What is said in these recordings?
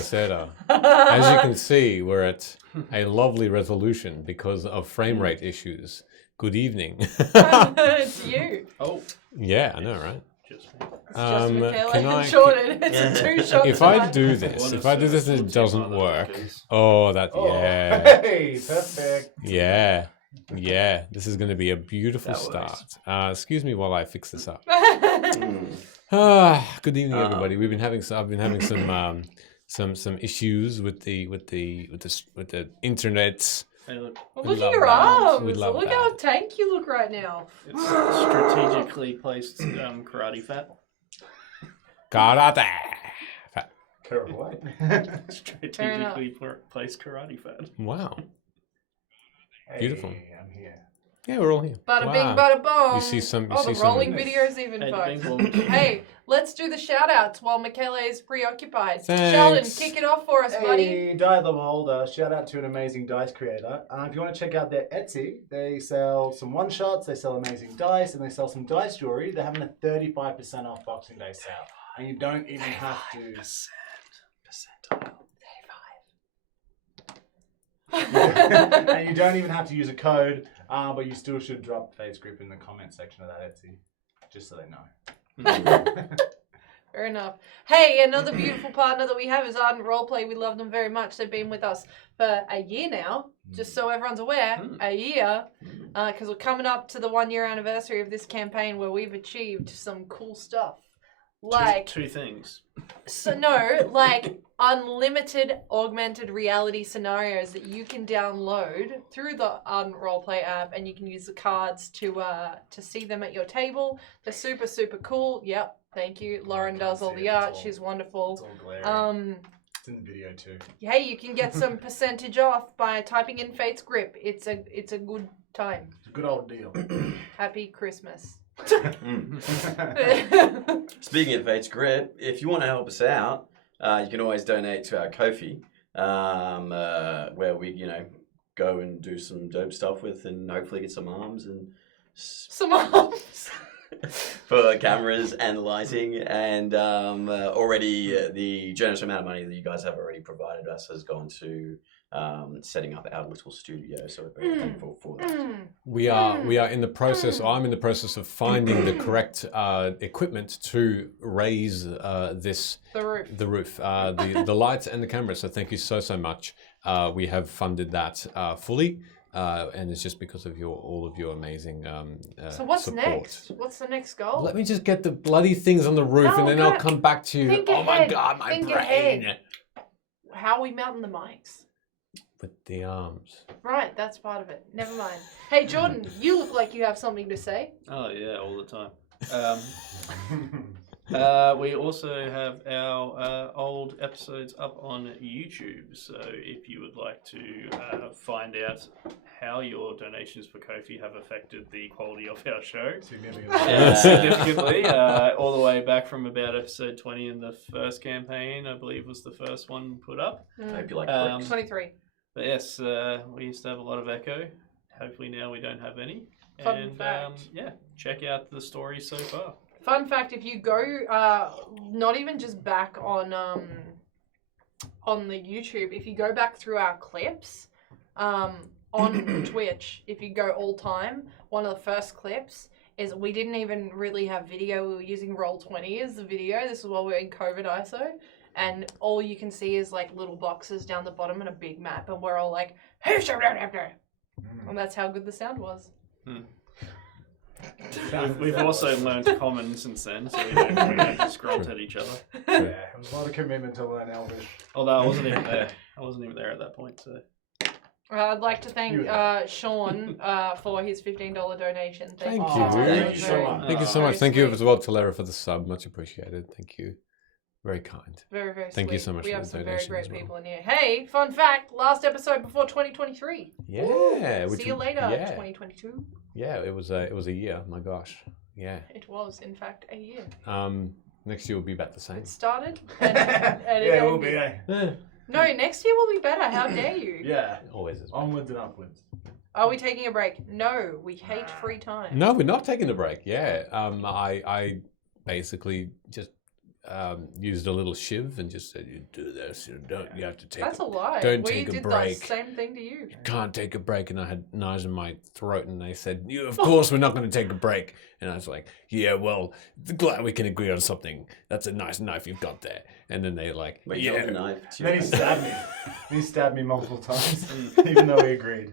buonasera. As you can see, we're at a lovely resolution because of frame rate issues. Good evening. It's you. Oh, Yeah, I know, right? just me. It's just Michaela can and I- Jordan. It's a two-shot If I tonight. do this, and it doesn't work, yeah, Hey, perfect. yeah. This is going to be a beautiful That works. start. Excuse me while I fix this up. Mm. Good evening, everybody. I've been having some issues with the internet. Hey, look, Well, We look at love your that. arms. We love Look that. how tank you look right now. it's strategically placed karate fat. Karate. What? Strategically placed karate fat. Wow. Beautiful. Hey, I'm here. Yeah, we're all here. Bada Wow. bing, bada boom. You see some. You Oh, see the rolling some. videos even, Hey, folks. bing, bong. Hey, let's do the shout-outs while Michaela is preoccupied. Thanks. Sheldon, kick it off for us, buddy. Hey, Die Level Holder, shout out to an amazing dice creator. If you want to check out their Etsy, they sell some one-shots, they sell amazing dice, and they sell some dice jewelry. They're having a 35% off Boxing Day sale. And you don't even have to... and you don't even have to use a code, but you still should drop Fade's Grip in the comment section of that Etsy, just so they know. Fair enough. Hey, another beautiful partner that we have is Ardent Roleplay. We love them very much. They've been with us for a year now, just so everyone's aware. A year, because we're coming up to the 1-year anniversary of this campaign where we've achieved some cool stuff. Like, two things. so no, like unlimited augmented reality scenarios that you can download through the Ardent Roleplay app, and you can use the cards to see them at your table. They're super, super cool. Yep, thank you. Lauren does all the art. She's wonderful. It's all glaring. It's in the video too. Hey, you can get some percentage off by typing in Fate's Grip. It's a good time. It's a good old deal. Happy Christmas. Speaking of Fate's Grip, if you want to help us out, you can always donate to our Ko-fi, where we, go and do some dope stuff with, and hopefully get some arms and Some arms. for cameras and lighting. And already the generous amount of money that you guys have already provided us has gone to setting up our little studio. So we're very thankful for that. We are in the process. Or I'm in the process of finding the correct equipment to raise the roof, the lights and the camera. So thank you so much. We have funded that fully, and it's just because of all of your amazing So what's support. next? What's the next goal? Let me just get the bloody things on the roof, and then I'll come back to you. Think Oh my ahead. god, my Think brain! ahead. How are we mounting the mics? With the arms. Right, that's part of it. Never mind. Hey, Jordan, you look like you have something to say. Oh yeah, all the time. We also have our old episodes up on YouTube, so if you would like to find out how your donations for Ko-fi have affected the quality of our show significantly, all the way back from about episode 20 in the first campaign, I believe was the first one put up. I hope you like Um, bricks. 23. But yes, we used to have a lot of echo. Hopefully now we don't have any. Fun fact. Check out the story so far. Fun fact, if you go, not even just back on the YouTube, if you go back through our clips, on Twitch, if you go all time, one of the first clips is we didn't even really have video. We were using Roll20 as the video. This is while we were in COVID ISO. And all you can see is like little boxes down the bottom and a big map. And we're all like, and that's how good the sound was. We've also learned common since then, so we don't just grunt at each other. Yeah, it was a lot of commitment to learn Elvish. Although I wasn't even there. I wasn't even there at that point, so. I'd like to thank Sean for his $15 donation. Thank you. Thank you so much. Thank you so much. Thank you as well to Lara for the sub. Much appreciated. Thank you. Very kind. Very, very Thank sweet. you so much We for have the some very donation great as well. people in here. Hey, fun fact, last episode before 2023. Yeah. See you later, 2022. Yeah, it was a year. My gosh. Yeah. It was, in fact, a year. Next year will be about the same. It started and it Yeah, it will be. ended. No, next year will be better. How dare you? Yeah, Always is. onwards and upwards. Are we taking a break? No, we hate free time. No, we're not taking a break. Yeah. I basically just used a little shiv and just said, "You do this. You don't. You have to take. That's a lie. Don't We take a did break. the same thing to you. You can't take a break." And I had knives in my throat, and they said, "You, of course, we're not going to take a break." And I was like, "Yeah, well, glad we can agree on something. That's a nice knife you've got there." And then they like, But you "Yeah." held the knife to Then he stabbed me. He stabbed me multiple times, even though we agreed.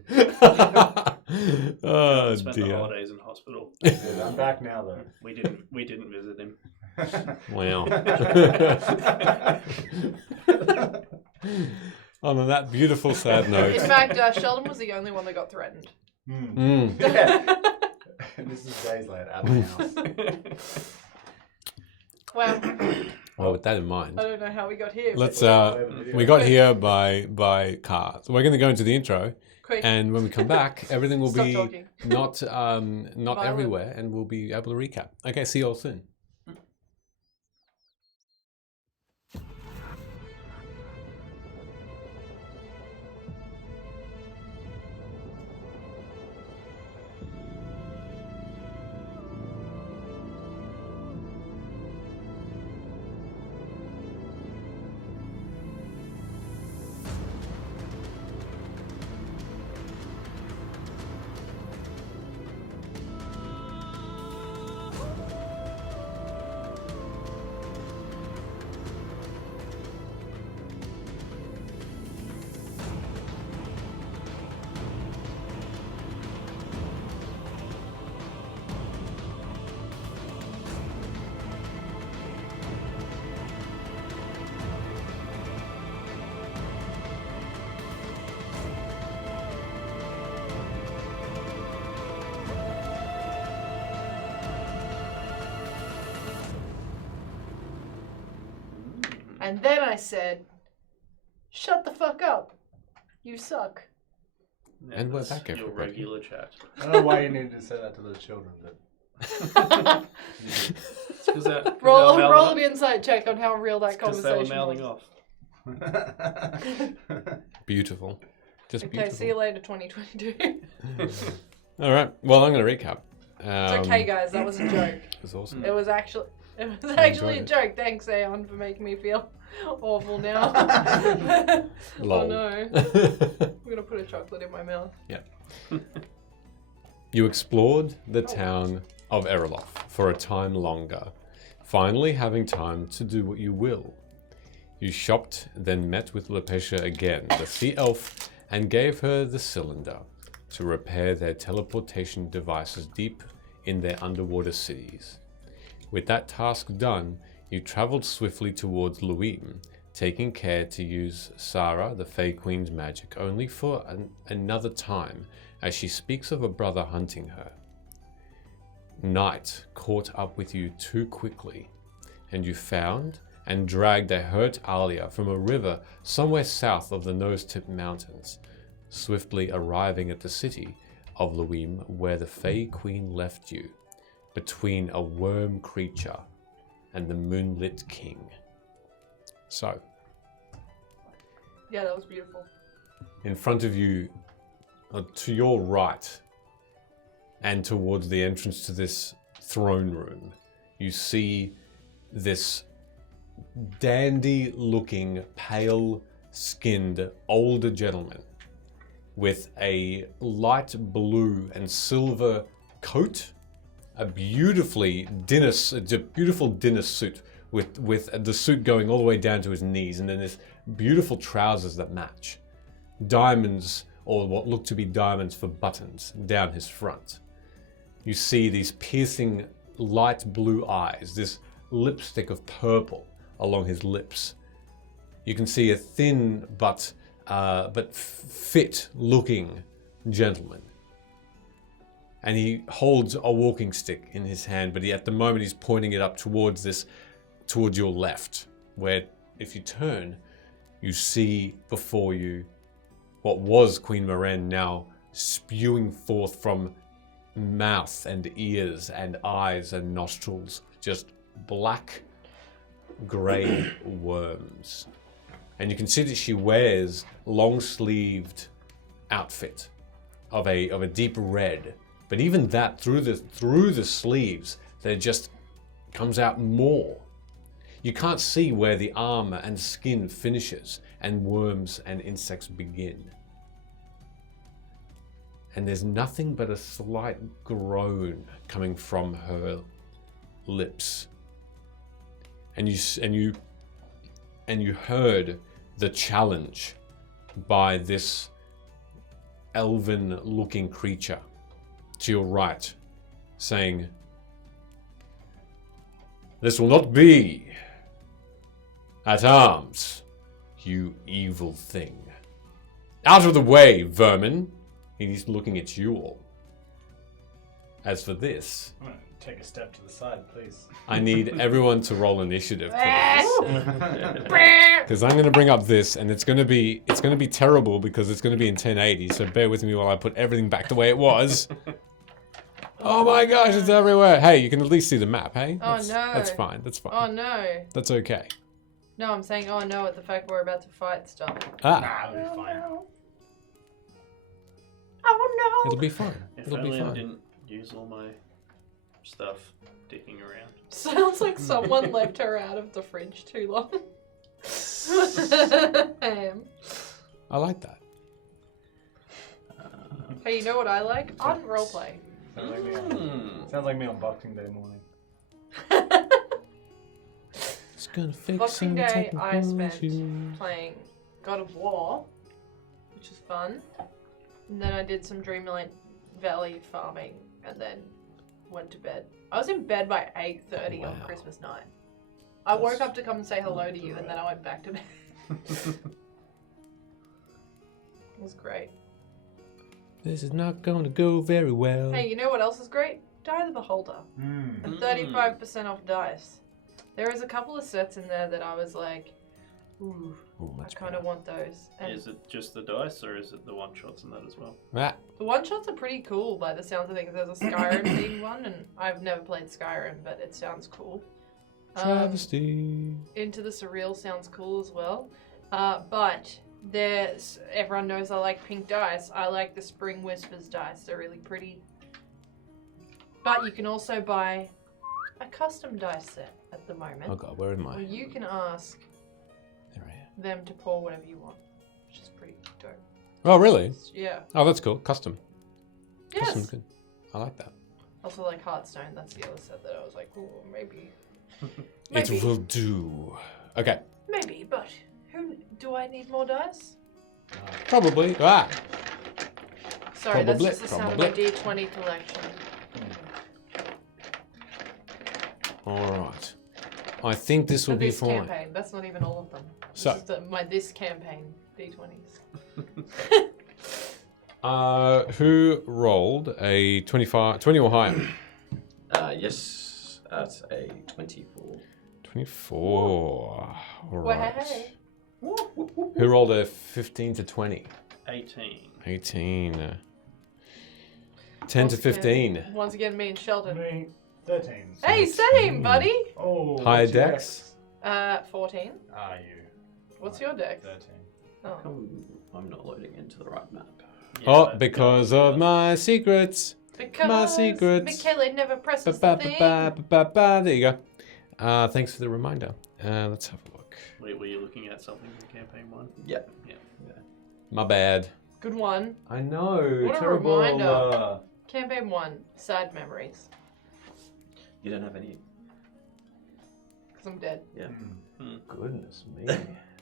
Oh Spent the dear! holidays in hospital. Good, I'm back now, though. We didn't visit him. Wow. On that beautiful sad note. In fact, Sheldon was the only one that got threatened. Mm. Yeah. This is days later at my house. Well, Well, with that in mind, I don't know how we got here. let's. but We got here by car. So we're going to go into the intro, quick. and when we come back, everything will Stop be talking. not Violent. everywhere, and we'll be able to recap. Okay, see you all soon. And then I said, "Shut the fuck up. You suck." And we're that's back, your everybody. regular chat. I don't know why you needed to say that to those children, but It's 'cause they're Roll mouthing an insight check on how real that off. 'Cause they were conversation mouthing was. off. Beautiful, just Okay, beautiful. see you later, 2022. All right. Well, I'm going to recap. It's okay, guys. That was a joke. It was awesome. It was actually a enjoyed it. joke. Thanks, Aeon, for making me feel awful now. Lol. Oh no. I'm gonna put a chocolate in my mouth. You explored the town of Erillof for a time longer, finally having time to do what you will. You shopped, then met with Lopesha again, the sea elf, and gave her the cylinder to repair their teleportation devices deep in their underwater cities. With that task done, you traveled swiftly towards Luime, taking care to use Sarah, the Fey Queen's magic, only for another time, as she speaks of a brother hunting her. Night caught up with you too quickly, and you found and dragged a hurt Alia from a river somewhere south of the Nose-Tip Mountains, swiftly arriving at the city of Luime, where the Fey Queen left you, between a worm creature and the moonlit king. So, Yeah, that was beautiful. in front of you, to your right, and towards the entrance to this throne room, you see this dandy-looking, pale-skinned older gentleman with a light blue and silver coat, a beautiful dinner suit with the suit going all the way down to his knees, and then this beautiful trousers that match. Diamonds, or what look to be diamonds for buttons, down his front. You see these piercing light blue eyes, this lipstick of purple along his lips. You can see a thin but fit-looking gentleman. And he holds a walking stick in his hand, but at the moment he's pointing it up towards your left, where if you turn, you see before you what was Queen Maren, now spewing forth from mouth and ears and eyes and nostrils, just black grey worms. And you can see that she wears long-sleeved outfit of a deep red. But even that, through the sleeves, there just comes out more. You can't see where the armor and skin finishes and worms and insects begin. And there's nothing but a slight groan coming from her lips. And you heard the challenge by this elven-looking creature to your right, saying, "This will not be. At arms, you evil thing. Out of the way, vermin." He's looking at you all. As for this, I'm gonna take a step to the side, please. I need everyone to roll initiative, please. Because I'm going to bring up this, and it's going to be terrible because it's going to be in 1080. So bear with me while I put everything back the way it was. Oh my gosh, it's everywhere. Hey, you can at least see the map, hey? Oh no. That's fine. That's fine. Oh no. That's okay. No, I'm saying oh no at the fact we're about to fight stuff. Ah, It'll be fine. Oh no. it'll be fine. If It'll be only I fine. didn't use all my stuff dicking around. Sounds like someone left her out of the fridge too long. I like that. Hey, you know what I like? On roleplay. Sounds like me on Boxing Day morning. It's gonna fix Boxing some Day, technical I spent issues. playing God of War, which is fun. And then I did some Dreamland Valley farming, and then went to bed. I was in bed by 8:30 on Wow. Christmas night. I woke up to come and say hello to you, and then I went back to bed. It was great. This is not gonna go very well. Hey, you know what else is great? Die the Beholder. Mm. And 35% off dice. There is a couple of sets in there that I was like, ooh, Ooh, I much kind of better. want those. And Is it just the dice, or is it the one-shots in that as well? Ah, the one-shots are pretty cool by the sounds of things. There's a Skyrim themed one, and I've never played Skyrim, but it sounds cool. travesty. Into the Surreal sounds cool as well. But there's, everyone knows I like pink dice. I like the Spring Whispers dice. They're really pretty. But you can also buy a custom dice set at the moment. Oh god, where am Where I? you can ask There I am. them to pour whatever you want, which is pretty dope. Oh really? Yeah. Oh, that's cool. Custom. Yes. Custom's good. I like that. Also like Hearthstone. That's the other set that I was like, ooh, maybe. It Maybe. will do. Okay. Maybe, but who do I need more dice? Probably. Ah. Sorry, Probably, that's just the sound of my D20 collection. All right. I think this will For be this fine. campaign, that's not even all of them. So- This is this campaign D20s. Who rolled a 20 or higher? Yes, at a 24. 24. All right. Way. Who rolled a 15 to 20? 18. 18. 10 to Once again- 15. Once again, me and Sheldon. Me, 13. Hey, same, buddy! Oh, Higher what's your dex? 14. You. What's your dex? 13. Oh. I'm not loading into the right map. Yeah, Oh, that- because of my secrets. Because secrets. Michele never presses the thing. Ba-ba-ba-ba-ba-ba. There you go. Thanks for the reminder. Let's have a look. Were you looking at something from campaign 1? Yeah. My bad. Good one. I know. What a terrible. reminder. Campaign 1. Sad memories. You don't have any. Because I'm dead. Yeah. Goodness me.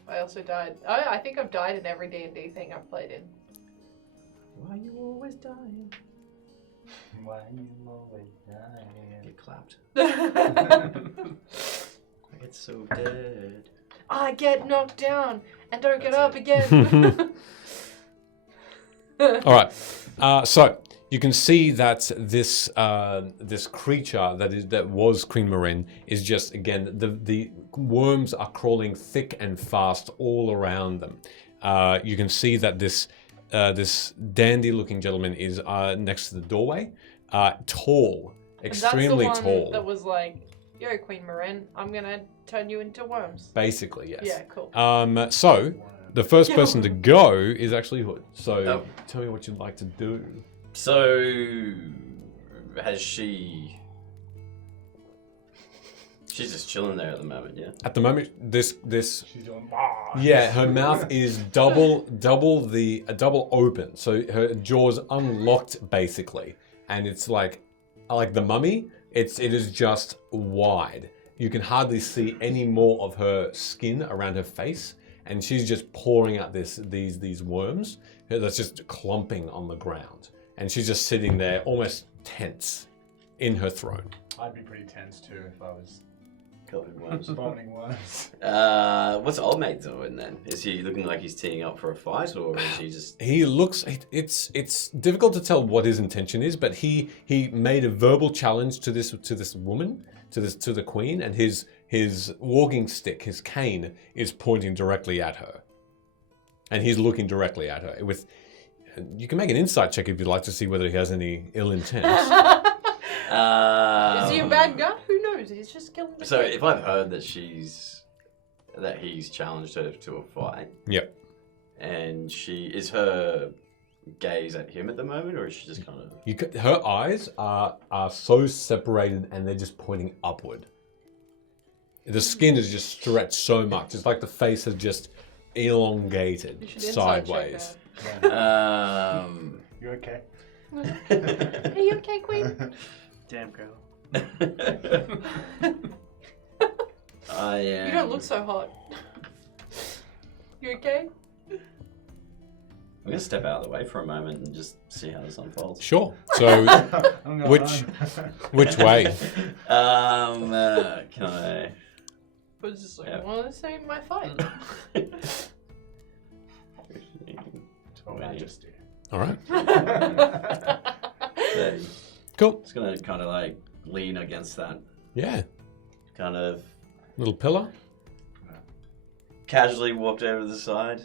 I also died. I think I've died in every D&D thing I've played in. Why you always dying? Why you always dying? Get clapped. I I get so dead. get knocked down and don't get up again. All right. So you can see that this this creature that was Queen Marin is just again the worms are crawling thick and fast all around them. You can see that this this dandy-looking gentleman is next to the doorway, tall, extremely and that's the tall. one that was like, yo, Queen Marin, I'm gonna turn you into worms. Basically, yes. Yeah, cool. So the first person to go is actually Hood. So Oh. tell me what you'd like to do. So, has she She's just chilling there at the moment, yeah. At the moment, this She's doing. yeah, her mouth is double open, so her jaw's unlocked basically, and it's like the mummy. It is just wide. You can hardly see any more of her skin around her face, and she's just pouring out these worms that's just clumping on the ground, and she's just sitting there almost tense in her throne. I'd be pretty tense too if I was Covered in worms. vomiting worms. What's old mate doing then? Is he looking like he's teeing up for a fight, or is he just? He looks. It's difficult to tell what his intention is, but he made a verbal challenge to this woman, to the queen, and his walking stick, his cane, is pointing directly at her, and he's looking directly at her. You can make an insight check if you'd like to see whether he has any ill intent. Is he a bad guy? Who knows? He's just killing the So kid. if I've heard that he's challenged her to a fight, Yep. and her gaze at him at the moment, or is she just kind of? Her eyes are so separated, and they're just pointing upward. The skin is just stretched so much. It's like the face has just elongated You should insight check sideways. You okay? that. Are you okay, Queen? Damn girl. I am. You don't look so hot. You okay? I'm gonna step out of the way for a moment and just see how this unfolds. Sure. So, I'm going which home. which way? Can I? But it's just like, Yeah. well, this ain't my fight. To Her Majesty. All right. Then Cool. just gonna kind of like lean against that, Yeah. kind of Little pillar. casually walked over to the side.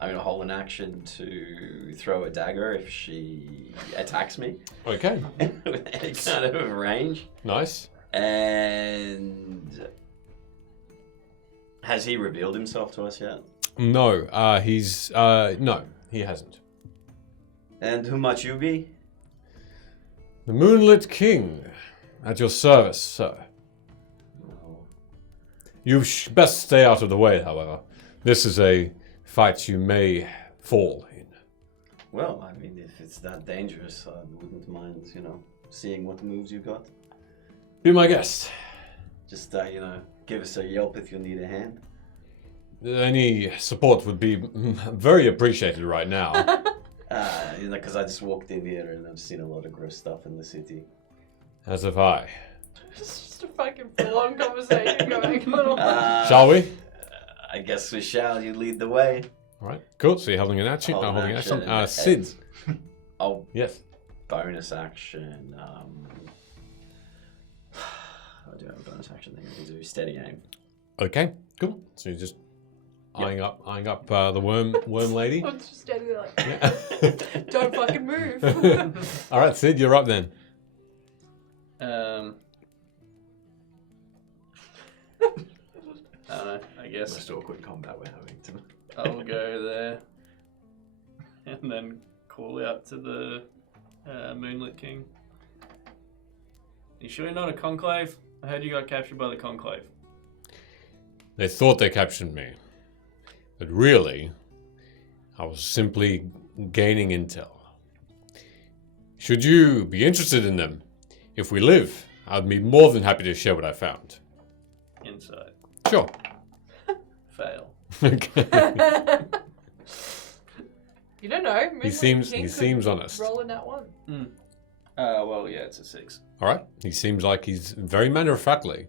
I'm gonna hold an action to throw a dagger if she attacks me Okay. with any kind of range. Nice. And has he revealed himself to us yet? No. No. He hasn't. And who might you be? The Moonlit King, at your service, sir. You best stay out of the way, however. This is a fight you may fall in. Well, I mean, if it's that dangerous, I wouldn't mind, seeing what moves you got. Be my guest. Just, give us a yelp if you need a hand. Any support would be very appreciated right now. Because I just walked in here and I've seen a lot of gross stuff in the city. As have I. It's just a fucking full-on conversation going on. Shall we? I guess we shall. You lead the way. All right. Cool. So you're holding an action. Hold an Holding an action action. and Sid. Oh, Yes. bonus action. I do have a bonus action thing I can do. Steady aim. Okay. Cool. So you're just eyeing up the worm lady. I'm just standing there like, Yeah. don't fucking move. All right, Sid. You're up then. I don't know, I guess Most awkward combat we're having tonight. I'll go there and then call out to the Moonlit King. You sure you're not a conclave? I heard you got captured by the conclave. They thought they captured me, but really, I was simply gaining intel. Should you be interested in them, if we live, I'd be more than happy to share what I found. Inside. Sure. Fail. Okay. You don't know. He seems honest. Rolling that one. Well, yeah, it's a 6. All right. He seems like he's very matter of factly.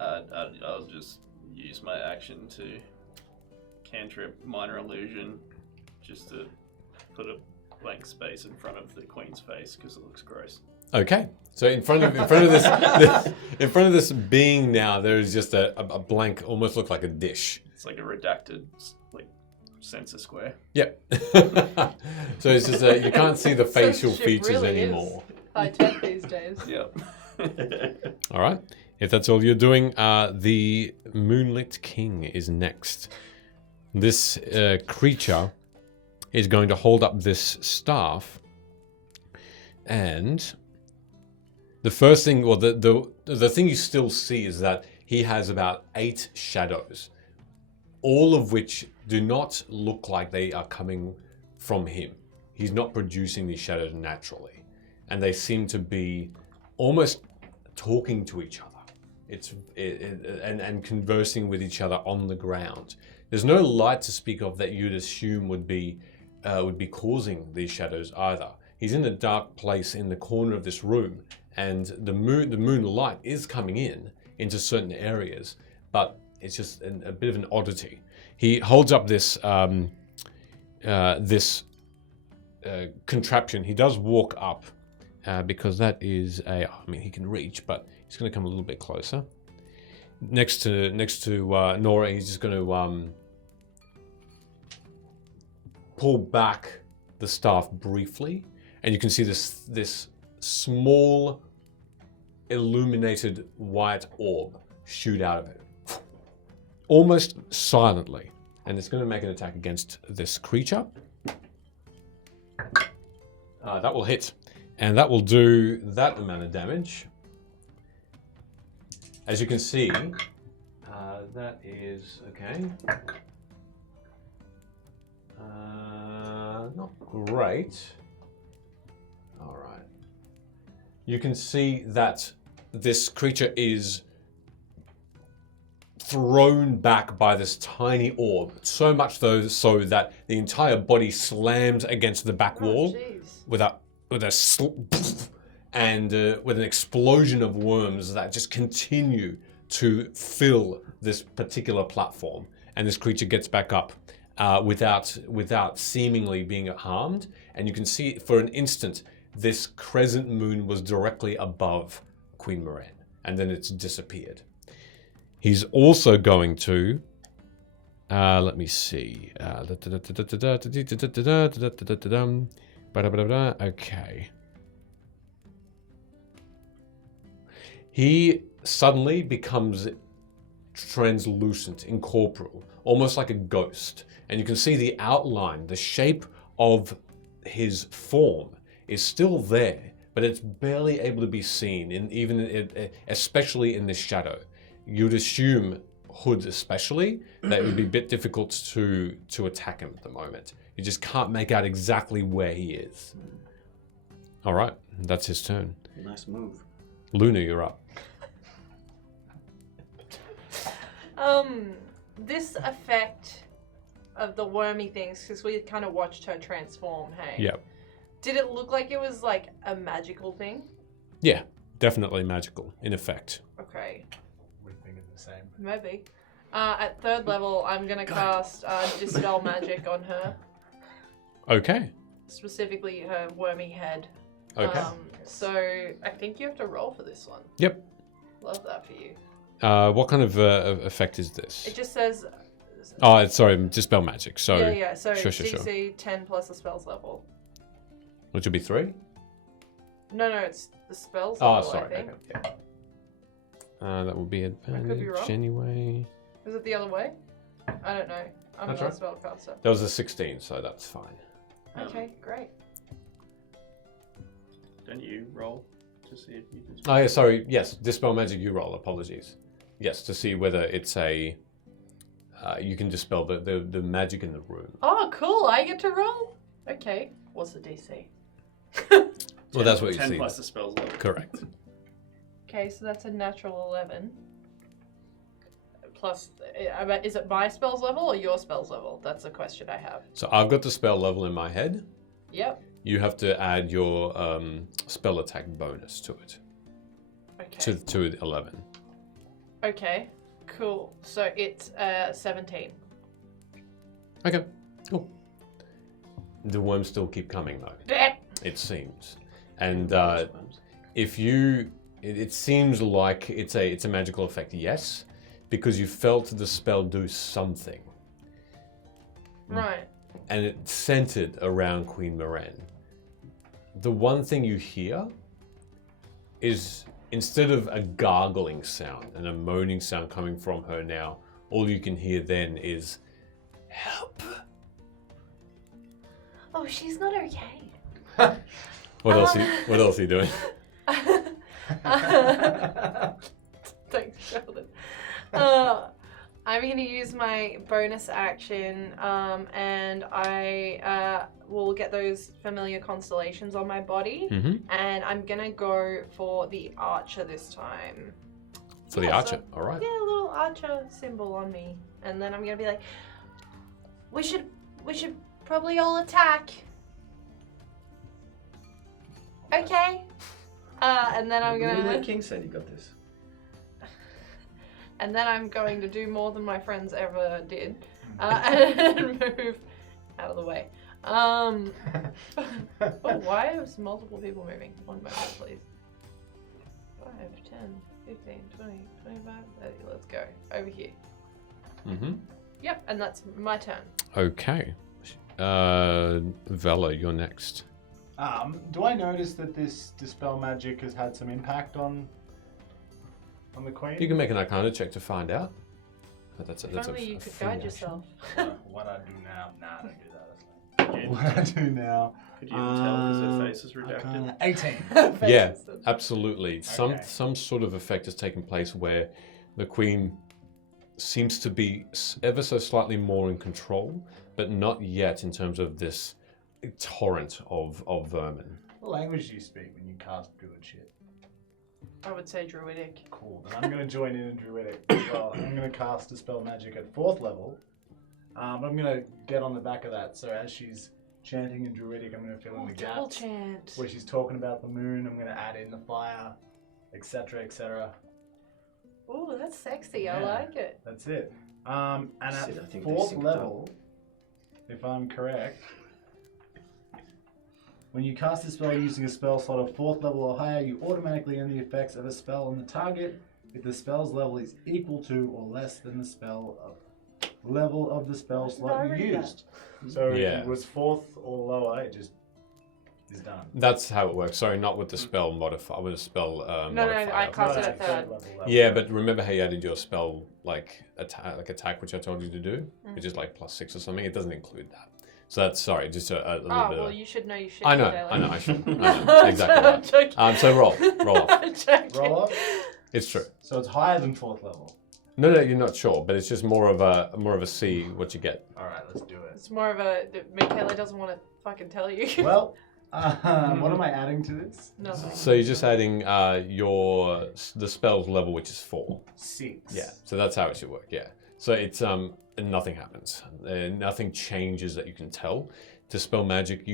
I'll just use my action to cantrip minor illusion, just to put a blank space in front of the queen's face because it looks gross. Okay. So in front of this being now, there is just a blank, almost looks like a dish. It's like a redacted, sensor square. Yep. So it's just you can't see the facial Censorship features really anymore. High tech these days. Yep. All right. If that's all you're doing, the Moonlit King is next. This creature is going to hold up this staff, and the first thing, or the thing you still see is that he has about 8 shadows, all of which do not look like they are coming from him. He's not producing these shadows naturally, and they seem to be almost talking to each other. And conversing with each other on the ground. There's no light to speak of that you'd assume would be causing these shadows either. He's in a dark place in the corner of this room, and the moon light is coming into certain areas, but it's just a bit of an oddity. He holds up this contraption. He does walk up because that is he can reach, but he's going to come a little bit closer. Next to Nora, he's just going to pull back the staff briefly, and you can see this small illuminated white orb shoot out of it, almost silently, and it's going to make an attack against this creature. That will hit, and that will do that amount of damage. As you can see, that is okay. Not great. All right. You can see that this creature is thrown back by this tiny orb, so much so that the entire body slams against the back wall with an explosion of worms that just continue to fill this particular platform, and this creature gets back up without seemingly being harmed. And you can see for an instant this crescent moon was directly above Queen Moran, and then it's disappeared. He's also going to let me see. Okay. He suddenly becomes translucent, incorporeal, almost like a ghost. And you can see the outline, the shape of his form is still there, but it's barely able to be seen, especially in the shadow. You'd assume Hood especially, that it would be a bit difficult to attack him at the moment. You just can't make out exactly where he is. All right, that's his turn. Nice move. Luna, you're up. This effect of the wormy things, because we kind of watched her transform, hey? Yep. Did it look like it was like a magical thing? Yeah, definitely magical, in effect. Okay. We think it's the same. Maybe. At 3rd level, I'm going to cast Dispel Magic on her. Okay. Specifically her wormy head. Okay. So I think you have to roll for this one. Yep. Love that for you. What kind of effect is this? It just says... Oh, sorry, Dispel Magic. So Yeah. So sure. DC 10 plus the spell's level. Which would be 3? No, it's the spell's Oh, level, sorry. I think. Okay. That would be advantage wrong. anyway. Is it the other way? I don't know. I'm That's not right. a spellcaster. That was a 16, so that's fine. Okay, great. Don't you roll to see if you can... Oh, yeah, sorry. Yes, Dispel Magic, you roll. Apologies. Yes, to see whether it's a... you can dispel the magic in the room. Oh, cool. I get to roll? Okay. What's the DC? Well, that's what you 10 see. plus the spells level. Correct. Okay, so that's a natural 11. Plus, is it my spells level or your spells level? That's the question I have. So I've got the spell level in my head. Yep. You have to add your spell attack bonus to it. Okay. To 11. Okay, cool. So it's 17. Okay, cool. The worms still keep coming though, Blech. it seems. And if you... It seems like it's a magical effect, yes, because you felt the spell do something. Right. And it centered around Queen Moran. The one thing you hear is, instead of a gargling sound and a moaning sound coming from her now, all you can hear then is, help. Oh, she's not okay. What else are you doing? Thanks, Sheldon. I'm going to use my bonus action, and I will get those familiar constellations on my body, and I'm going to go for the archer this time. For the archer, all right. Yeah, a little archer symbol on me, and then I'm going to be like, we should probably all attack. Okay. And then I'm going The king said you got this. And then I'm going to do more than my friends ever did, and move out of the way. Oh, why is multiple people moving? One moment, please. 5, 10, 15, 20, 25, 30. Let's go. Over here. Yep, and that's my turn. Okay. Vela, you're next. Do I notice that this dispel magic has had some impact on the queen? You can make an Arcana check to find out. That's If only you could free guide action. yourself. What I do now? Nah, I don't do that. What I do now? Could you even tell because her face is redacted? 18. Yeah, absolutely. Okay. Some sort of effect has taken place where the queen seems to be ever so slightly more in control, but not yet in terms of this torrent of vermin. What language do you speak when you cast druid shit? I would say druidic. Cool. Then I'm going to join in druidic as well. I'm going to cast dispel magic at 4th level. But I'm going to get on the back of that. So as she's chanting in druidic, I'm going to fill in the Double gaps. chant. Where she's talking about the moon, I'm going to add in the fire, etc., etc. Ooh, that's sexy. I Yeah. like it. That's it. And at Sid, I think they 4th synced level, if I'm correct, when you cast a spell using a spell slot of 4th level or higher, you automatically end the effects of a spell on the target if the spell's level is equal to or less than the level of the spell slot you used. So Yeah. if it was 4th or lower, it just is done. That's how it works. Sorry, not with the spell modifier. With the spell No, modifier. I cast it at Right, third. level. Yeah, but remember how you added your spell attack, which I told you to do, which is like +6 or something. It doesn't include that. So that's sorry, just a little Oh, bit. well, you should know you should. I know, Daily. I should. I know, exactly right. So roll off. I'm joking. Roll up. It's true. So it's higher than 4th level. No, you're not sure, but it's just more of a see what you get. All right, let's do it. It's more of a. Michaela doesn't want to fucking tell you. Well, what am I adding to this? Nothing. So you're just adding the spell's level, which is 4. 6. Yeah. So that's how it should work. Yeah. So it's nothing happens. Nothing changes that you can tell. Dispel magic,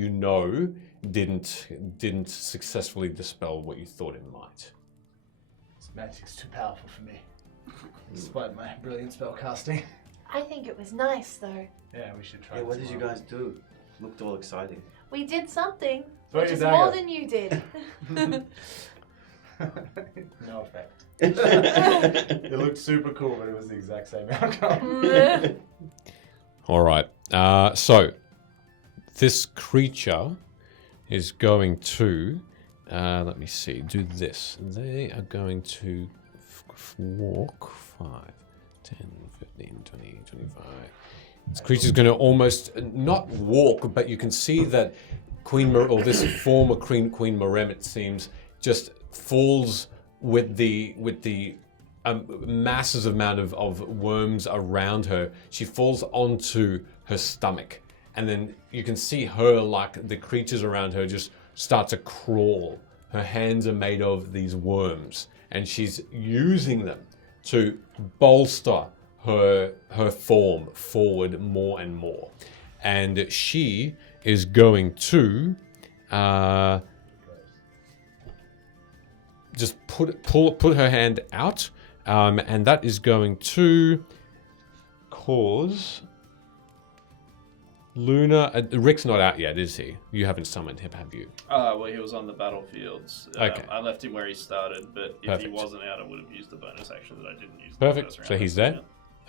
didn't successfully dispel what you thought it might. This magic's too powerful for me. Despite my brilliant spell casting. I think it was nice though. Yeah, we should try Yeah, what this did you tomorrow. guys do? Looked all exciting. We did something, Throw which your is dagger. more than you did. No effect. It looked super cool, but it was the exact same outcome. All right. So this creature is going to, let me see, do this. They are going to walk 5, 10, 15, 20, 25. This creature's going to almost not walk, but you can see that this former Queen Marem, it seems, just falls with the massive amount of worms around her. She falls onto her stomach, and then you can see her, like the creatures around her, just start to crawl. Her hands are made of these worms, and she's using them to bolster her form forward more and more. And she is going to just put her hand out, and that is going to cause Luna. Rick's not out yet, is he? You haven't summoned him, have you? Well, he was on the battlefields. Okay. I left him where he started, but if Perfect. he wasn't out, I would have used the bonus action that I didn't use. Perfect. The first So round. he's there?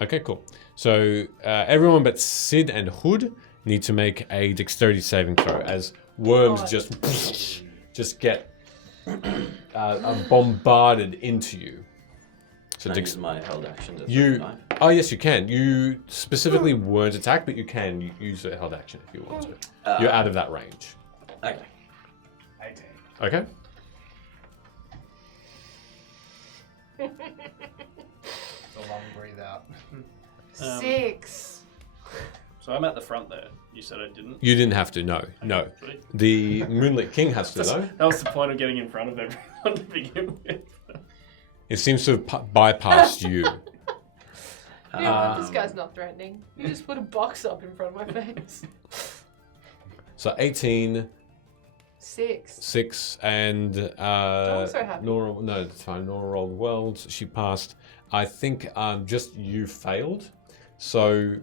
Okay, cool. So everyone but Sid and Hood need to make a dexterity saving throw as worms just get bombarded into you. So Can I use my held action to you. knife? Oh yes, you can. You specifically weren't attacked, but you can use a held action if you want to. You're out of that range. Okay. 18. Okay. It's a long breathe out. 6. So I'm at the front there. You said I didn't. You didn't have to. No. Sweet. The Moonlit King has to though. That was the point of getting in front of everyone to begin with. It seems to have bypassed you. You know what? This guy's not threatening. You just put a box up in front of my face. So 18, 6. 6, and I'm so happy. Nora. No, it's fine. Nora rolled well. She passed. I think just you failed. So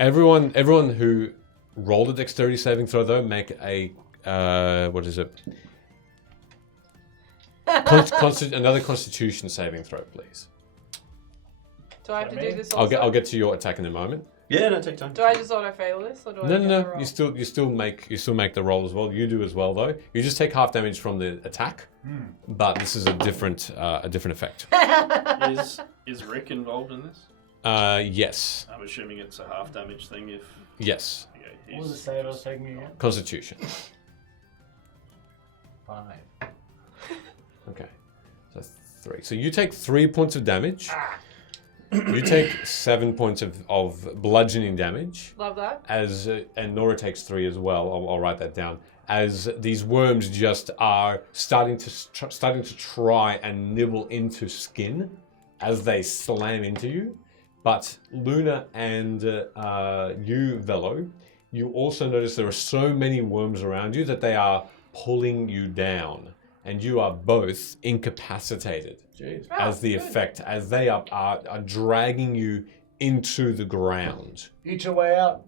everyone who rolled a dexterity saving throw though, make a what is it? Another Constitution saving throw, please. Do I have to do this I'll also? I'll get to your attack in a moment. Yeah, no, take time. Do I just auto-fail this? Or do I No. roll? You still make the roll as well. You do as well though. You just take half damage from the attack, but this is a different effect. Is Rick involved in this? Yes. I'm assuming it's a half damage thing. If Yes. okay, What was the save I was taking again? Constitution. 5. Okay. So 3. So you take 3 points of damage. You take 7 points of bludgeoning damage. Love that. And Nora takes 3 as well. I'll write that down. As these worms just are starting to try and nibble into skin as they slam into you. But Luna and you, Velo, you also notice there are so many worms around you that they are pulling you down. And you are both incapacitated as the effect, as they are dragging you into the ground. Eat your way out.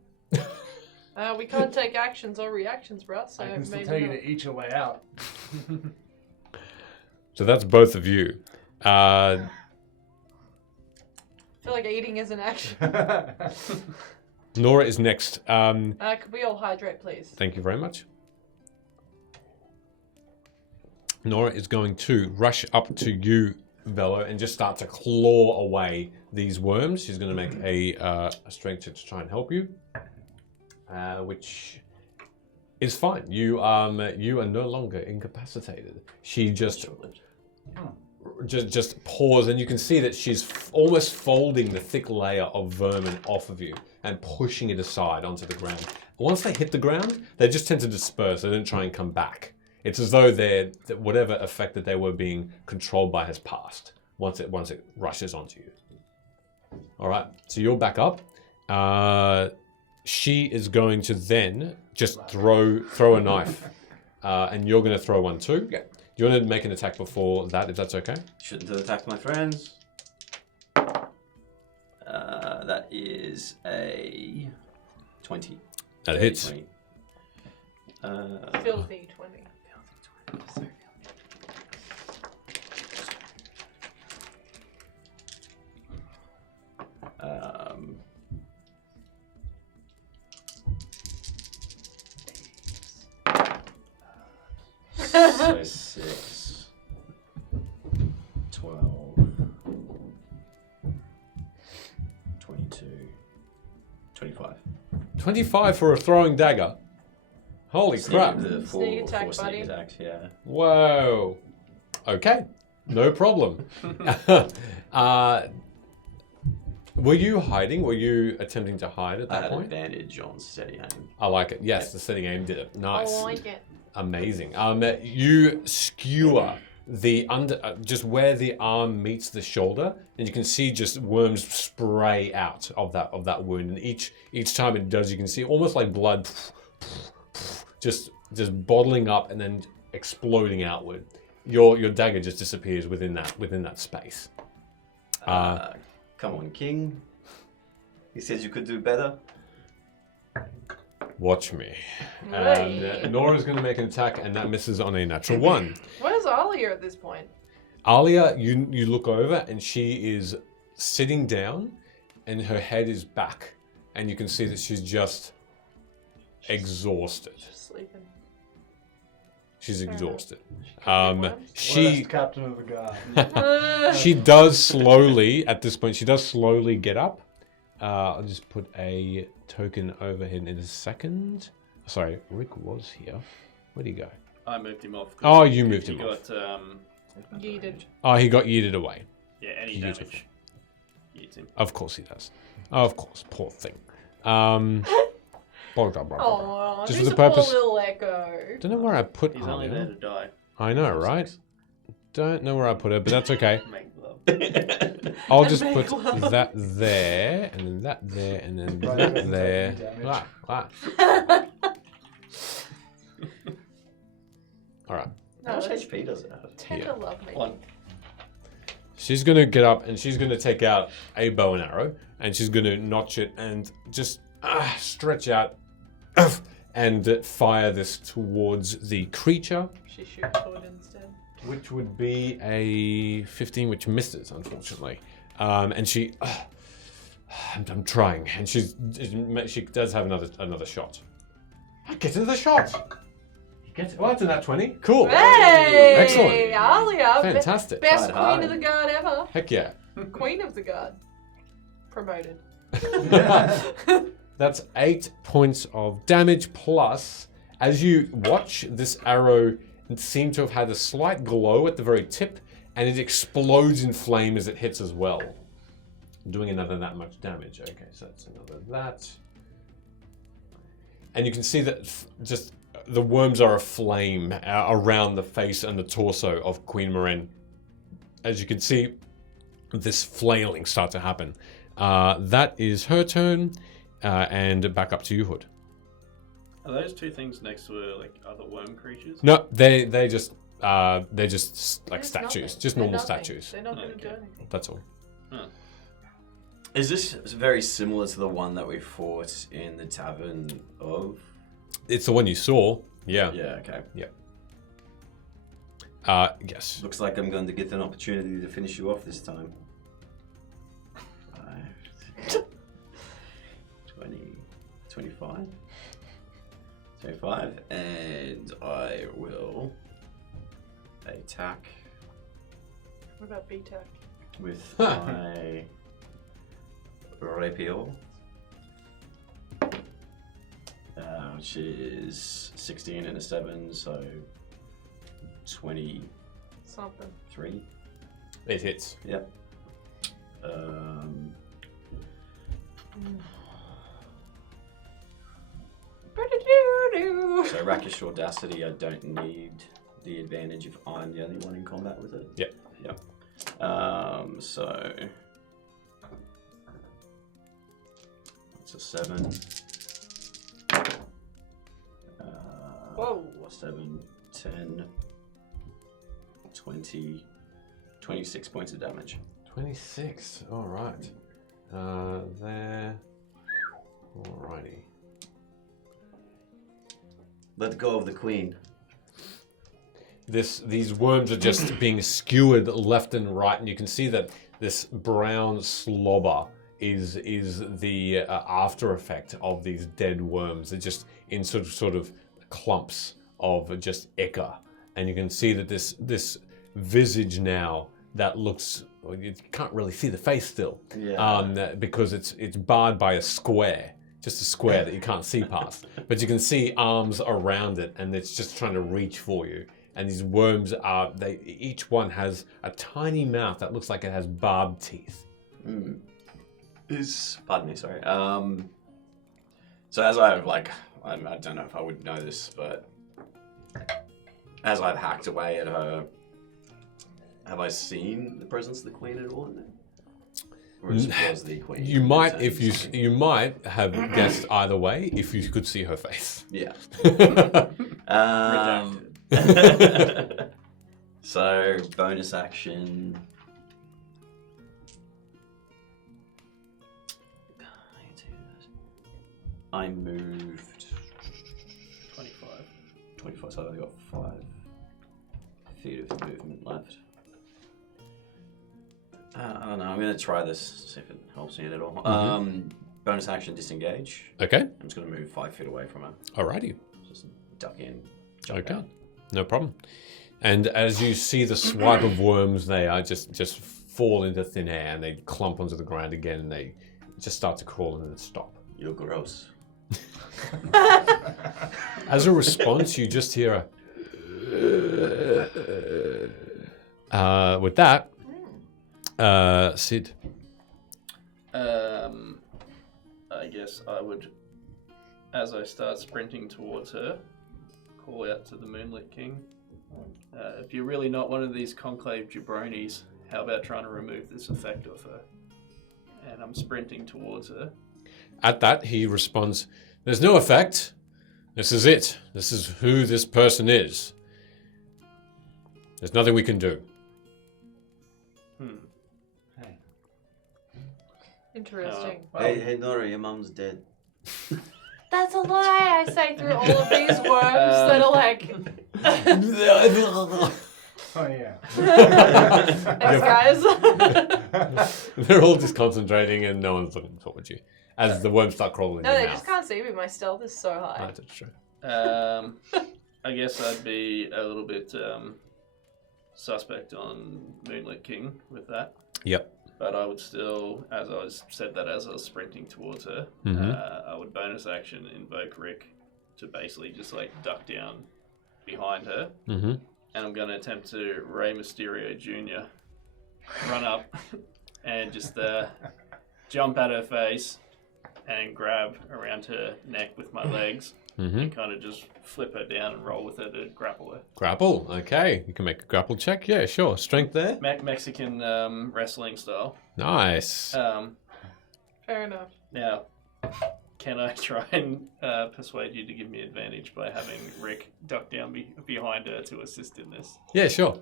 We can't take actions or reactions, bro. So I can still maybe tell you not. to eat your way out. So that's both of you. I feel like eating is an action. Nora is next. Could we all hydrate, please? Thank you very much. Nora is going to rush up to you, Velo, and just start to claw away these worms. She's going to make a strength check to try and help you, which is fine. You are no longer incapacitated. She just paws, and you can see that she's almost folding the thick layer of vermin off of you and pushing it aside onto the ground. Once they hit the ground, they just tend to disperse. They don't try and come back. It's as though that whatever effect that they were being controlled by has passed once it rushes onto you. All right, so you're back up. She is going to then just throw a knife, and you're going to throw one too. Yeah. Do you want to make an attack before that, if that's okay? Shouldn't have attacked my friends. That is a 20. That hits. 20. Filthy 20. 6, 12, 22, 25. 25 for a throwing dagger. Holy crap. The Sneak attack, four buddy. sneak attacks, yeah. Whoa. Okay, no problem. Were you hiding? Were you attempting to hide at I that had point? advantage on steady aim. I like it. Yes, the setting aim did it. Nice. I like it. Amazing. You skewer the just where the arm meets the shoulder, and you can see just worms spray out of that wound. And each time it does, you can see almost like blood, just bottling up and then exploding outward. Your dagger just disappears within that space. Come on, King. He says you could do better. Watch me. Hey. And Nora's going to make an attack, and that misses on a natural 1. Where's Alia at this point? Alia, you look over, and she is sitting down, and her head is back, and you can see that she's just exhausted. Just sleeping. She's exhausted. Worst She captain of the guard. she does slowly at this point. She does slowly get up. I'll just put a token overhead in a second. Sorry, Rick was here. Where'd he go? I moved him off. Oh, you moved he him off. got, Yeeted. Oh, he got yeeted away. yeah, any Beautiful. damage. Yeets him. Of course he does. Of course, poor thing. Blah, blah, blah, blah. Oh, Just just for a the purpose- poor little echo. Don't know where I put He's only there Alia. to die. I know, right? Don't know where I put her, but that's okay. Make love. I'll And just make put love. that there, and then that there, and then Right, that doesn't there. take any Ah, damage. ah. All right. How much No, HP does it have? tend Yeah. to love me. One. She's gonna get up and she's gonna take out a bow and arrow, and she's gonna notch it and just stretch out and fire this towards the creature, She shoots forward instead. which would be a 15, which misses, unfortunately. And she, I'm trying, and she does have another shot. Get into the shot. Well, that's a nat 20. Cool. Hey! Excellent. Alia! Fantastic. Best Tried hard. queen of the guard ever. Heck yeah. Queen of the guard. Promoted. That's 8 points of damage plus, as you watch this arrow seem to have had a slight glow at the very tip, and it explodes in flame as it hits as well, doing another that much damage. Okay, so that's another that. And you can see that just the worms are aflame around the face and the torso of Queen Moraine. As you can see, this flailing start to happen. That is her turn, and back up to you, Hood. Are those two things next to her, like other worm creatures? No, they're just like There's statues, nothing. just They're normal nothing. statues. They're not going to Okay. do anything. That's all. Is this very similar to the one that we fought in the Tavern of? It's the one you saw. Yeah. Yeah, okay. Yes. Looks like I'm going to get an opportunity to finish you off this time. 20, 25, 25, and I will attack What about B-Tech? with my rapier, which is 16 and a 7, so 23. Something. It hits. Yep. Ba-da-doo-doo. So Rakish Audacity, I don't need the advantage if I'm the only one in combat with it. Yep. Yep. So it's a 7. Whoa. 7, 10, 20, 26 points of damage. 26. All right. There. Alrighty. Let go of the queen. These worms are just being skewered left and right, and you can see that this brown slobber is the after effect of these dead worms. They're just in sort of clumps of just ichor, and you can see that this visage now that looks, well, you can't really see the face still, because it's barred by a square. Just a square that you can't see past, but you can see arms around it, and it's just trying to reach for you. And these worms each one has a tiny mouth that looks like it has barbed teeth. Pardon me, sorry. So as I don't know if I would know this, but as I've hacked away at her, have I seen the presence of the queen at all in there? Or was the queen? You might, you might have guessed either way if you could see her face. Yeah. So bonus action. I moved 25. 25, so I've only got 5 feet of movement left. I don't know, I'm going to try this, see if it helps me at all. Bonus action, disengage. Okay. I'm just going to move 5 feet away from her. Alrighty. Just duck in, jump Okay. out. No problem. And as you see the swipe of worms, they are just fall into thin air and they clump onto the ground again and they just start to crawl and then stop. You're gross. As a response, you just hear a... with that, Sid. I guess I would, as I start sprinting towards her, call out to the Moonlit King. If you're really not one of these conclave jabronis, how about trying to remove this effect of her? And I'm sprinting towards her. At that, he responds, "There's no effect. This is it. This is who this person is. There's nothing we can do." Hey. Interesting. Hey, Nora, your mum's dead. That's a lie, I say through all of these worms that are like... Oh, yeah. Thanks, guys. They're all just concentrating and no one's looking towards you. As the worms start crawling in No, your they mouth. just can't see me. My stealth is so high. That's true. I guess I'd be a little bit suspect on Moonlit King with that. Yep. But I would still, as I was sprinting towards her, I would bonus action invoke Rick to basically just like duck down behind her. Mm-hmm. And I'm going to attempt to Rey Mysterio Jr. run up and just jump at her face and grab around her neck with my legs and kind of just flip her down and roll with her to grapple her. Grapple. Okay. You can make a grapple check. Yeah, sure. Strength there. Mexican wrestling style. Nice. Fair enough. Now, can I try and persuade you to give me advantage by having Rick duck down behind her to assist in this? Yeah, sure.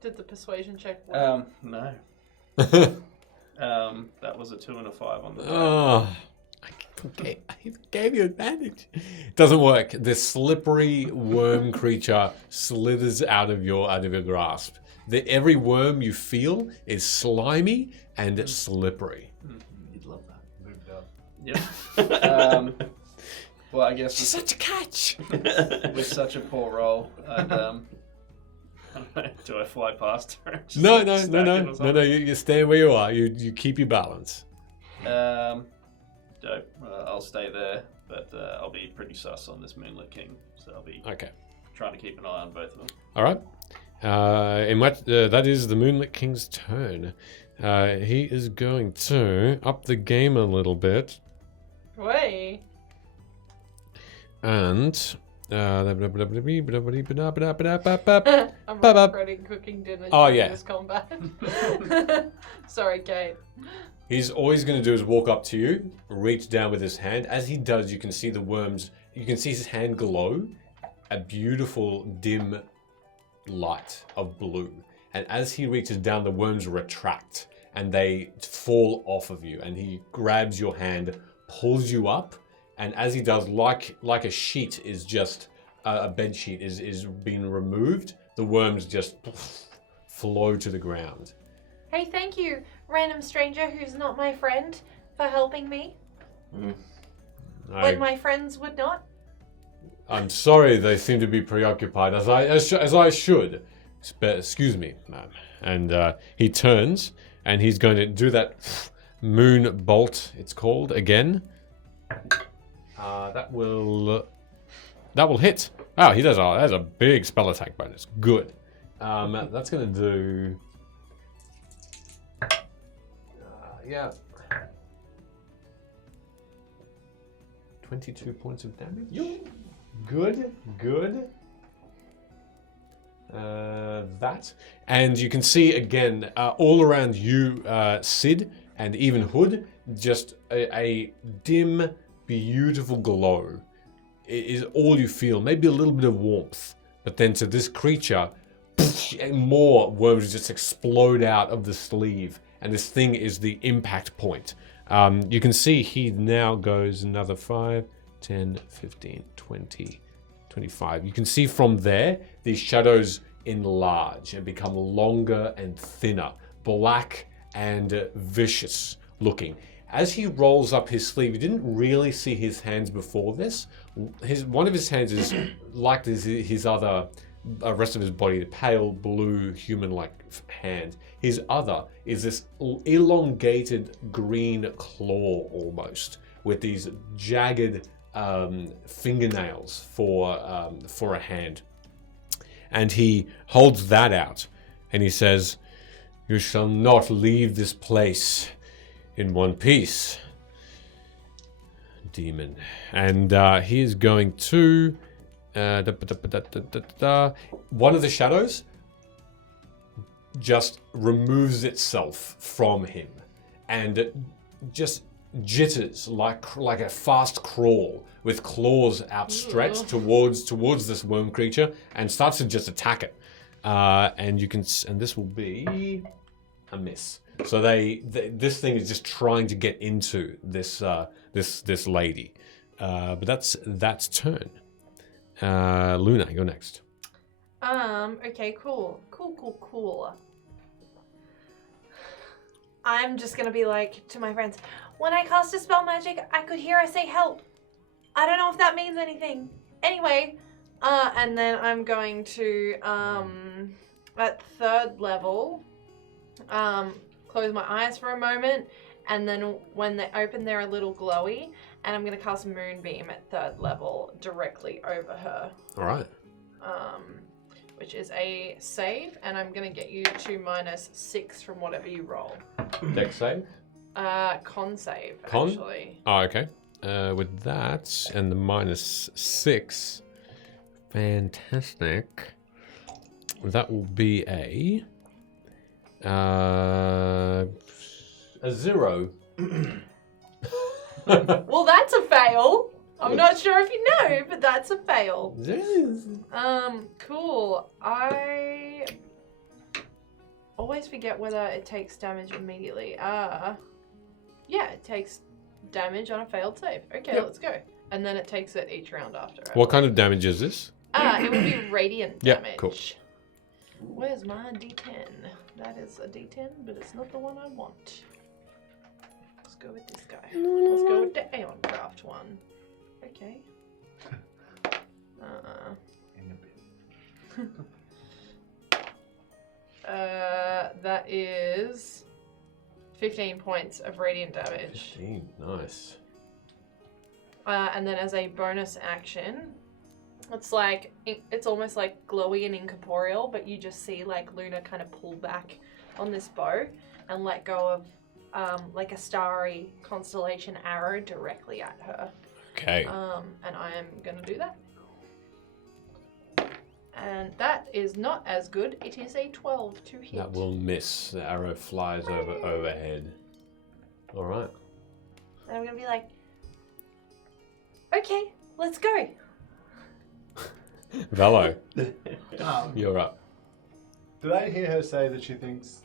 Did the persuasion check work? No. That was a 2 and a 5 on the die. Oh, I gave you advantage. Doesn't work. This slippery worm creature slithers out of your grasp. Every worm you feel is slimy and slippery. You'd love that. Looped up. Yep. Well, I guess She's such a catch. with such a poor roll, I'd, I don't know, do I fly past her? Just No. stack it or something? You stand where you are. You keep your balance. Dope. I'll stay there, but I'll be pretty sus on this Moonlit King, so I'll be Okay. trying to keep an eye on both of them. All right. That is the Moonlit King's turn. He is going to up the game a little bit. Way. And I'm regretting cooking dinner Oh, during yeah. this combat. Sorry, Kate. he's all he's going to do is walk up to you, reach down with his hand. As he does, you can see the worms. You can see his hand glow, a beautiful dim light of blue. And as he reaches down, the worms retract and they fall off of you. And he grabs your hand, pulls you up, and as he does, like a sheet is just a bed sheet is being removed, the worms just flow to the ground. Hey, thank you, random stranger who's not my friend, for helping me when my friends would not. I'm sorry, they seem to be preoccupied, as I should. Excuse me, ma'am. And he turns, and he's going to do that moon bolt, it's called, again. That will hit. Wow, he does. That's a big spell attack bonus. Good. That's going to do. Yeah. 22 points of damage. Good. That. And you can see again, all around you, Sid, and even Hood, just a dim, beautiful glow. It is all you feel. Maybe a little bit of warmth. But then to this creature, more worms just explode out of the sleeve. And this thing is the impact point. You can see he now goes another 5, 10, 15, 20, 25. You can see from there, these shadows enlarge and become longer and thinner, black and vicious looking. as he rolls up his sleeve, you didn't really see his hands before this. One of his hands is like his other rest of his body, the pale blue human-like hand. His other is this elongated green claw almost, with these jagged fingernails for a hand. And he holds that out, and he says, "You shall not leave this place in one piece, demon." And he is going to... one of the shadows just removes itself from him, and it just jitters like a fast crawl with claws outstretched towards this worm creature, and starts to just attack it. And this will be a miss. So this thing is just trying to get into this lady, but that's turn. Luna, you're next. Okay, cool. I'm just gonna be like to my friends, when I cast a spell magic, I could hear her say help. I don't know if that means anything. Anyway, and then I'm going to, at 3rd level, close my eyes for a moment, and then when they open, they're a little glowy, and I'm gonna cast Moonbeam at 3rd level directly over her. All right. Which is a save, and I'm gonna get you to -6 from whatever you roll. Dex save? Con save, Con? actually. Oh, okay. With that and the -6, fantastic. That will be a 0. Well, that's a fail. I'm not sure if you know, but that's a fail. Cool. I always forget whether it takes damage immediately. Yeah, it takes damage on a failed save. Okay, Yep. let's go. And then it takes it each round after. What kind of damage is this? It will be radiant Yep, damage. cool. Where's my D10? That is a D10, but it's not the one I want. Let's go with this guy. Let's go with the Aeoncraft one. Okay. That is 15 points of radiant damage. 15, nice. And then as a bonus action, it's almost like glowy and incorporeal, but you just see like Luna kind of pull back on this bow and let go of like a starry constellation arrow directly at her. Okay. And I am gonna do that. And that is not as good. It is a 12 to hit. That will miss. The arrow flies overhead. All right. And I'm gonna be like, okay, let's go. Velo, you're up. Did I hear her say that she thinks...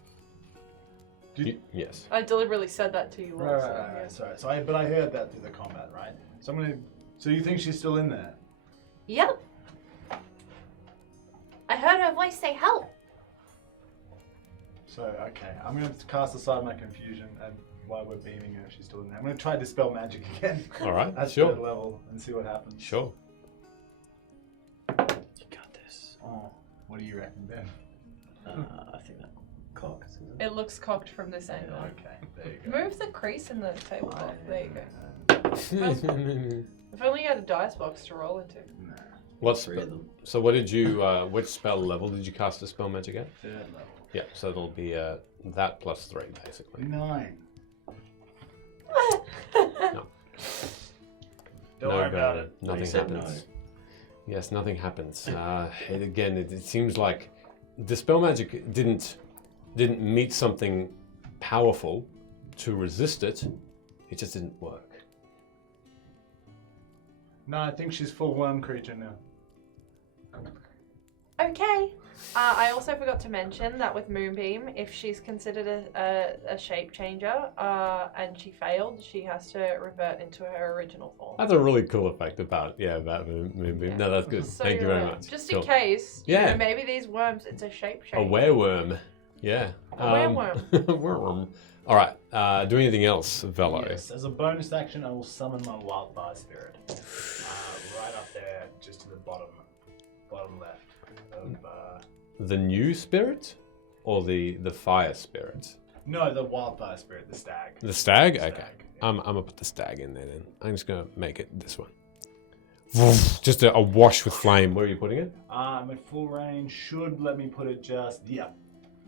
Yes. I deliberately said that to you. Right. Sorry. But I heard that through the combat, right? So So you think she's still in there? Yep. I heard her voice say help. So, okay. I'm going to cast aside my confusion and while we're beaming her, she's still in there. I'm going to try to dispel magic again. All right, at sure. 3rd level and see what happens. Sure. You got this. Oh, what do you reckon, Ben? I think that cocks, isn't it? It looks cocked from this angle. Okay, there you go. Move the crease in the tablecloth. There you go. If only you had a dice box to roll into. Nah, What's 3 of them. So what did you, which spell level did you cast a spell magic at? 3rd level. Yeah, so it'll be that plus 3, basically. 9. No. Don't worry about it. Nothing said happens. Yes, nothing happens. It seems like the spell magic didn't meet something powerful to resist it. It just didn't work. No, I think she's full worm creature now. Okay. I also forgot to mention that with Moonbeam, if she's considered a shape changer and she failed, she has to revert into her original form. That's a really cool effect about Moonbeam. Yeah. No, that's good. So, Thank you very much. Just Cool. in case, Yeah. maybe these worms, it's a shape A changer. wereworm. Yeah. A werewolf. Werewolf. All right. Do anything else, Velo? Yes, as a bonus action, I will summon my wildfire spirit. Right up there, just to the bottom left of. The new spirit, or the fire spirit? No, the wildfire spirit, the stag. The stag. Stag, Okay. yeah. I'm gonna put the stag in there then. I'm just gonna make it this one. Just a wash with flame. Where are you putting it? I'm at full range. Should let me put it just. Yeah.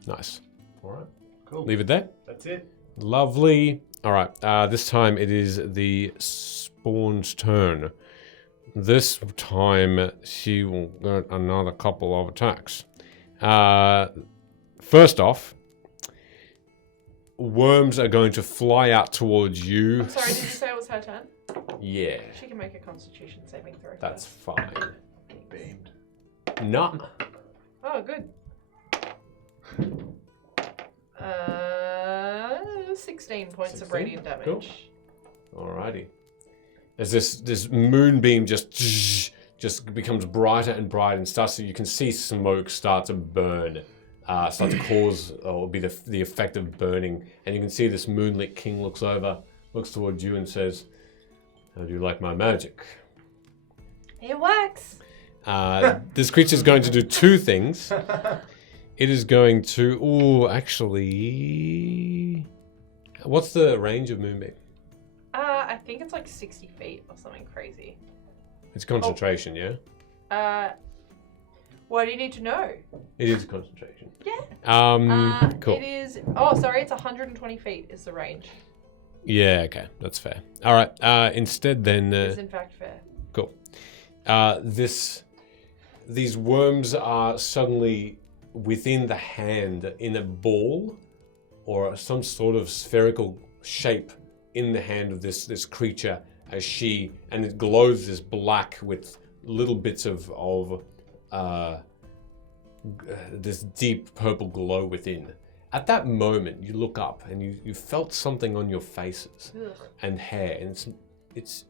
Nice. All right. Cool. Leave it there. That's it. Lovely. All right. This time it is the spawn's turn. This time she will get another couple of attacks. First off, worms are going to fly out towards you. I'm sorry, did you say it was her turn? Yeah, She can make a Constitution saving throw. that's first. fine. Beamed. None. Oh, good. 16 points of 16? radiant damage. Cool. Alrighty. As this moonbeam just becomes brighter and brighter and starts to, you can see smoke start to burn, start to cause, or be the effect of burning. And you can see this moonlit king looks towards you and says, "How do you like my magic?" It works. This creature is going to do two things. It is going to, actually, what's the range of moonbeam? I think it's like 60 feet or something crazy. It's concentration, yeah? What do you need to know? It is concentration. Yeah. Cool. It is. Oh, sorry. It's 120 feet is the range. Yeah, okay, that's fair. All right. Instead, then. It is in fact fair. Cool. These worms are suddenly within the hand in a ball or some sort of spherical shape in the hand of this creature and it glows this black with little bits of this deep purple glow within. At that moment, you look up and you felt something on your faces and hair, and it's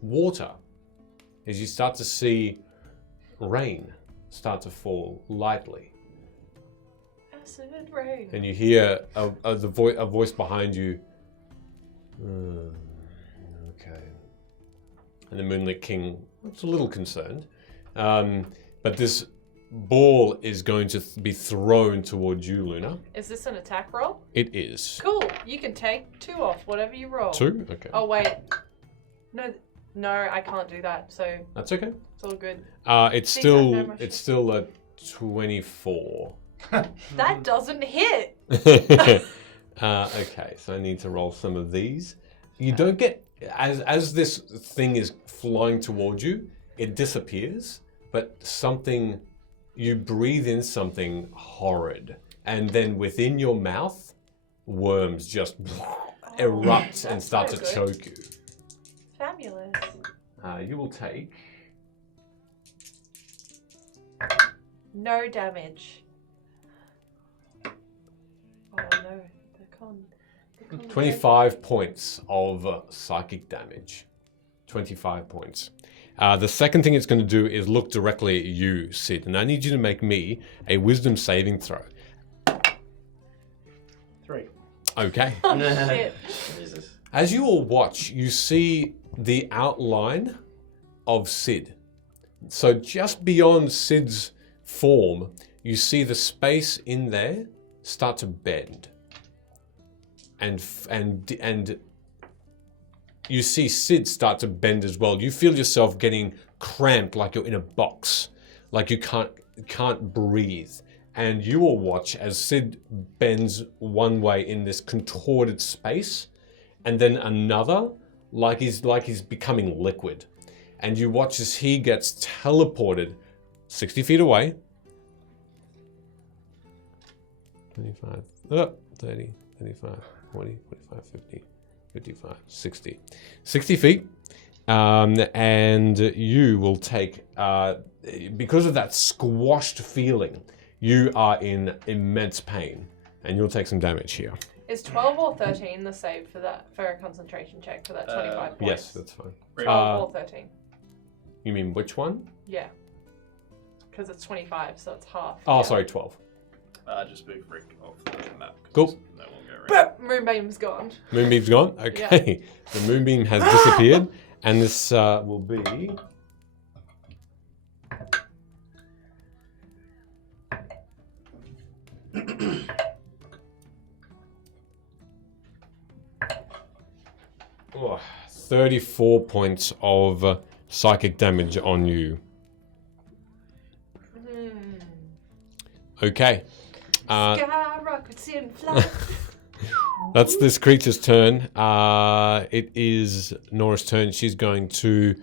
water. As you start to see rain start to fall lightly. Acid rain. And you hear a voice behind you. Okay. And the Moonlit King looks a little concerned. But this ball is going to be thrown towards you, Luna. Is this an attack roll? It is. Cool. You can take 2 off, whatever you roll. 2? Okay. Oh, wait. No, I can't do that, so That's okay. it's all good. It's See, I know my still a 24. That doesn't hit! Okay, so I need to roll some of these. You don't get, as this thing is flying towards you, it disappears, but you breathe in something horrid, and then within your mouth, worms just erupt and start to choke you. Fabulous. You will take... No damage. Oh no, the con 25 points of psychic damage. 25 points. The second thing it's going to do is look directly at you, Sid, and I need you to make me a wisdom saving throw. 3. Okay. Oh shit. Jesus. As you all watch, you see the outline of Sid. So just beyond Sid's form, you see the space in there start to bend. And you see Sid start to bend as well. You feel yourself getting cramped like you're in a box, like you can't breathe. And you will watch as Sid bends one way in this contorted space, and then another, like he's becoming liquid. And you watch as he gets teleported 60 feet away. 25, 30, 35, 40, 45, 50, 55, 60. 60 feet. And you will take, because of that squashed feeling, you are in immense pain. And you'll take some damage here. Is 12 or 13 the save for a concentration check for that 25 points? Yes, that's fine. 12 or 13. You mean which one? Yeah. Because it's 25, so it's half. Oh, Yeah. sorry, 12. Just move Rick off the map. 'cause Cool. No one go around. Moonbeam's gone. Moonbeam's gone? Okay. The moonbeam has disappeared. And this will be... Oh, 34 points of psychic damage on you. Okay. Skyrockets in flight. That's this creature's turn. It is Nora's turn. She's going to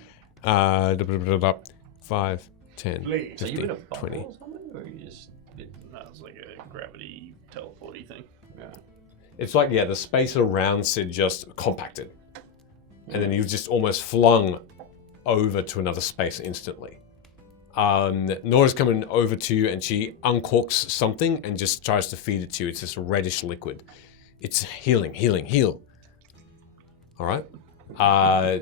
5, 10, Leave. So you 15, in a bubble 20. or something, or you just? No, it's like a gravity teleporty thing. Yeah. It's like, yeah, the space around Sid just compacted. And then you just almost flung over to another space instantly. Nora's coming over to you and she uncorks something and just tries to feed it to you. It's this reddish liquid. It's healing, heal. All right. I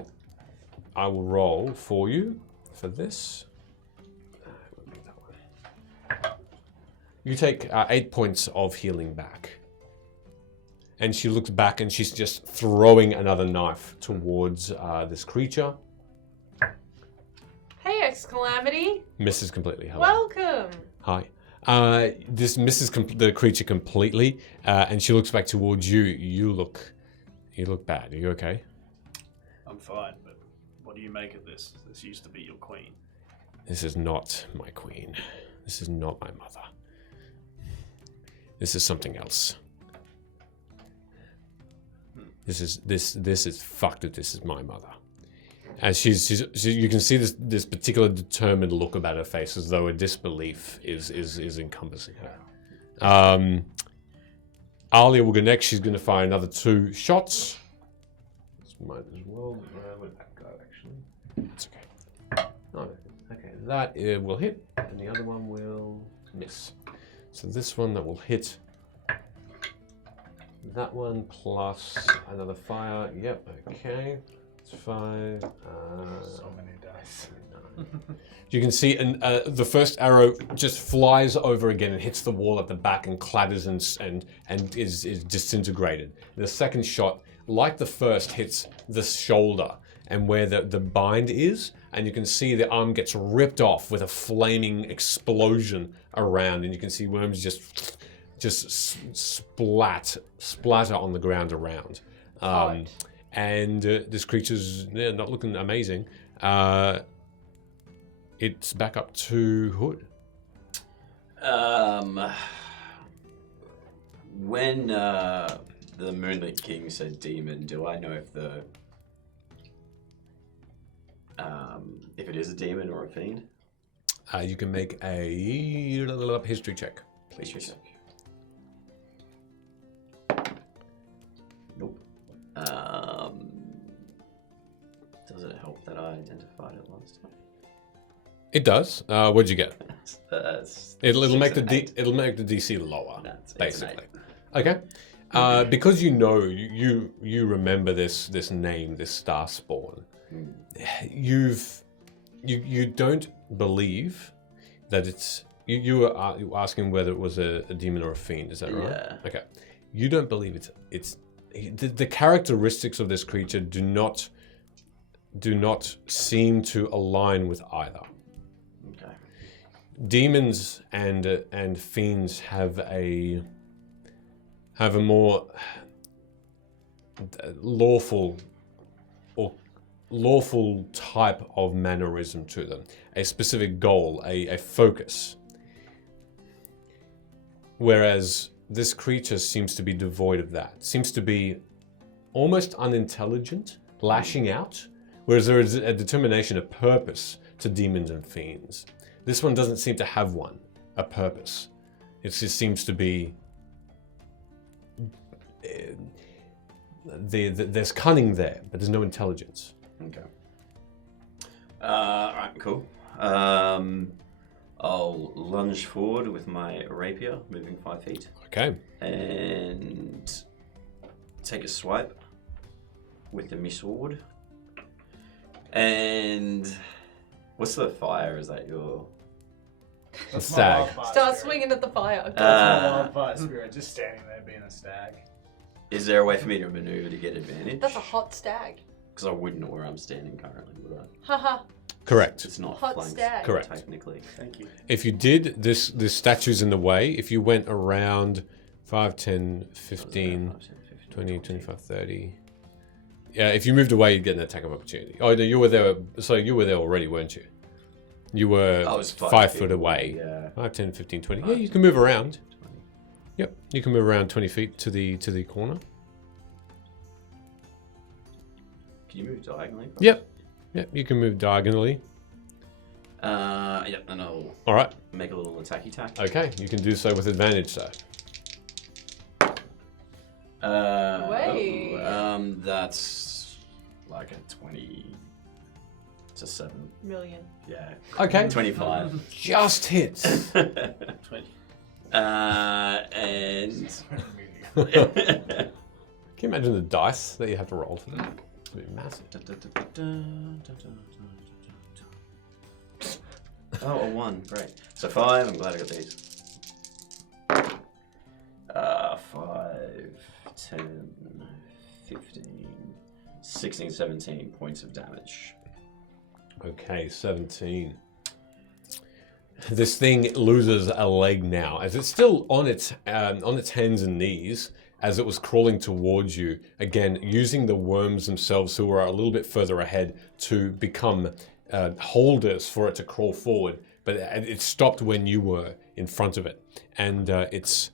will roll for you for this. You take 8 points of healing back. And she looks back and she's just throwing another knife towards this creature. Hey, X-Calamity. Misses completely. Hello. Welcome. Hi. This misses the creature completely, and she looks back towards you. You look bad. Are you okay? I'm fine, but what do you make of this? This used to be your queen. This is not my queen. This is not my mother. This is something else. This is fucked. That this is my mother. As you can see this particular determined look about her face, as though a disbelief is encompassing her. Alia will go next. She's going to fire another 2 shots. This might as well. Where'd that go? Actually, it's okay. Oh, okay, that will hit, and the other one will miss. So this one that will hit. That one plus another fire. Yep. Okay. 5. So many dice. You can see the first arrow just flies over again and hits the wall at the back and clatters and is disintegrated. The second shot, like the first, hits the shoulder and where the bind is, and you can see the arm gets ripped off with a flaming explosion around, and you can see worms just splatter on the ground around. And this creature's not looking amazing. It's back up to Hood. When the Moonlit King said demon, do I know if it is a demon or a fiend? You can make a history check. Please check. Nope. Does it help that I identified it last time? It does. What'd you get? It'll make the 8. it'll make the DC lower, It's an basically. 8. Okay. Because you remember this name, this Starspawn. You don't believe that it's you were asking whether it was a demon or a fiend. Is that right? Yeah. Okay. You don't believe it's the characteristics of this creature do not seem to align with either. Okay. Demons and fiends have a more lawful type of mannerism to them, a specific goal, a focus. Whereas this creature seems to be devoid of that. Seems to be almost unintelligent, lashing out, whereas there is a determination, a purpose to demons and fiends. This one doesn't seem to have one, a purpose. It just seems to be... there's cunning there, but there's no intelligence. Okay. Alright, cool. I'll lunge forward with my rapier, moving 5 feet. Okay. And take a swipe with the sword. And what's the fire? Is that your... That's Stag. my wildfire Start spirit. swinging at the fire. That's my wildfire spirit, just standing there being a stag. Is there a way for me to maneuver to get advantage? That's a hot stag. Because I wouldn't know where I'm standing currently, would I? Haha. Correct. It's not Hot flanked, stag. Correct. technically. Thank you. If you did, this statue's in the way. If you went around 5, 10, 15, 20, 25, 30. Yeah, if you moved away, you'd get an attack of opportunity. Oh, no, you were there. So you were there already, weren't you? You were I was 5 foot away. Yeah. 5, 10, 15, 20. Yeah, you can move around. Yep, you can move around 20 feet to the corner. Can you move diagonally? Yep. Yep, you can move diagonally. Yep, and I'll All right. make a little attacky tack. Okay, you can do so with advantage, so. Way. That's like a 20 to 7. Million. Yeah. Okay. 25. Just hits. 20. And Can you imagine the dice that you have to roll for that? It's going to be massive. Oh, a 1. Great. So 5. I'm glad I got these. 5, 10, 15, 16, 17 points of damage. Okay, 17. This thing loses a leg now, as it's still on its hands and knees as it was crawling towards you. Again, using the worms themselves, who are a little bit further ahead, to become holders for it to crawl forward. But it stopped when you were in front of it, and it's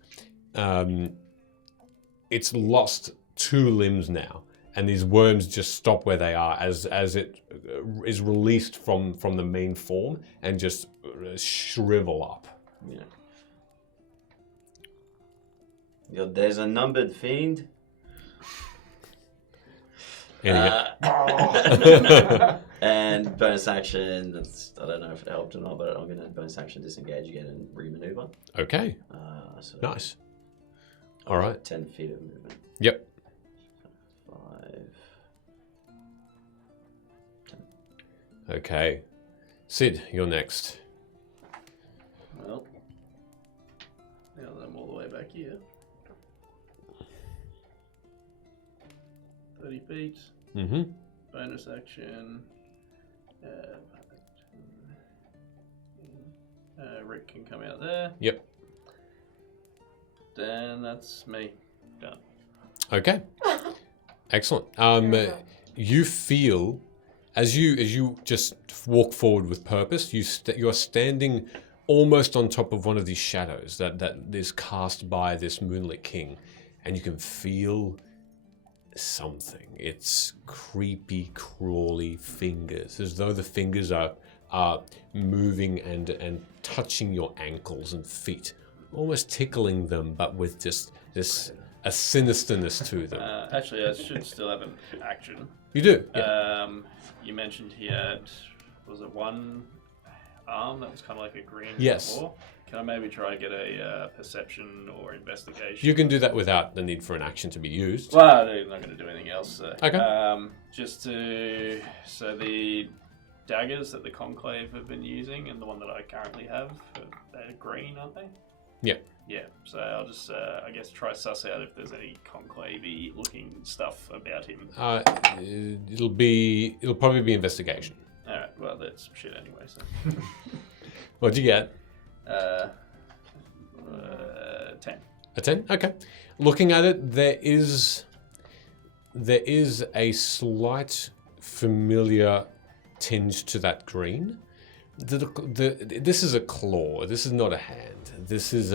lost 2 limbs now. And these worms just stop where they are as it is released from the main form and just shrivel up. Yeah. There's a numbered fiend. And bonus action. I don't know if it helped or not, but I'm going to bonus action disengage again and re-maneuver. Okay, So nice. All right. 10 feet of movement. Yep. 5. 10. Okay. Sid, you're next. Well, now that I'm all the way back here. 30 feet. Mm-hmm. Bonus action. Rick can come out there. Yep. Then that's me. Done. Okay. Excellent. You feel as you just walk forward with purpose, you are standing almost on top of one of these shadows that is cast by this moonlit king, and you can feel something. It's creepy, crawly fingers, as though the fingers are moving and touching your ankles and feet, almost tickling them, but with just a sinisterness to them. Actually, I should still have an action. You do. Yeah. You mentioned he had, was it one arm that was kind of like a green Yes. claw? Can I maybe try to get a perception or investigation? You can do that without the need for an action to be used. Well, I'm not going to do anything else. So. Okay. So the daggers that the Conclave have been using and the one that I currently have, they're green, aren't they? Yeah. Yeah, so I'll just, I guess, try to suss out if there's any conclave-y looking stuff about him. It'll probably be investigation. Alright, well, that's shit anyway, so. What'd you get? 10. A 10? Okay. Looking at it, there is a slight familiar tinge to that green. This is a claw. This is not a hand. This is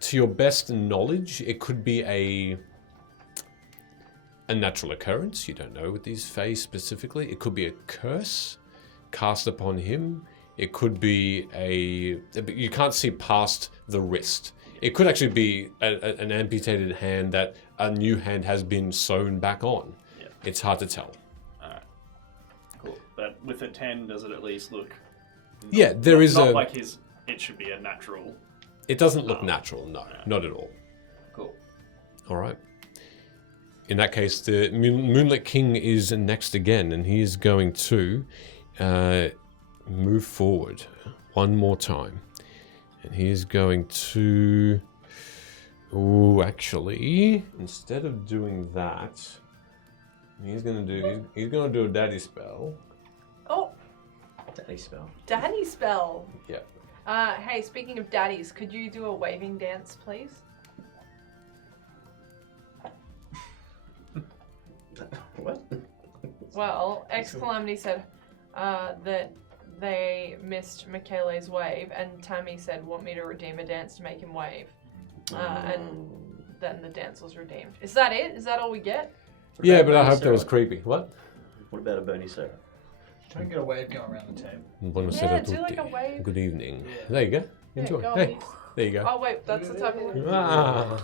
to your best knowledge, it could be a natural occurrence. You don't know what these face specifically. It could be a curse cast upon him. It could be you can't see past the wrist. It could actually be an amputated hand that a new hand has been sewn back on. Yeah. It's hard to tell. Alright. Cool. But with a 10, does it at least look... Yeah, there is not like it should be a natural... It doesn't look natural, no, not at all. Cool. All right. In that case, the Moonlit King is next again, and he is going to move forward one more time. And he is going to... Oh, actually, instead of doing that, he's gonna do a daddy spell. Oh, Daddy spell. daddy spell. Yeah. Hey, speaking of daddies, could you do a waving dance, please? What? Well, Calamity said that they missed Michele's wave, and Tammy said, want me to redeem a dance to make him wave. And then the dance was redeemed. Is that it? Is that all we get? Yeah, but I hope that was creepy. What? What about a Bernie Sarah? Try and get a wave going around the table. Buonasera do like tutti. a wave. Good evening. Yeah. There you go. Yeah, Enjoy. go on, Hey, please. there you go. Oh, wait, that's the type of... Ah.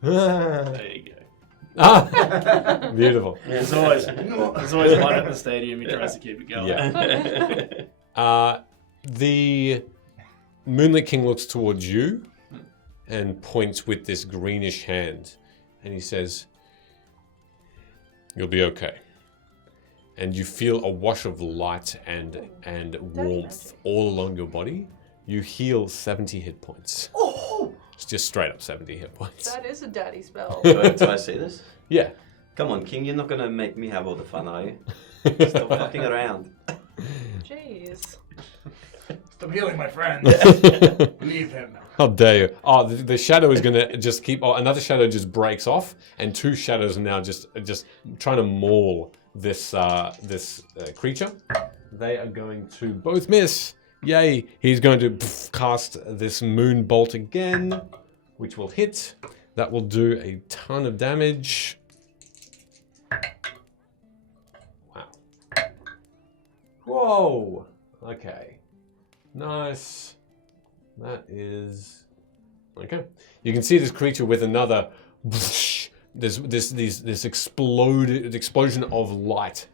There you go. Ah. Beautiful. There's always one at the stadium who tries to keep it going. Yeah. The Moonlit King looks towards you and points with this greenish hand, and he says, "You'll be okay." And you feel a wash of light and warmth all along your body. You heal 70 hit points. Oh! It's just straight up 70 hit points. That is a daddy spell. Do I see this? Yeah. Come on, King, you're not going to make me have all the fun, are you? Stop fucking around. Jeez. Stop healing my friend. Leave him. How dare you? Oh, the shadow is going to just keep... Oh, another shadow just breaks off, and two shadows are now just trying to maul this creature. They are going to both miss. Yay. He's going to cast this moon bolt again, which will hit. That will do a ton of damage. Wow. Whoa. Okay. Nice. That is... Okay. You can see this creature with another... This explosion of light.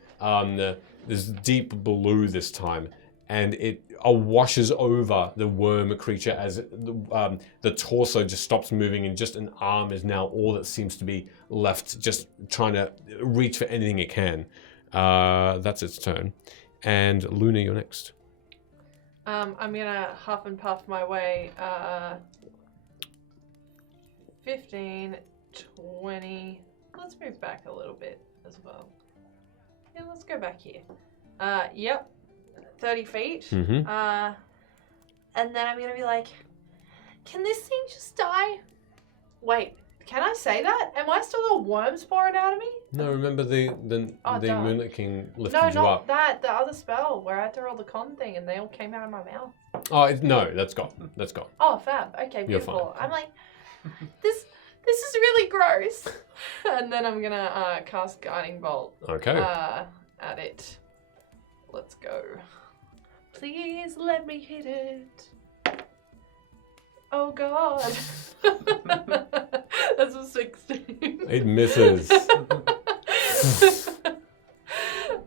This deep blue this time. And it washes over the worm creature as the torso just stops moving, and just an arm is now all that seems to be left, just trying to reach for anything it can. That's its turn. And Luna, you're next. I'm gonna huff and puff my way. 15, 20. Let's move back a little bit as well. Yeah, let's go back here. Yep. 30 feet. Mm-hmm. And then I'm gonna be like, can this thing just die? Wait, can I say that? Am I still got worms pouring out of me? No, remember the duh. Moonlit King lifted No, you not up. that. The other spell where I had to roll the con thing and they all came out of my mouth. Oh, no, that's gone. That's gone. Oh, fab. Okay, You're beautiful. I'm like, this is really gross. And then I'm gonna cast Guiding Bolt Okay. at it. Let's go. Please let me hit it. Oh God. That's a 16. It misses.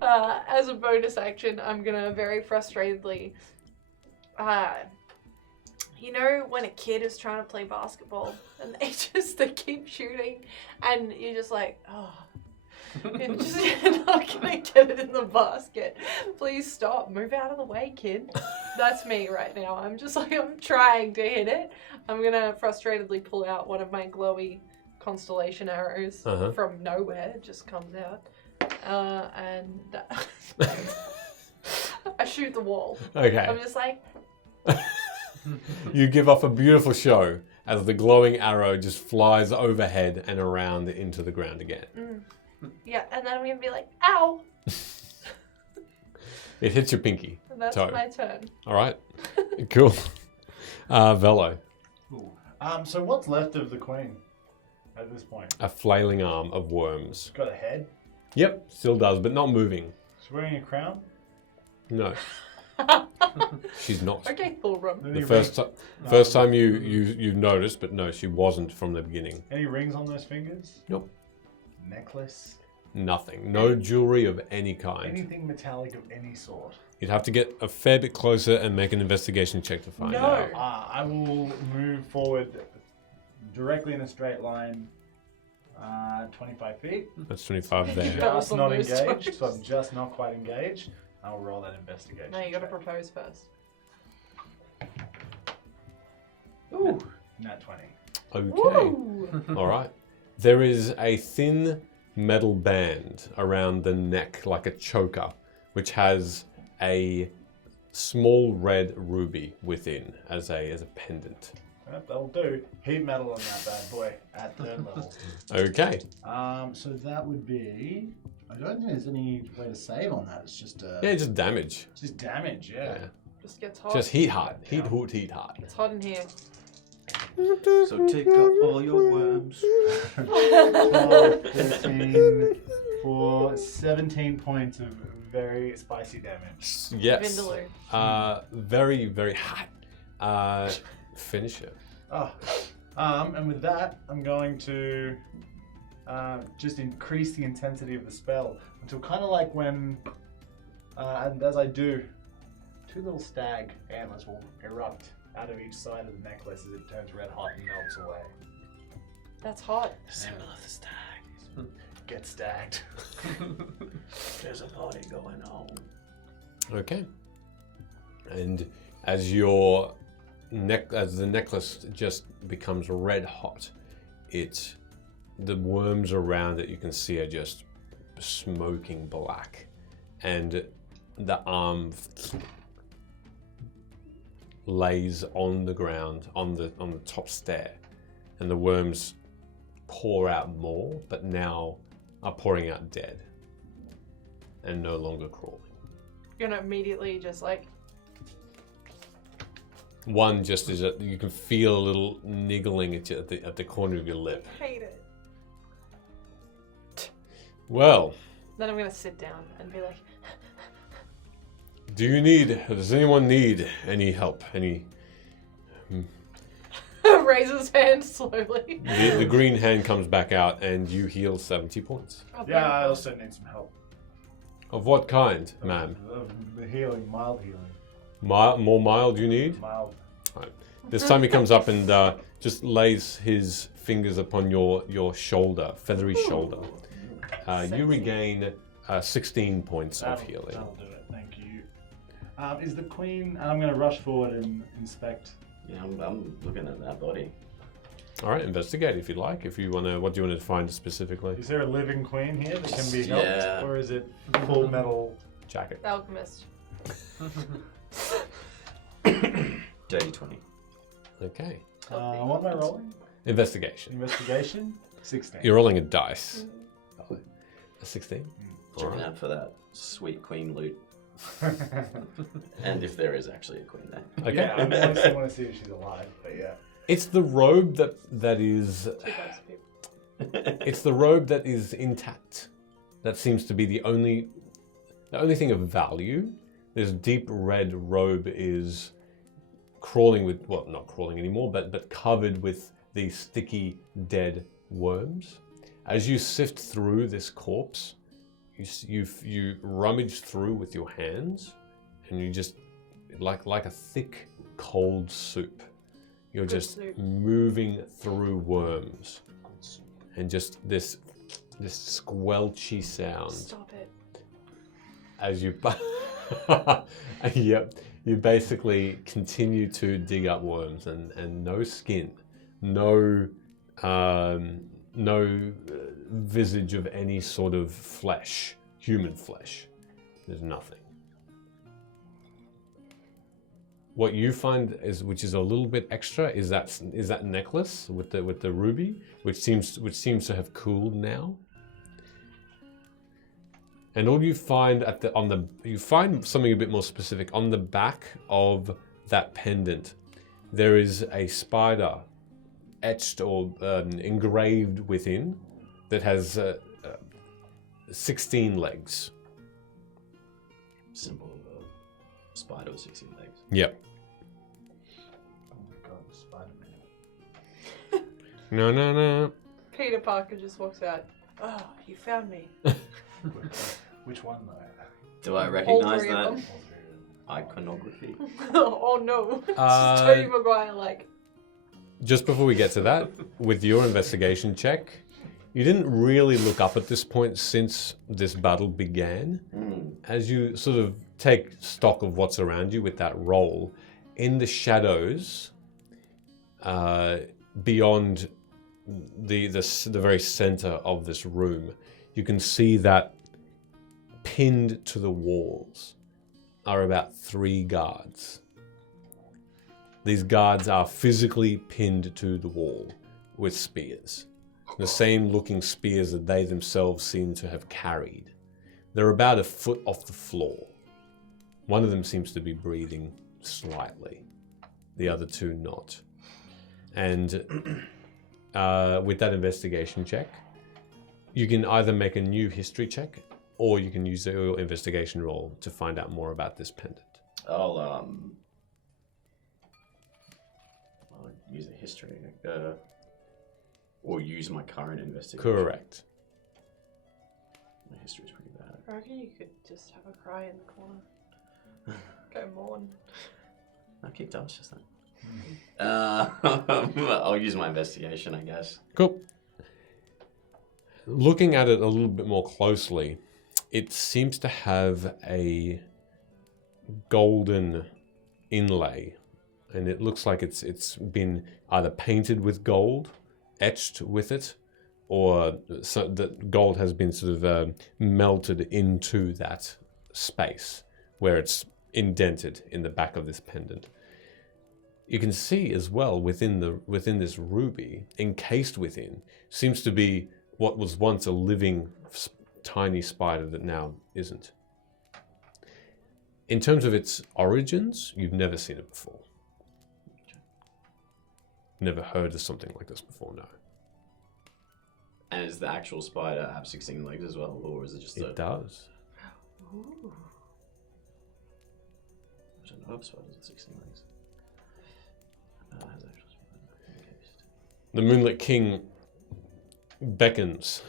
As a bonus action, I'm gonna very frustratedly, you know when a kid is trying to play basketball and they keep shooting and you're just like, oh, you're not gonna get it in the basket. Please stop. Move out of the way, kid. That's me right now. I'm just like, I'm trying to hit it. I'm gonna frustratedly pull out one of my glowy constellation arrows from nowhere. It just comes out. And I shoot the wall. Okay. I'm just like... You give off a beautiful show as the glowing arrow just flies overhead and around into the ground again. Yeah, and then I'm going to be like, ow! It hits your pinky. And that's toe. my turn. All right. Cool. Velo. Cool. So what's left of the queen at this point? A flailing arm of worms. Got a head. Yep, still does, but not moving. She's wearing a crown. No. She's not. Okay, full rum. The first time you noticed, but no, she wasn't from the beginning. Any rings on those fingers? Nope. Necklace? Nothing. No jewelry of any kind. Anything metallic of any sort? You'd have to get a fair bit closer and make an investigation check to find out. I will move forward directly in a straight line, 25 feet. That's 25 there. That was Just not almost engaged, twice. so I'm just not quite engaged. I'll roll that investigation. No, you gotta check. propose first. Ooh, nat 20. Okay. Woo! All right. There is a thin metal band around the neck, like a choker, which has a small red ruby within as a pendant. Yep, that'll do. Heat metal on that bad boy at 3rd level. Okay. So that would be. I don't think there's any way to save on that. It's just Yeah, just damage. just damage. Yeah. Yeah. Just gets hot. Just heat hard. Heat hoot, heat hard. It's hot in here. So take up all your worms. 12, 13 for 17 points of very spicy damage. Yes. Vindaloo. Very, very hot. Finish it. Oh. And with that, I'm going to just increase the intensity of the spell until kind of like when, and as I do, 2 little stag antlers will erupt out of each side of the necklace as it turns red hot and melts away. That's hot. Symbol of the stag. Get stagged. There's a party going on. Okay. And as as the necklace just becomes red hot, the worms around it you can see are just smoking black, and the arm lays on the ground on the top stair, and the worms pour out more, but now are pouring out dead and no longer crawling. You're gonna immediately just like. One just is you can feel a little niggling at you at the corner of your lip. Hate it. Well, Then I'm gonna sit down and be like, does anyone need any help? raise his hand slowly. The green hand comes back out and you heal 70 points. Oh, Yeah, I also need some help. Of what kind, ma'am? Of the healing, mild healing. More mild you need? Mild. This time he comes up and just lays his fingers upon your shoulder, feathery shoulder. You regain 16 points of healing. That'll do it, thank you. Is the queen, and I'm going to rush forward and inspect. Yeah, I'm looking at that body. All right, investigate if you like. If you want to, what do you want to find specifically? Is there a living queen here that can be helped? Yeah. Or is it full metal? Jacket. The alchemist. Dirty 20. Okay. What am I rolling? Investigation. Investigation? 16. You're rolling a dice. A 16? Checking out for that sweet queen loot. And if there is actually a queen there. Okay. Yeah, I still want to see if she's alive, but yeah. It's the robe that is. 2 types of people. It's the robe that is intact. That seems to be the only thing of value. This deep red robe is crawling with, well, not crawling anymore, but covered with these sticky dead worms. As you sift through this corpse, you rummage through with your hands, and you just like a thick cold soup. You're just soup. moving through worms, and just this squelchy sound Stop it. as you yep, you basically continue to dig up worms and no skin, no visage of any sort of flesh, human flesh. There's nothing. What you find is, which is a little bit extra, is that necklace with the ruby, which seems to have cooled now. And all you find you find something a bit more specific on the back of that pendant. There is a spider etched or engraved within that has 16 legs. Symbol of a spider with 16 legs. Yep. Oh my god, Spider-Man. No. Peter Parker just walks out. Oh, you found me. Which one though? Do I All recognize 3 of that? them. Iconography. Oh no. Uh, Tobey Maguire like. Just before we get to that, with your investigation check, you didn't really look up at this point since this battle began. Mm. As you sort of take stock of what's around you with that roll, in the shadows, beyond the very center of this room, you can see that pinned to the walls are about 3 guards. These guards are physically pinned to the wall with spears. The same looking spears that they themselves seem to have carried. They're about a foot off the floor. One of them seems to be breathing slightly. The other 2 not. And with that investigation check, you can either make a new history check or you can use your investigation roll to find out more about this pendant. I'll use a history, or use my current investigation. Correct. My history's pretty bad. I reckon you could just have a cry in the corner. Go mourn. I kicked ass just then. I'll use my investigation, I guess. Cool. Looking at it a little bit more closely, it seems to have a golden inlay, and it looks like it's been either painted with gold, etched with it, or so that gold has been sort of melted into that space where it's indented in the back of this pendant. You can see as well within this ruby, encased within, seems to be what was once a living tiny spider that now isn't. In terms of its origins, you've never seen it before. Never heard of something like this before, no. And does the actual spider have 16 legs as well, or is it just It does. Ooh. I don't know if spiders have 16 legs. Has actual spider encased. The Moonlit King beckons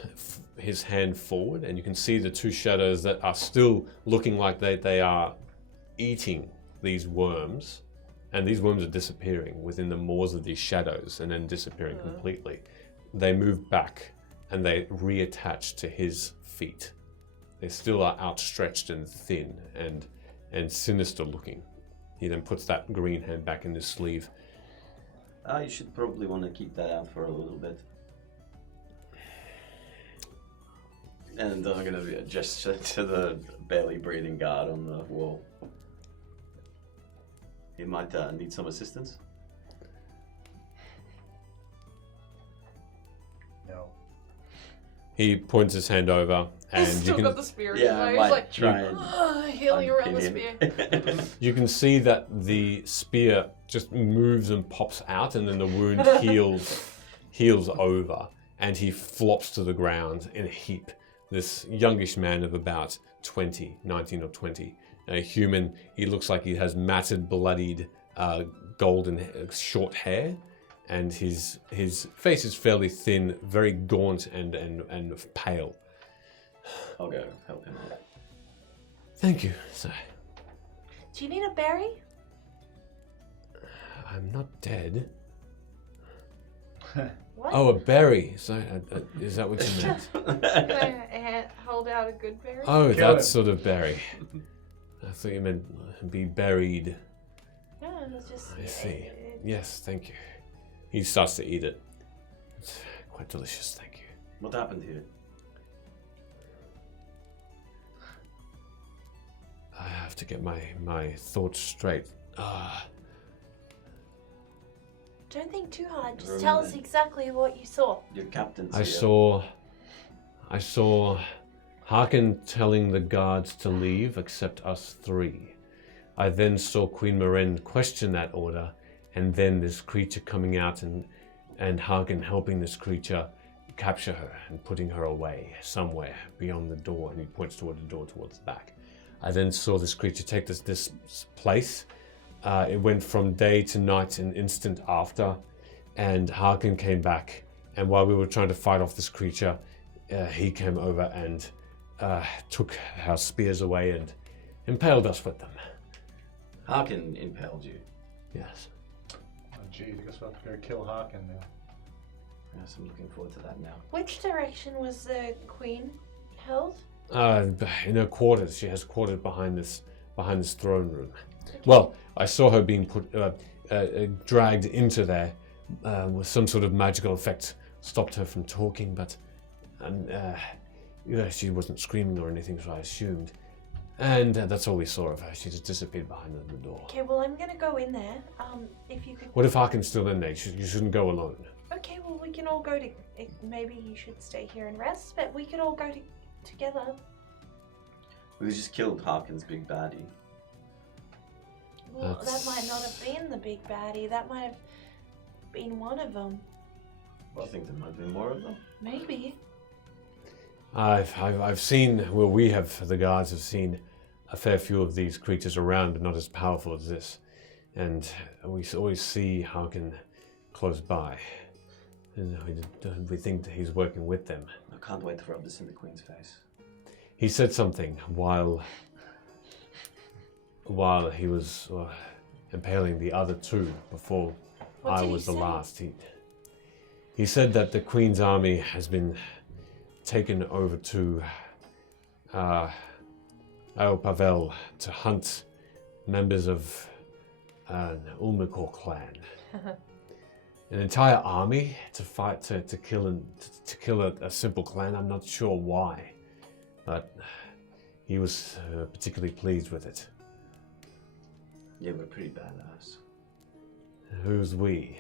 his hand forward, and you can see the 2 shadows that are still looking like they are eating these worms, and these worms are disappearing within the maws of these shadows and then disappearing completely. They move back and they reattach to his feet. They still are outstretched and thin and sinister looking. He then puts that green hand back in his sleeve. You should probably want to keep that out for a little bit. And I'm going to be a gesture to the barely breathing guard on the wall. He might need some assistance. No. He points his hand over, and He's you still can got the spear. Yeah, I He's might like try and healing around the unpin spear. him. you can see that the spear just moves and pops out, and then the wound heals over, and he flops to the ground in a heap. This youngish man of about 19 or 20, a human. He looks like he has matted, bloodied, golden short hair, and his face is fairly thin, very gaunt and pale. I'll go help him out. Thank you, sir. Do you need a berry? I'm not dead. What? Oh, a berry. So, is that what you meant? Can I hold out a good berry? Oh, Kill that him. sort of berry. I thought you meant be buried. No, it's just. I see. Yes, thank you. He starts to eat it. It's quite delicious, thank you. What happened here? I have to get my thoughts straight. Don't think too hard. Just Remember tell us that. exactly what you saw. Your captain's I here. saw Harkin telling the guards to leave except us 3. I then saw Queen Maren question that order, and then this creature coming out and Harkin helping this creature capture her and putting her away somewhere beyond the door, and he points toward the door towards the back. I then saw this creature take this place. It went from day to night an instant after, and Harkin came back, and while we were trying to fight off this creature, he came over and took our spears away and impaled us with them. Harkin impaled you. Yes. Oh, geez, I guess we'll have to go kill Harkin now. Yes, I'm looking forward to that now. Which direction was the queen held? In her quarters. She has quarters behind this behind this throne room. Well, I saw her being dragged into there with some sort of magical effect. Stopped her from talking, but she wasn't screaming or anything, so I assumed. And that's all we saw of her. She just disappeared behind the door. Okay, well, I'm gonna go in there. If you could. What if Harkin's still in there? You shouldn't go alone. Okay, well, we can all go to. Maybe you should stay here and rest, but we could all go together. We just killed Harkin's big baddie. Well, that might not have been the big baddie. That might have been one of them. I think there might be more of them. Maybe. I've seen, well, the guards have seen a fair few of these creatures around, but not as powerful as this. And we always see Harkin close by. And we think that he's working with them. I can't wait to rub this in the Queen's face. He said something while he was impaling the other two before I was the last. He said that the Queen's army has been taken over to El Pavel to hunt members of an Ulmikor clan. An entire army to fight to kill a simple clan. I'm not sure why, but he was particularly pleased with it. Yeah, we're pretty badass. Who's we?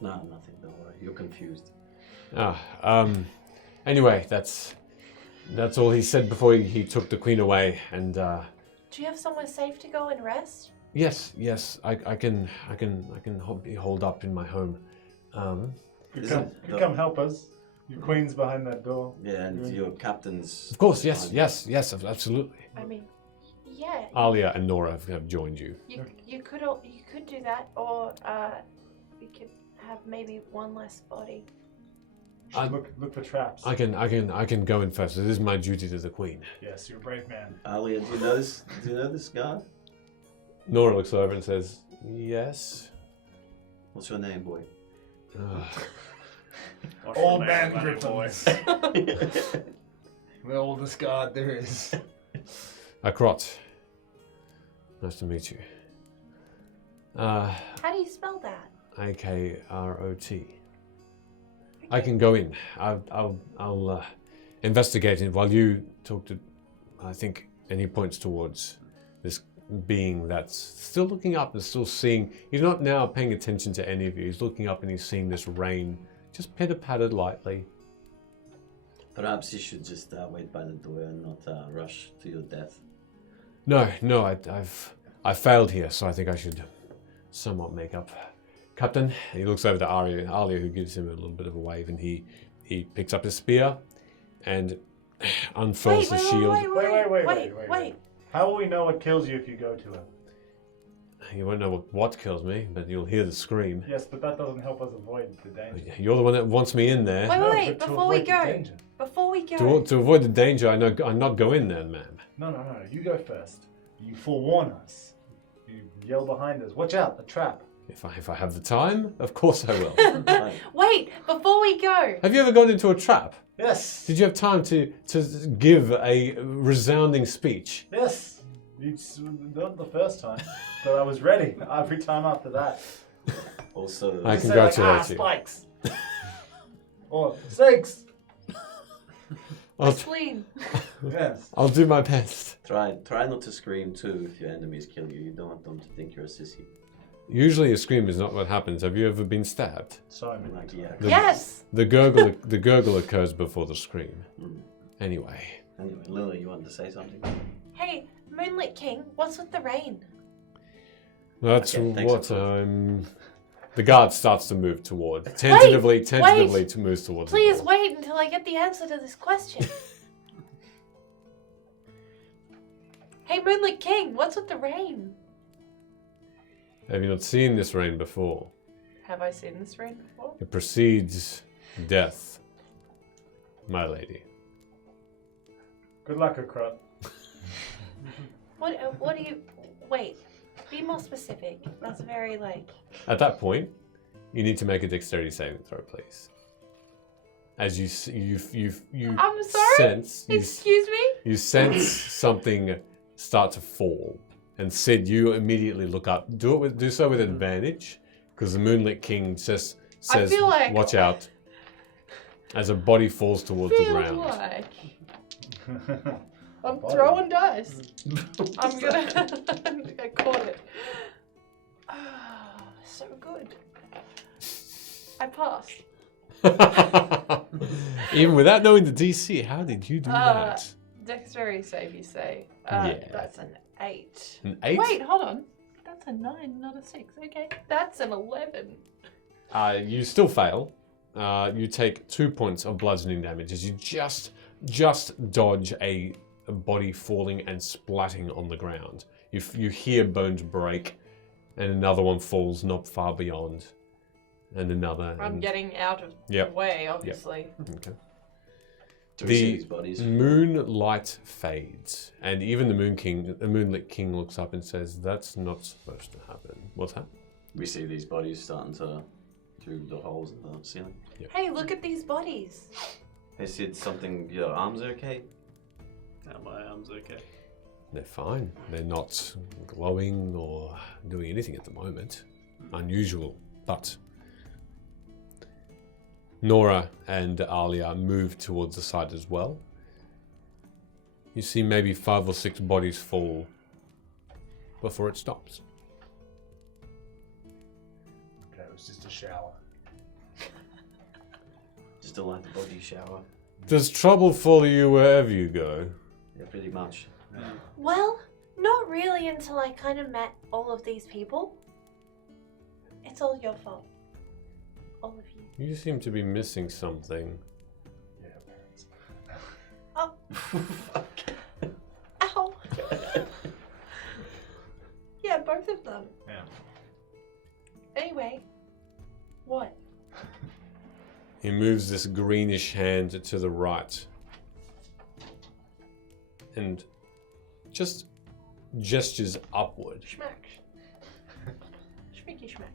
No, nothing. Don't worry. You're confused. Anyway, that's all he said before he took the Queen away. And Do you have somewhere safe to go and rest? yes, I can be holed up in my home. You come help us. Your Queen's behind that door. Yeah, and your captain's... Of course, yes, absolutely. I mean, yeah. Alia and Nora have joined you. You could do that, or we could have maybe one less body. Look for traps. I can go in first. It is my duty to the Queen. Yes, you're a brave man. Alia, do you know this? Do you know this guard? Nora looks over and says, "Yes." What's your name, boy? Old man Griffins. The oldest guard there is. Akrot. Nice to meet you. How do you spell that? Akrot. I can go in. I'll investigate it while you talk to, I think, and he points towards this being that's still looking up and still seeing. He's not now paying attention to any of you. He's looking up and he's seeing this rain just pitter-pattered lightly. Perhaps you should just wait by the door and not rush to your death. No, I've failed here, so I think I should somewhat make up. Captain, he looks over to Alia, who gives him a little bit of a wave, and he picks up his spear and unfurls the shield. Wait. How will we know what kills you if you go to him? You won't know what kills me, but you'll hear the scream. Yes, but that doesn't help us avoid the danger. You're the one that wants me in there. Wait, but to before we avoid the go. danger. Before we go. To avoid the danger, I not go in there, ma'am. No. You go first. You forewarn us. You yell behind us. Watch out, a trap. If I have the time, of course I will. Wait, before we go. Have you ever gone into a trap? Yes. Did you have time to give a resounding speech? Yes. Not the first time, but I was ready every time after that. Also, I You say congratulate like, you. spikes. Or snakes. Spleen. Yes. I'll do my best. try not to scream too if your enemies kill you. You don't want them to think you're a sissy. Usually a scream is not what happens. Have you ever been stabbed? So many. Like, yeah. Yes. The gurgle occurs before the scream. Mm. Anyway. Anyway, Lila, you wanted to say something? Hey, Moonlit King, what's with the rain? That's Okay, thanks, what of the guard starts to move toward. Tentatively to move towards Please the door. wait until I get the answer to this question. Hey, Moonlit King, what's with the rain? Have you not seen this rain before? Have I seen this rain before? It precedes death, my lady. Good luck, Akrot. What do you... Wait, be more specific. That's very, At that point, you need to make a dexterity saving throw, please. As you I'm sorry? sense, Excuse me? you sense something start to fall And Sid, you immediately look up. Do so with advantage, because the Moonlit King says, feel like- "Watch out!" As a body falls towards the ground. Like I'm throwing dice. I'm gonna. I caught it. So good. I passed. Even without knowing the DC, how did you do that? Dexterity save, you say? Yeah. That's an 8. An 8? Wait, hold on. That's a 9, not a 6. Okay, that's an 11. You still fail. You take 2 points of bludgeoning damage as you just dodge a body falling and splatting on the ground. You hear bones break, and another one falls not far beyond, and another. I'm getting out of Yep. the way, obviously. Okay. Do we see The these bodies? moonlight fades, and even the Moonlit King looks up and says, "That's not supposed to happen." What's that? We see these bodies starting to through the holes in the ceiling. Hey, look at these bodies. Hey Sid, something. Your arms okay? Now my arm's okay. They're fine. They're not glowing or doing anything at the moment. Unusual, but Nora and Alia move towards the side as well. You see maybe 5 or 6 bodies fall before it stops. Okay, it was just a shower. Just a light body shower. Does trouble follow you wherever you go? Yeah, pretty much. Well, not really until I kind of met all of these people. It's all your fault. All of you. You seem to be missing something. Yeah, parents. Oh. Ow. Yeah, both of them. Yeah. Anyway, what? He moves this greenish hand to the right and just gestures upward. Schmack. Schmicky schmack.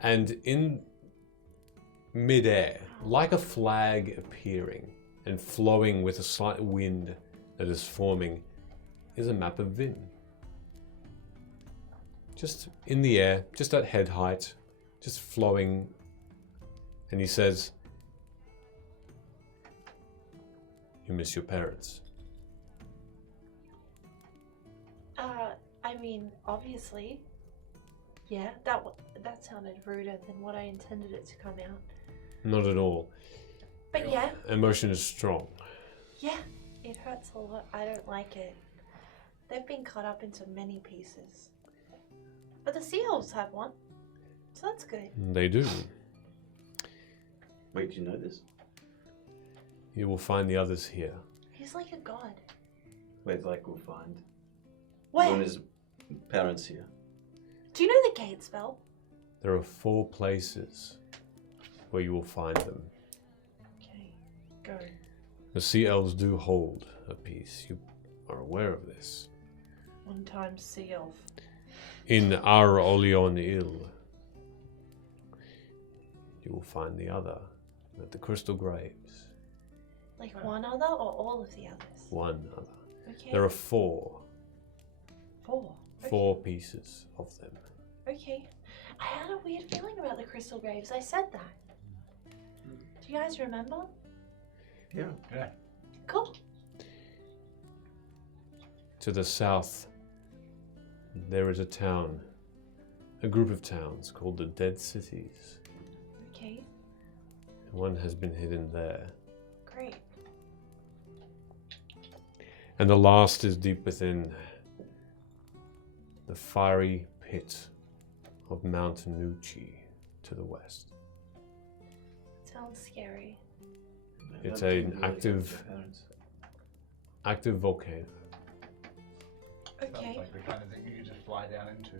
And in midair, like a flag appearing and flowing with a slight wind that is forming, is a map of Vin. Just in the air, just at head height, just flowing. And he says, "You miss your parents." I mean, obviously. Yeah, that sounded ruder than what I intended it to come out. Not at all. But yeah, Emotion is strong. yeah, it hurts a lot. I don't like it. They've been cut up into many pieces. But the sea elves have one, so that's good. They do. Wait, do you know this? You will find the others here. He's like a god. Wait, like we'll find. Where? When his parents here. Do you know the gate spell? There are 4 places where you will find them. Okay, go. The sea elves do hold a piece. You are aware of this. 1 time sea elf. In Ar Olion Il, you will find the other at the Crystal Graves. Like one other or all of the others? One other. Okay. There are 4. 4. 4 pieces of them. Okay. I had a weird feeling about the crystal graves. I said that. Do you guys remember? Yeah. Yeah. Cool. To the south, there is a town, a group of towns called the Dead Cities. Okay. One has been hidden there. Great. And the last is deep within the fiery pit of Mount Nucci to the west. Sounds scary. It's an active volcano. Okay. Sounds like the kind of thing you could just fly down into.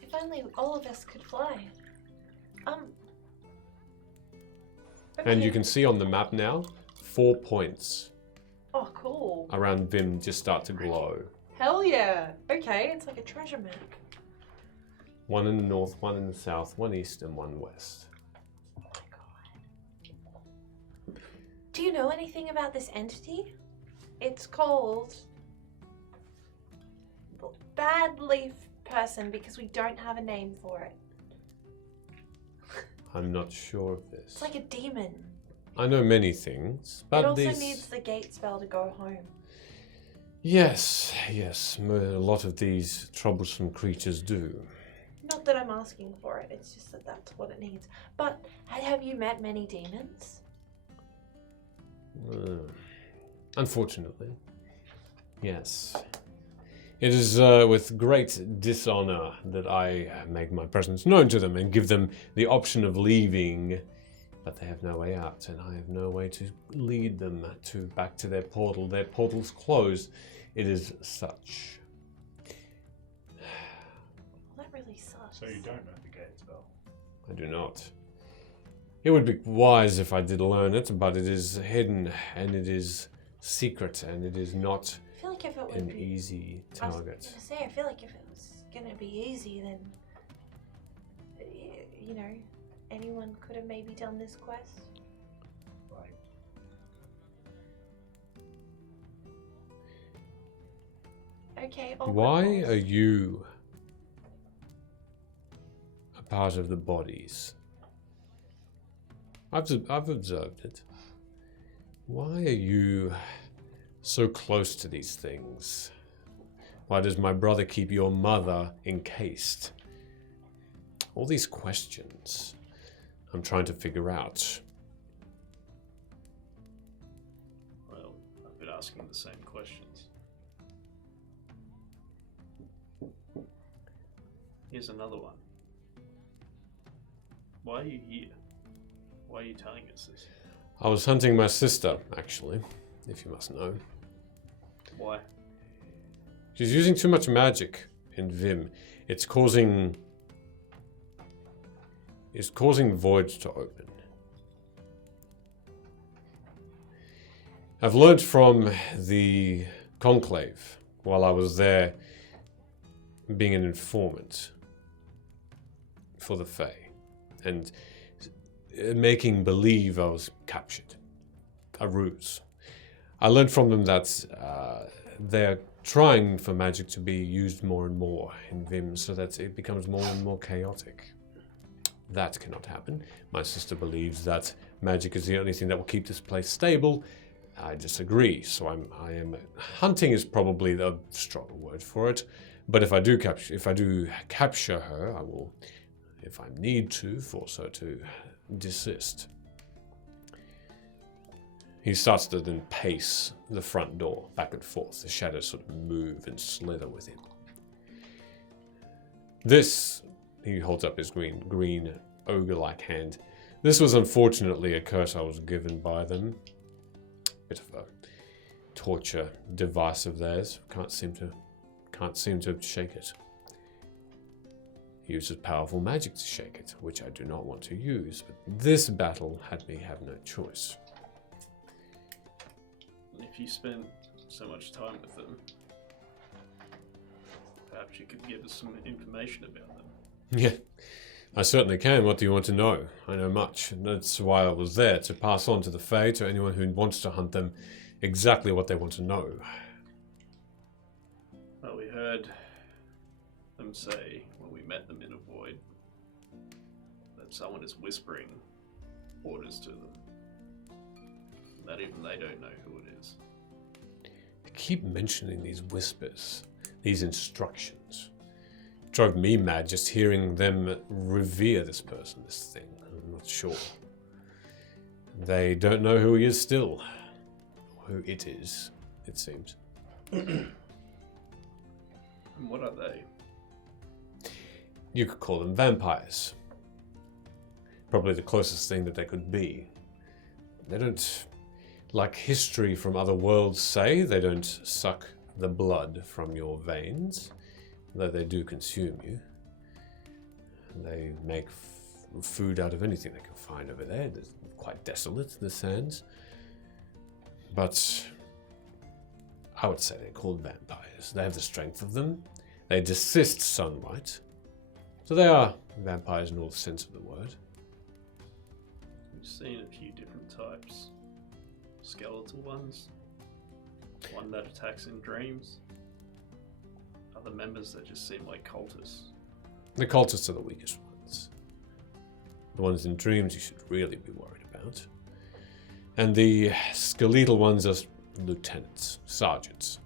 If only all of us could fly. And you okay. can see on the map now, 4 points Oh, cool. around Vim just start to glow. Hell yeah. Okay, it's like a treasure map. 1 in the north, 1 in the south, 1 east, and 1 west. Oh my god. Do you know anything about this entity? It's called bad leaf person because we don't have a name for it. I'm not sure of this. It's like a demon. I know many things, but It also these... needs the gate spell to go home. Yes, a lot of these troublesome creatures do. Not that I'm asking for it, it's just that that's what it needs. But have you met many demons? Unfortunately, yes. It is with great dishonor that I make my presence known to them and give them the option of leaving, but they have no way out, and I have no way to lead them back to their portal. Their portal's closed. It is such. That really sucks. So you don't know the gate spell? I do not. It would be wise if I did learn it, but it is hidden, and it is secret, and it is not I feel like if it would an be easy I was target. gonna say, I feel like if it was gonna be easy, then you know, anyone could have maybe done this quest. Right. Okay. Why are you a part of the bodies? I've observed it. Why are you so close to these things? Why does my brother keep your mother encased? All these questions I'm trying to figure out. Well, I've been asking the same questions. Here's another one. Why are you here? Why are you telling us this? I was hunting my sister, actually, if you must know. Why? She's using too much magic in Vim. It's causing voids to open. I've learned from the Conclave while I was there being an informant for the Fae and making believe I was captured. A ruse. I learned from them that they're trying for magic to be used more and more in Vim so that it becomes more and more chaotic. That cannot happen. My sister believes that magic is the only thing that will keep this place stable. I disagree, so I am hunting is probably the stronger word for it. But if I do capture her, I will, if I need to, force her to desist. He starts to then pace the front door back and forth. The shadows sort of move and slither with him. This, he holds up his green ogre-like hand. This was unfortunately a curse I was given by them. Bit of a torture device of theirs. Can't seem to shake it. He uses powerful magic to shake it, which I do not want to use. But this battle had me have no choice. If you spent so much time with them, perhaps you could give us some information about them. Yeah, I certainly can. What do you want to know? I know much. That's why I was there, to pass on to the Fae, to anyone who wants to hunt them, exactly what they want to know. Well, we heard them say, when we met them in a void, that someone is whispering orders to them. That even they don't know who it is. They keep mentioning these whispers, these instructions. It drove me mad just hearing them revere this person, this thing. I'm not sure. They don't know who he is still. Who it is, it seems. And what are they? You could call them vampires. Probably the closest thing that they could be. They don't, like history from other worlds say, they don't suck the blood from your veins, though they do consume you. They make food out of anything they can find over there. They're quite desolate, the sands. But I would say they're called vampires. They have the strength of them. They desist sunlight. So they are vampires in all the sense of the word. We've seen a few different types. Skeletal ones. One that attacks in dreams. the members that just seem like cultists? The cultists are the weakest ones. The ones in dreams you should really be worried about. And the skeletal ones are lieutenants, sergeants,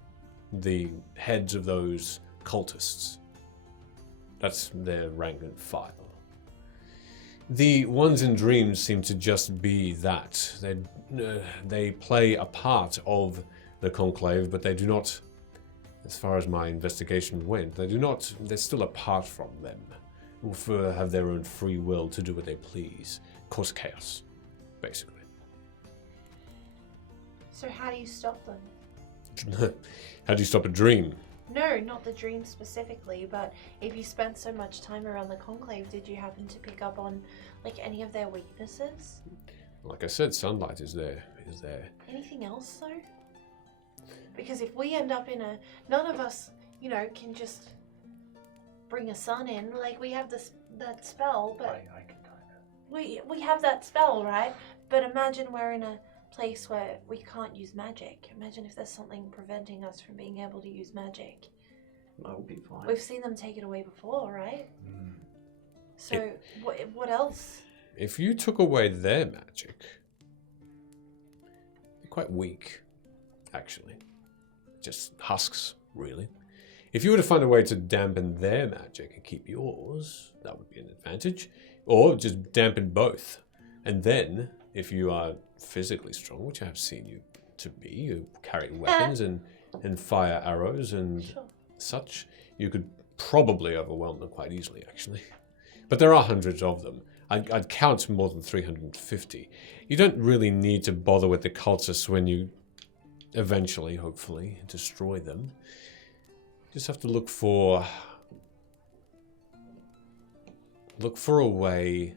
the heads of those cultists. That's their rank and file. The ones in dreams seem to just be that. They play a part of the conclave, but they do not, as far as my investigation went, they're still apart from them. Who have their own free will to do what they please. Cause chaos, basically. So how do you stop them? How do you stop a dream? No, not the dream specifically, but if you spent so much time around the conclave, did you happen to pick up on like any of their weaknesses? Like I said, sunlight is there. Anything else though? Because if we end up in none of us, can just bring a sun in. Like we have that spell, but I can kind of. we have that spell, right? But imagine we're in a place where we can't use magic. Imagine if there's something preventing us from being able to use magic. That would be fine. We've seen them take it away before, right? So what else? If you took away their magic, they're quite weak, actually. Just husks, really. If you were to find a way to dampen their magic and keep yours, that would be an advantage. Or just dampen both. And then, if you are physically strong, which I have seen you to be, you carry weapons and fire arrows and such, you could probably overwhelm them quite easily, actually. But there are hundreds of them. I'd count more than 350. You don't really need to bother with the cultists when you eventually, hopefully, destroy them. You just have to look for a way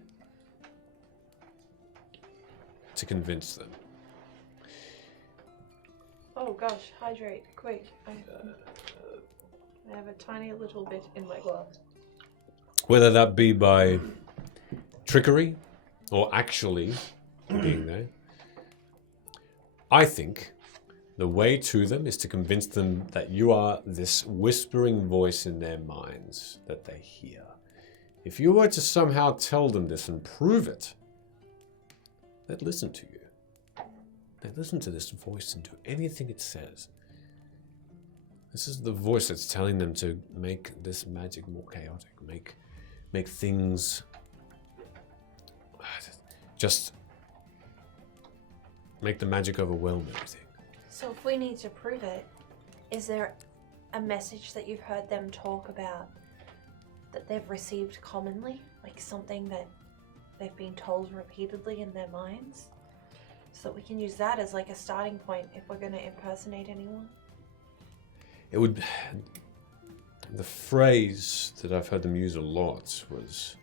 to convince them. Oh gosh, hydrate, quick. I have a tiny little bit in my glove. Whether that be by trickery or actually being there, I think the way to them is to convince them that you are this whispering voice in their minds that they hear. If you were to somehow tell them this and prove it, they'd listen to you. They'd listen to this voice and do anything it says. This is the voice that's telling them to make this magic more chaotic, make things just make the magic overwhelm everything. So if we need to prove it, is there a message that you've heard them talk about that they've received commonly? Like something that they've been told repeatedly in their minds? So that we can use that as like a starting point if we're going to impersonate anyone? It would... The phrase that I've heard them use a lot was...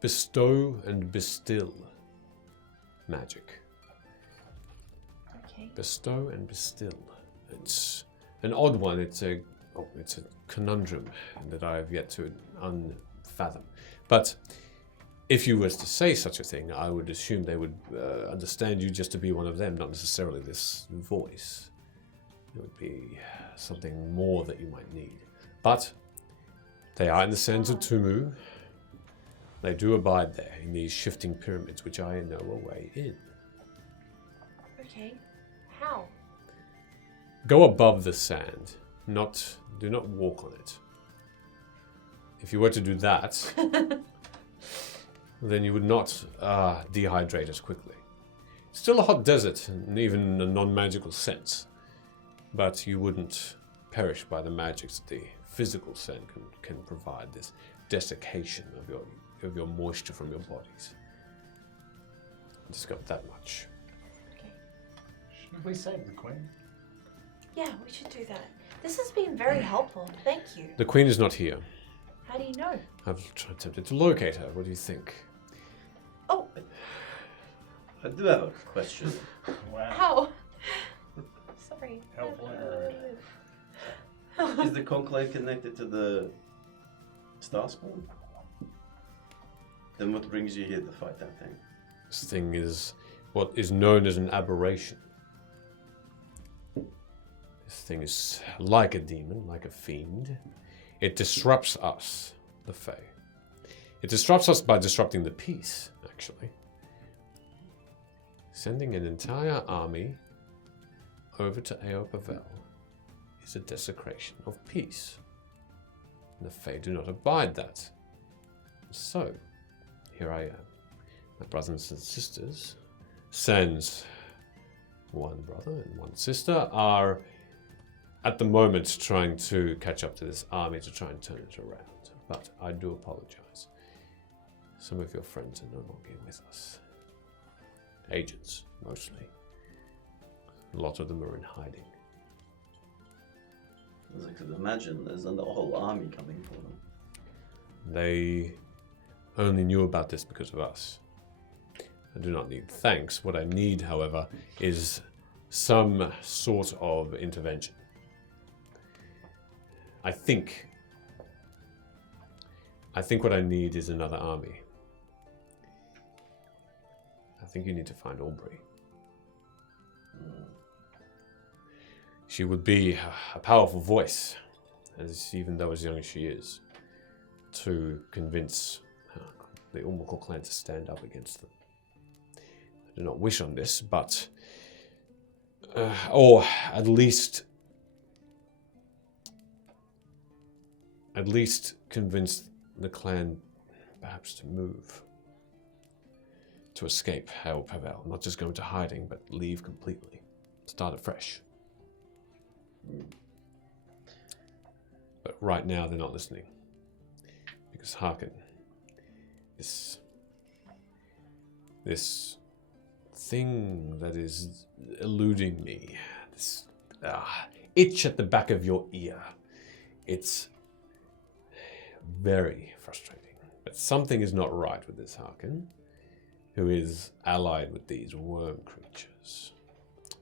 bestow and bestill magic. Okay. Bestow and bestill. It's an odd one. It's a conundrum that I have yet to unfathom. But if you was to say such a thing, I would assume they would understand you just to be one of them, not necessarily this voice. It would be something more that you might need. But they are in the sands of Tumu. They do abide there in these shifting pyramids, which I know a way in. Okay. How? Go above the sand. Do not walk on it. If you were to do that, then you would not dehydrate as quickly. It's still a hot desert, and even in a non-magical sense, but you wouldn't perish by the magics that the physical sand can provide, this desiccation of your moisture from your bodies. Just got that much. Okay. Should we save the queen? Yeah, we should do that. This has been very helpful. Thank you. The queen is not here. How do you know? I've attempted to locate her. What do you think? Oh, I do have a question. Wow. how? Sorry. Helpful and rude. Is the conclave connected to the star spawn? Then what brings you here to fight that thing? This thing is what is known as an aberration. This thing is like a demon, like a fiend. It disrupts us, the Fae. It disrupts us by disrupting the peace, actually. Sending an entire army over to Eopavel is a desecration of peace. And the Fae do not abide that. So, here I am. My brothers and sisters, sans one brother and one sister, are at the moment trying to catch up to this army to try and turn it around. But I do apologize. Some of your friends are no longer with us. Agents, mostly. A lot of them are in hiding. As I could imagine, there's a whole army coming for them. They only knew about this because of us. I do not need thanks. What I need, however, is some sort of intervention. I think what I need is another army. I think you need to find Aubrey. She would be a powerful voice, even though as young as she is, to convince the Ulmukul clan to stand up against them. I do not wish on this, but or at least convince the clan perhaps to move, to escape Eopavel, not just go into hiding, but leave completely, start afresh. But right now they're not listening, because hearken, this thing that is eluding me, this itch at the back of your ear, it's very frustrating. But something is not right with this Harkin, who is allied with these worm creatures.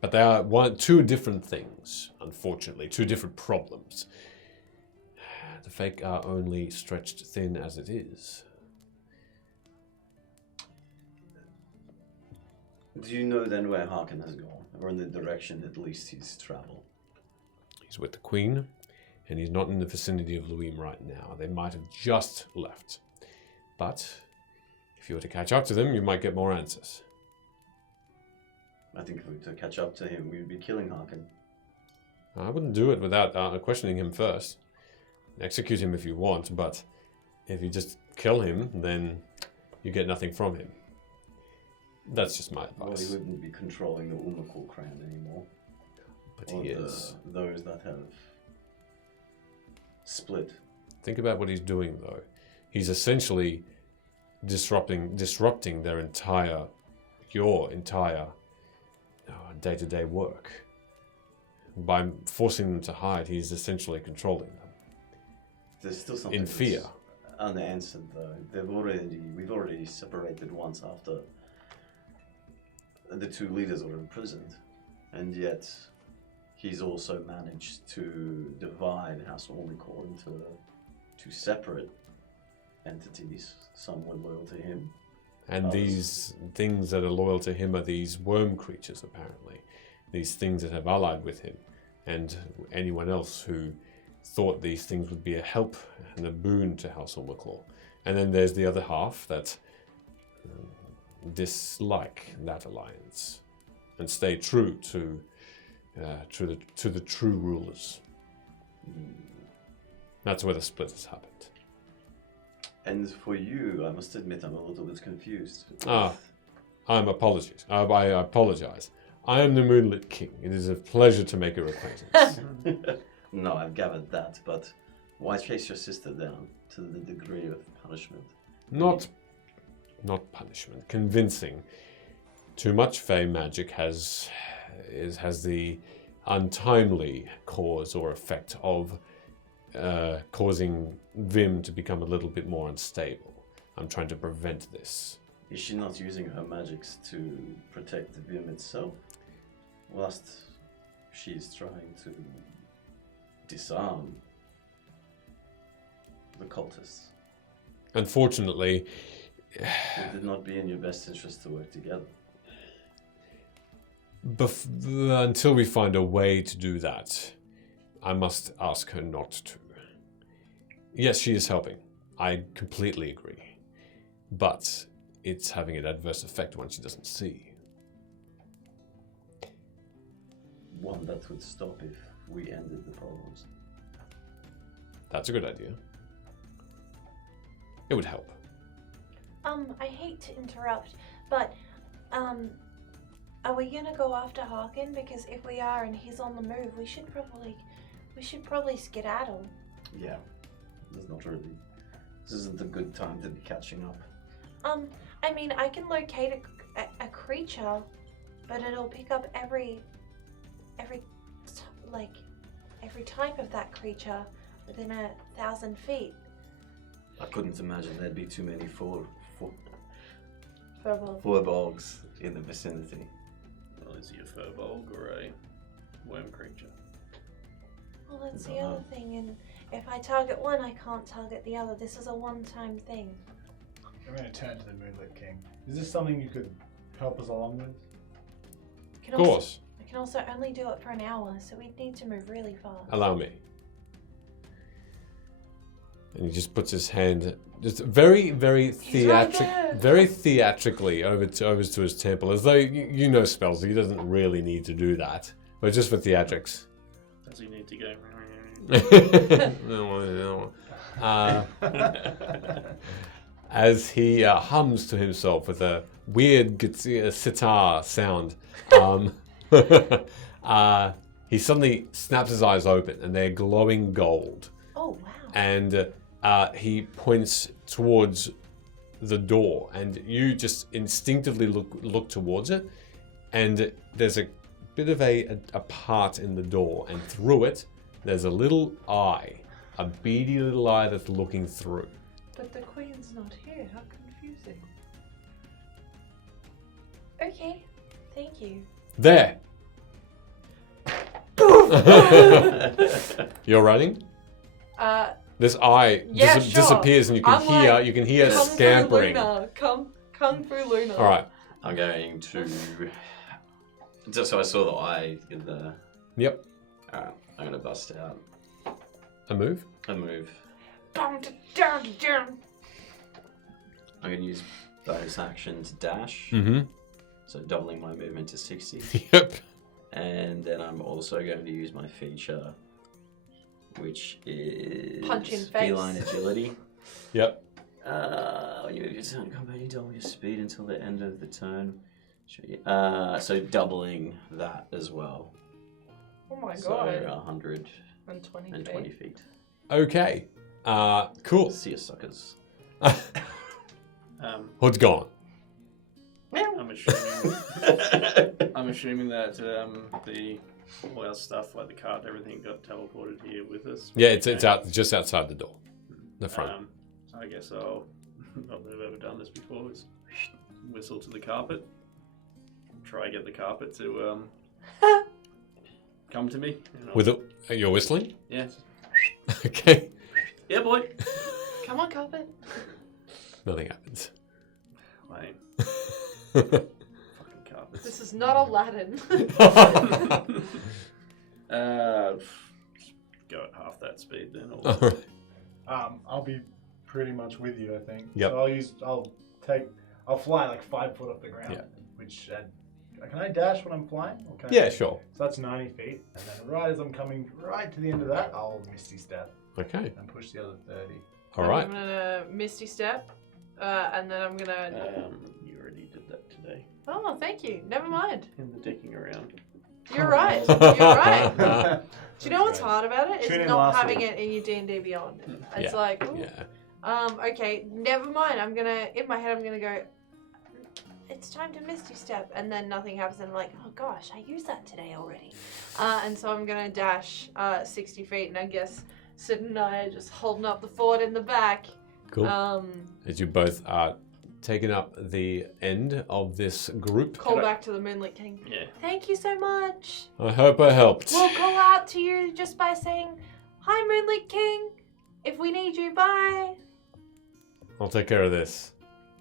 But they are two different things, unfortunately, two different problems. The fake are only stretched thin as it is. Do you know then where Harkin has gone, or in the direction at least he's traveled? He's with the Queen, and he's not in the vicinity of Luime right now. They might have just left. But if you were to catch up to them, you might get more answers. I think if we were to catch up to him, we would be killing Harkin. I wouldn't do it without questioning him first. Execute him if you want, but if you just kill him, then you get nothing from him. That's just my advice. Well, he wouldn't be controlling the Ulmukul clan anymore. But or he is. Those that have split. Think about what he's doing, though. He's essentially disrupting your entire day-to-day work. By forcing them to hide, he's essentially controlling them. There's still something in fear. Unanswered, though. We've already separated once after the two leaders were imprisoned, and yet he's also managed to divide House Ulmukul into two separate entities. Some were loyal to him. And these things that are loyal to him are these worm creatures, apparently. These things that have allied with him. And anyone else who thought these things would be a help and a boon to House Ulmukul. And then there's the other half that dislike that alliance and stay true to the true rulers. That's where the split has happened. And for you, I must admit, I'm a little bit confused. I apologize. I am the Moonlit King. It is a pleasure to make your acquaintance. No, I've gathered that, but why chase your sister down to the degree of punishment? Not punishment. Convincing. Too much Fey magic has the untimely cause or effect of causing Vim to become a little bit more unstable. I'm trying to prevent this. Is she not using her magics to protect the Vim itself? Whilst she's trying to disarm the cultists. Unfortunately, would it not be in your best interest to work together? until we find a way to do that, I must ask her not to. Yes, she is helping. I completely agree. But it's having an adverse effect when she doesn't see. One that would stop if we ended the problems. That's a good idea. It would help. I hate to interrupt, but, are we gonna go after Harkin? Because if we are and he's on the move, we should probably skedaddle. Yeah, there's not really. This isn't a good time to be catching up. I mean, I can locate a creature, but it'll pick up every type of that creature within 1,000 feet. I couldn't imagine there'd be too many Furbolg. furbolgs in the vicinity. Well, is he a furbolg or a worm creature? Well, that's the other thing, and if I target one, I can't target the other. This is a one-time thing. I'm going to turn to the Moonlit King. Is this something you could help us along with? Can Of course. I can also only do it for an hour, so we'd need to move really fast. Allow me. And he just puts his hand, just very, very theatrically over to his temple, as though you know spells. He doesn't really need to do that, but just for theatrics. Does he need to go? As he hums to himself with a weird sitar sound, he suddenly snaps his eyes open, and they're glowing gold. Oh, wow. And he points towards the door, and you just instinctively look towards it, and there's a bit of a part in the door, and through it there's a little eye, a beady little eye that's looking through. But the queen's not here. How confusing. Okay, thank you. There. You're running. This eye Yeah, sure. disappears, and you can I'm like, you can hear Kung scampering. Fu Luna. Kung Fu Luna. All right. I'm going to. Just so I saw the eye in the. Yep. Alright, I'm gonna bust out A move. a move. Down. I'm gonna use bonus action to dash, Mm-hmm. so doubling my movement to 60. Yep. And then I'm also going to use my feature, which is Punch in face. feline agility. Yep. When you move your turn combat, you double your speed until the end of the turn. So doubling that as well. Oh my So god. 120 feet. Okay. Cool. See you, suckers. Hood's gone. I'm assuming. I'm assuming that all our stuff, like the cart and everything, got teleported here with us. Yeah, it's out just outside the door, the front. I guess I'll not that I've ever done this before. Is whistle to the carpet. Try get the carpet to come to me. With it, you're whistling. Yeah. Okay. Yeah, boy. Come on, carpet. Nothing happens. Lame. Fucking carpets. This is not Aladdin. Go at half that speed then. Or... All right. I'll be pretty much with you, I think. Yep. So I'll fly like 5 foot off the ground. Yeah. Which can I dash when I'm flying? Or can I Yeah, sure. So that's 90 feet, and then right as I'm coming right to the end of that, I'll Misty Step Okay. and push the other 30. All right. I'm gonna Misty Step, and then I'm gonna. You already did that today Oh, thank you. Never mind. in the dicking around. You're right. You're right. Do you know what's That's hard about it? Tune It's in not last having week. it in your D&D Beyond. It's Yeah. like, ooh. Yeah. Okay, never mind. I'm gonna, in my head, I'm gonna go, it's time to Misty Step, and then nothing happens, and I'm like, oh gosh, I used that today already. And so I'm gonna dash 60 feet, and I guess Sid and I are just holding up the fort in the back. Cool. As you both are taking up the end of this group, Call back to the Moonlit King. Yeah. Thank you so much. I hope I helped. We'll call out to you just by saying, hi, Moonlit King. If we need you, bye. I'll take care of this.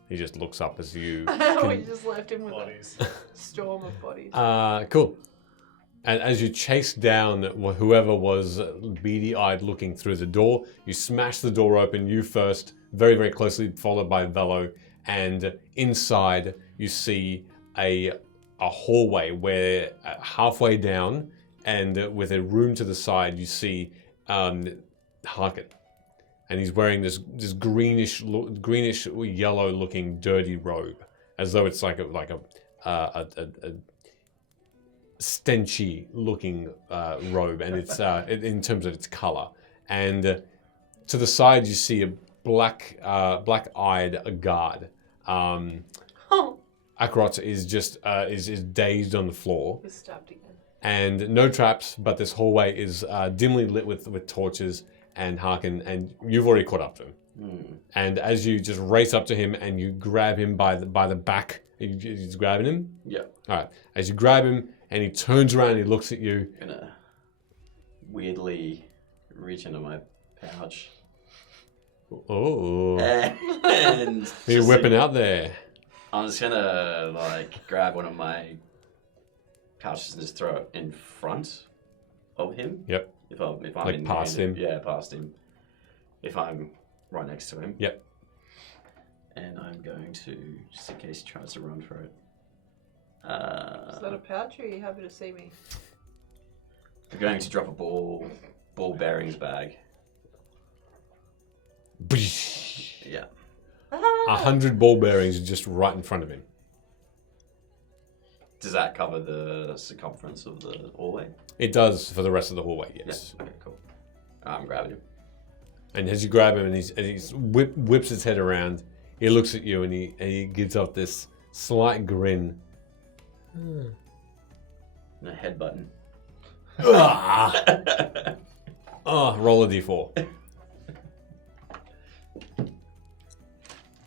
He just looks up as you. We just left him with Bodies. a storm of bodies. Cool. And as you chase down whoever was beady-eyed looking through the door, you smash the door open, you first, very, very closely followed by Velo, and inside you see a hallway where halfway down and with a room to the side you see Harkin. And he's wearing this greenish yellow looking dirty robe, as though it's like a stenchy looking robe, and it's in terms of its color. And to the side you see a black-eyed guard. Akrot is just is dazed on the floor. He's stabbed again. And no traps, but this hallway is dimly lit with torches and Harkin, and you've already caught up to him. And as you just race up to him and you grab him by the back, he's grabbing him? Yeah. All right. As you grab him and he turns around and he looks at you. Gonna weirdly reach into my pouch. Oh. And You're whipping out there. I'm just gonna grab one of my pouches and just throw it in front of him. Yep. If I'm Like in past hand, him? Yeah, past him. If I'm right next to him. Yep. And I'm going to, just in case he tries to run for it. Is that a pouch or are you happy to see me? I'm going to drop a ball bearings bag. Yeah. 100 ball bearings just right in front of him. Does that cover the circumference of the hallway? It does for the rest of the hallway, yes. Yeah. Okay, cool. I'm grabbing him. And as you grab him and he whips his head around, he looks at you and he gives off this slight grin. And a head button. Roll a d4.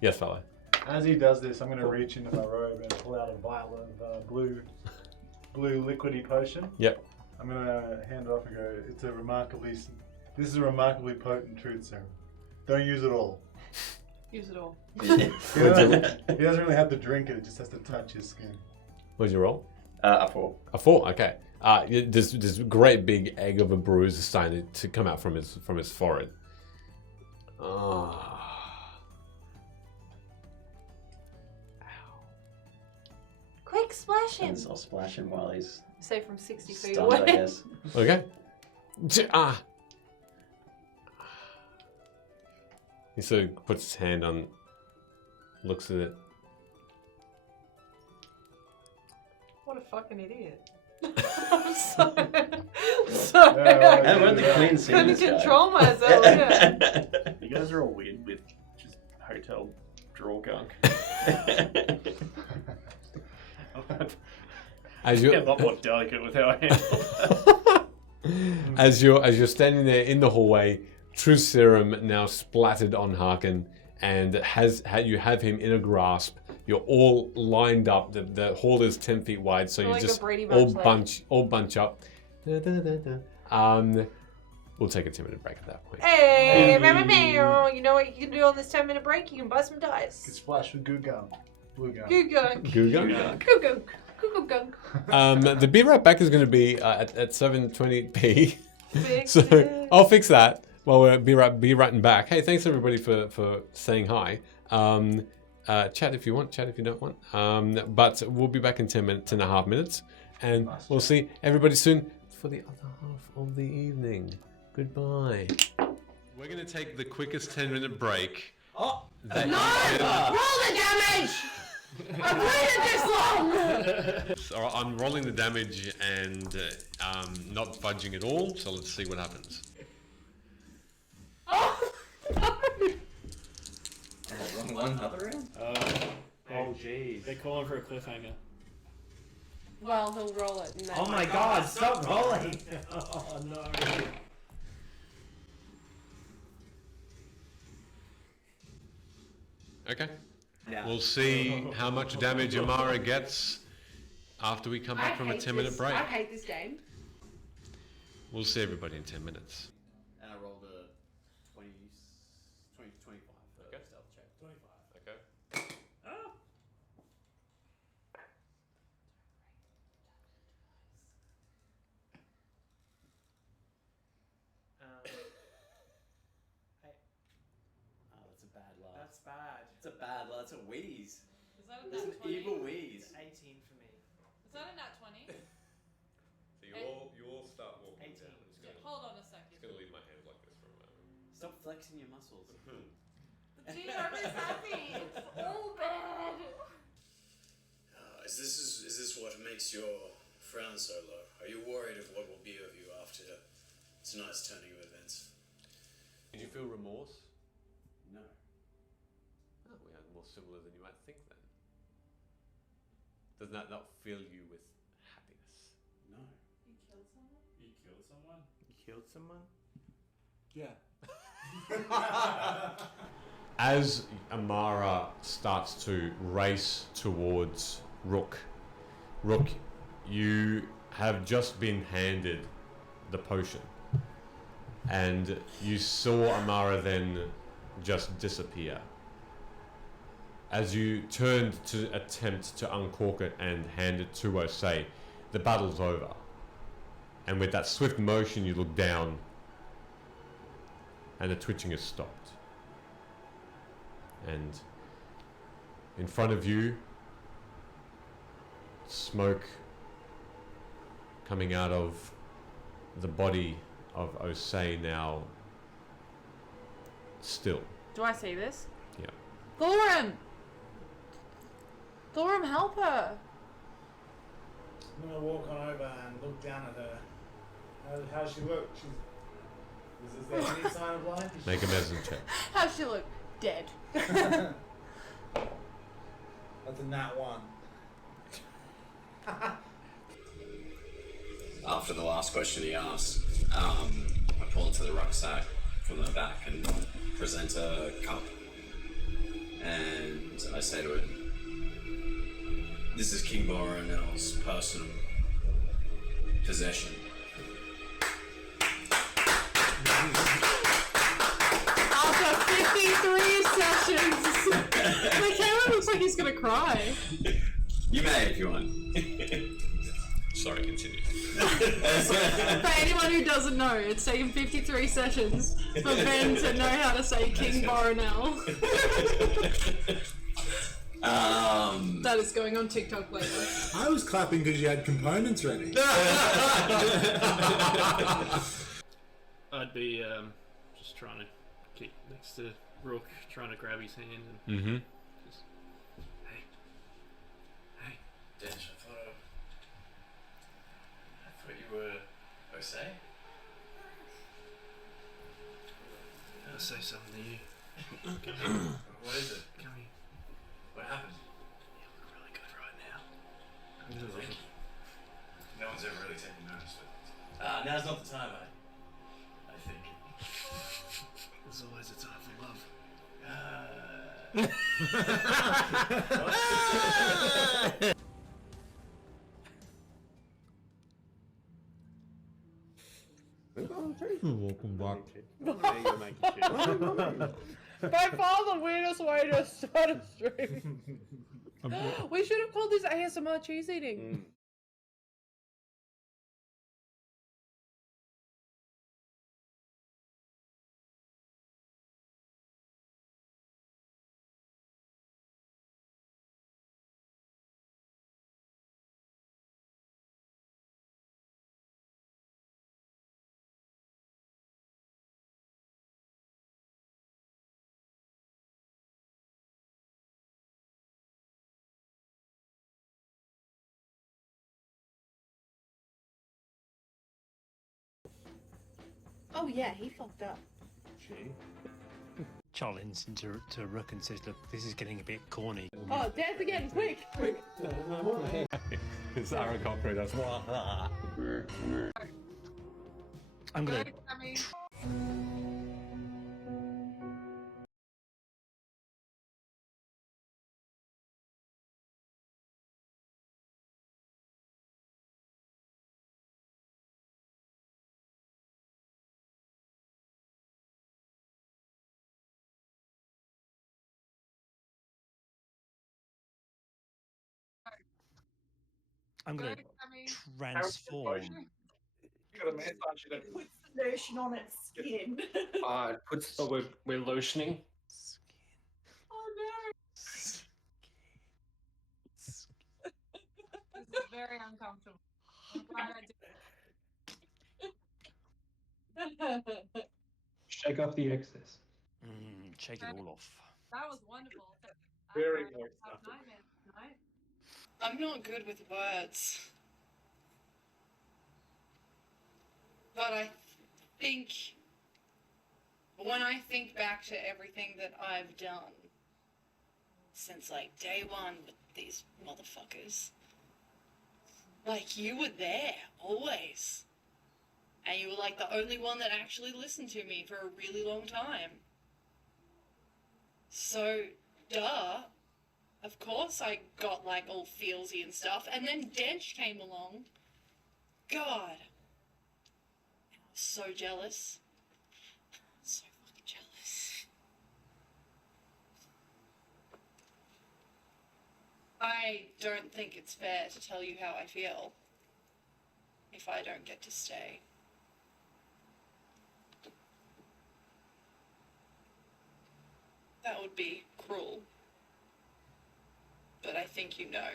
Yes, fellow. As he does this, I'm going to reach into my robe and pull out a vial of blue liquidy potion. Yep. I'm going to hand it off and go, this is a remarkably potent truth serum. Don't use it all. Use it all. He doesn't really have to drink it, it just has to touch his skin. What'd you roll? A 4. A 4, okay. This great big egg of a bruise is starting to come out from his forehead. Quick, splash him. I'll splash him while he's Say from 60 feet stunned, I away. guess. Okay. He sort of puts his hand on, looks at it. What a fucking idiot. I'm sorry. I went the clean scene. Couldn't this guy. control myself, yeah. You guys are all weird with just hotel draw gunk. As Yeah, you a lot more delicate with how I handle that. as you're standing there in the hallway, truth serum now splattered on Harkin, and you have him in a grasp. You're all lined up. The hall is 10 feet wide, so you Like just the Brady all Bunch bunch up. We'll take a 10-minute break at that point. Hey, you know what you can do on this 10-minute break? You can buy some Get dice. splashed with goo gum. Blue gum. Goo gunk. Goo gunk? Goo gunk. Goo goo gunk. The Be Right Back is going to be at 7:20p. Fix So it. I'll fix that while we're be right and back. Hey, thanks everybody for saying hi. Chat if you want, chat if you don't want. But we'll be back in 10.5 minutes, and we'll see everybody soon for the other half of the evening. Goodbye. We're going to take the quickest 10-minute break. Oh, that no! Roll the damage! I've waited this long! So I'm rolling the damage and not fudging at all, so let's see what happens. Oh, no! Wrong one, another round? Oh, geez. They're calling for a cliffhanger. Well, he'll roll it. And then Oh my god, stop rolling! Oh no. Okay. Yeah. We'll see how much damage Amara gets after we come back from a 10-minute break. I hate this game. We'll see everybody in 10 minutes. And I rolled a 25 for stealth check. 25. Okay. That's a bad. That's a wheeze. Is that a That's nat an 20? evil wheeze. 18 for me. Is that a nat 20? So you all start walking 18. down. I'm just Yeah, gonna, hold on a second. just gonna leave my hands like this for a moment. Stop flexing your muscles. The GM is happy. It's all bad. Is this what makes your frown so low? Are you worried of what will be of you after tonight's turning of events? Did you feel remorse? No. Oh, we are more similar than you might think then. Does that not fill you with happiness? No. You killed someone? You killed someone? You killed someone? Yeah. As Amara starts to race towards Rook, you have just been handed the potion. And you saw Amara then just disappear. As you turned to attempt to uncork it and hand it to Osei, the battle's over. And with that swift motion, you look down, and the twitching has stopped. And in front of you, smoke coming out of the body of Osei, now still. Do I see this? Yeah. Thorum! Thorum, help her! I'm gonna walk on over and look down at her. How's she look? Is there any sign of life? Make a medicine check. How's she look? Dead. That's a nat 1. After the last question he asked, I pull into the rucksack from the back and present a cup. And I say to it, "This is King Boronel's personal possession." After 53 sessions! The camera looks like he's gonna cry. You may if you want. Sorry, continue. For anyone who doesn't know, it's taken 53 sessions for Ben to know how to say King Boronel. That is going on TikTok later. I was clapping because you had components ready. I'd be just trying to keep next to Rook, trying to grab his hand and Mm-hmm. just, hey, Dench, I thought you were Osei? I'll say something to you. What is it? Come here. What happened? You look really good right now. Thank you. No one's ever really taken notice of it. Now's not the time, I think. There's always a time for love. Welcome back. By far the weirdest way to start a stream. We should have called this ASMR cheese eating. Oh yeah, he fucked up. Challenge to Rook and says, look, this is getting a bit corny. Oh, dance again, quick! It's Aaron Cochran, that's I'm gonna transform. You got a massage it. Puts the lotion on its skin. We're lotioning. Oh no! This is very uncomfortable. I'm glad I did. Shake off the excess. Shake it all off. That was wonderful. Very I moist have after. nightmares tonight. I'm not good with words. But I think when I think back to everything that I've done since like day one with these motherfuckers, like you were there always. And you were like the only one that actually listened to me for a really long time. So, duh. Of course I got like all feelsy and stuff. And then Dench came along. God. I was so jealous. So fucking jealous. I don't think it's fair to tell you how I feel if I don't get to stay. That would be cruel. But I think you know.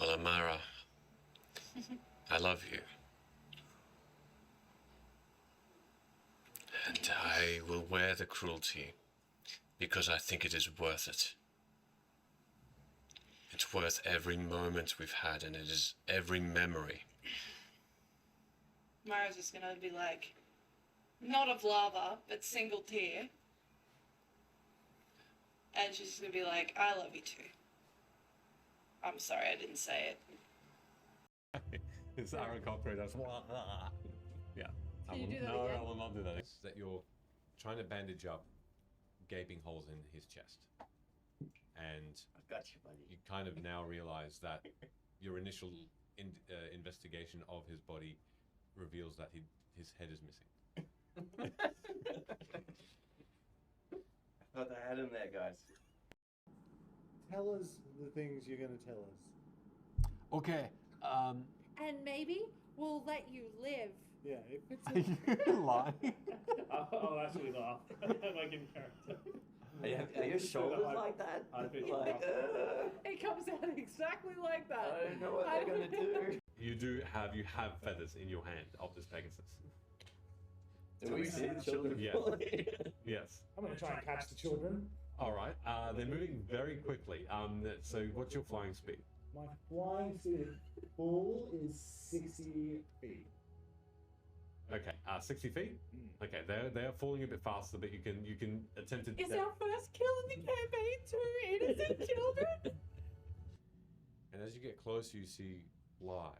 Well, Amara, I love you. And I will wear the cruelty because I think it is worth it. It's worth every moment we've had, and it is every memory. Mara's just gonna be like, not of lava, but single tear. And she's just gonna be like, I love you too. I'm sorry I didn't say it. It's Aaron Cochran. That's yeah. Can you do that again? I will not do that. It's that you're trying to bandage up gaping holes in his chest, and I've got you, buddy. you kind of now realize that your initial investigation of his body reveals that his head is missing. I thought I had him there, guys. Tell us the things you're going to tell us. Okay. And maybe we'll let you live. Yeah, if it's Are you lying? I'll actually laugh. Like in character. Are your shoulders like that? I'd be Like, It comes out exactly like that. I don't know what they're gonna do. You have feathers in your hand of this Pegasus. Do we see the children? Yes. Yes. I'm gonna try and catch the children. All right. They're moving very quickly. So what's your flying speed? my flying speed full is 60 feet. Okay, 60 feet. Okay, they're falling a bit faster, but you can attempt to. Is our first kill in the campaign 2 innocent children? And as you get closer, you see lives.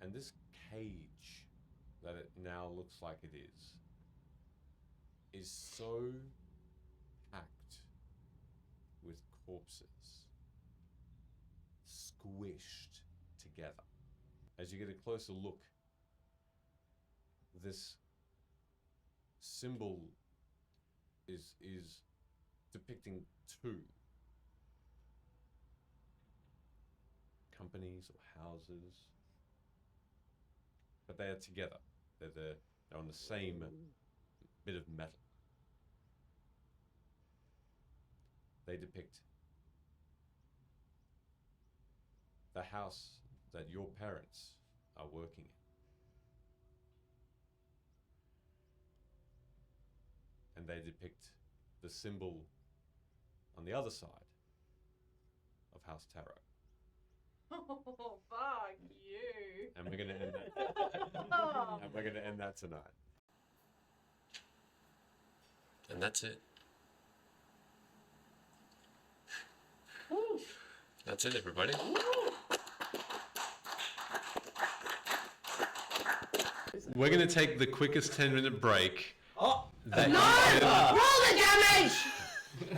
And this cage that it now looks like it is so packed with corpses, squished together. As you get a closer look, this symbol is depicting two companies or houses, but they are together. They're on the same bit of metal. They depict the house that your parents are working in. And they depict the symbol on the other side of House Tarot. Oh, fuck you. And we're gonna end that. And we're gonna end that tonight. And that's it. That's it, everybody. We're going to take the quickest 10-minute break. Oh! Roll the damage!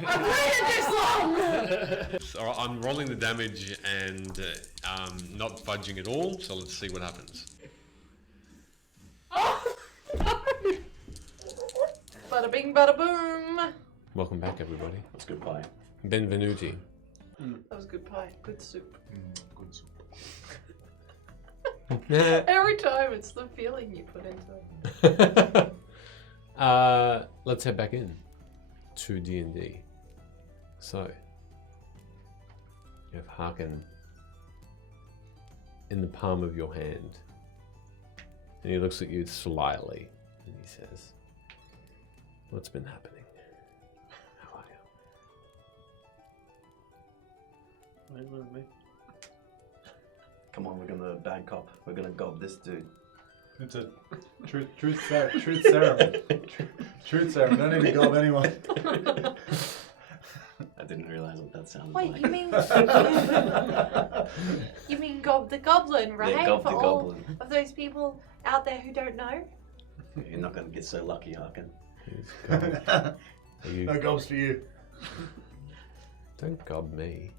I've waited this long! So I'm rolling the damage and not budging at all, so let's see what happens. Oh, no. Bada bing, bada boom. Welcome back, everybody. That's good pie. Benvenuti. That was good pie. Good soup. Good soup. Every time it's the feeling you put into it. Let's head back in to D&D. So, you have Harkin in the palm of your hand, and he looks at you slyly, and he says, "What's been happening? How are you?" Wait, look at me. Come on, we're gonna bad cop. We're gonna gob this dude. It's a truth serum. Truth serum. Don't need to gob anyone. I didn't realize what that sounded Wait, like. you mean Gob the Goblin, right? Yeah, Gob For the all Goblin. of those people out there who don't know. You're not gonna get so lucky, Harkin. No gobs for you. Don't gob me.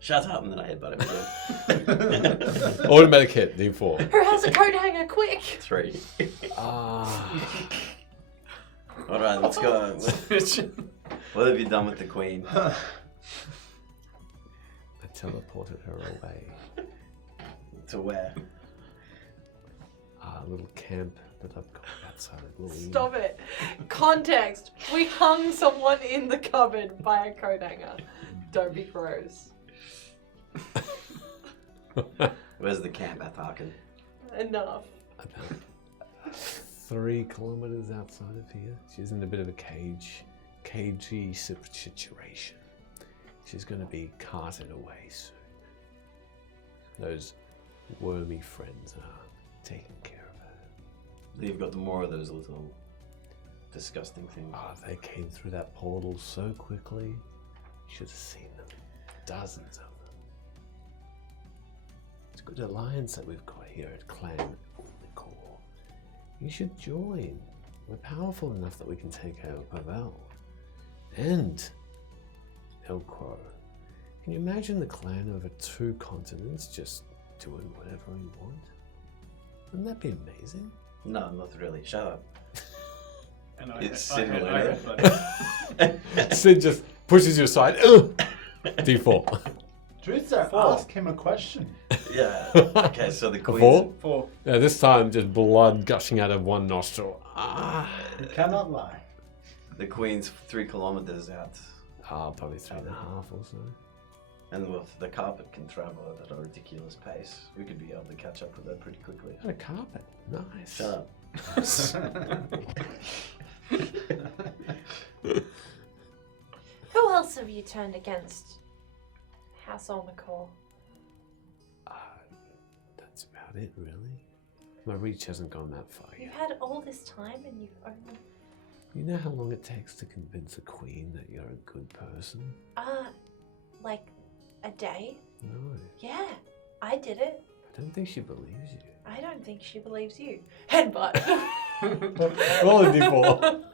Shut up, and then I headbutt him again. Automatic hit, D4. Who has a coat hanger? Quick! 3. Ah. Alright, let's go. What have you done with the queen? I teleported her away. To where? A little camp that I've got outside of Luime. Stop it. Context. We hung someone in the cupboard by a coat hanger. Don't be gross. Where's the camp at, Harkin? Enough. About 3 kilometers outside of here. She's in a bit of a cagey situation. She's going to be carted away soon. Those wormy friends are taking care of her. You've got more of those little disgusting things. Oh, they came through that portal so quickly. You should have seen them. Dozens of them. It's a good alliance that we've got here at Clan Core. You should join. We're powerful enough that we can take out Pavel. And Elquo. Can you imagine the clan over 2 continents just doing whatever we want? Wouldn't that be amazing? No, not really. Shut up. And It's I similar. Sid just pushes you aside. D4. Truth serum. Ask him a question. Yeah. Okay, so the queen's... 4. Yeah, this time just blood gushing out of one nostril. Ah. You cannot lie. The queen's 3 kilometers out. Probably 3.5 or so. And with the carpet can travel at a ridiculous pace. We could be able to catch up with her pretty quickly. Got a carpet. Nice. Shut up. Who else have you turned against House Omicor? That's about it, really. My reach hasn't gone that far You've yet. had all this time and you've only... You know how long it takes to convince a queen that you're a good person? Like a day? No. Yeah, I did it. I don't think she believes you. I don't think she believes you. Headbutt. Roll a D4.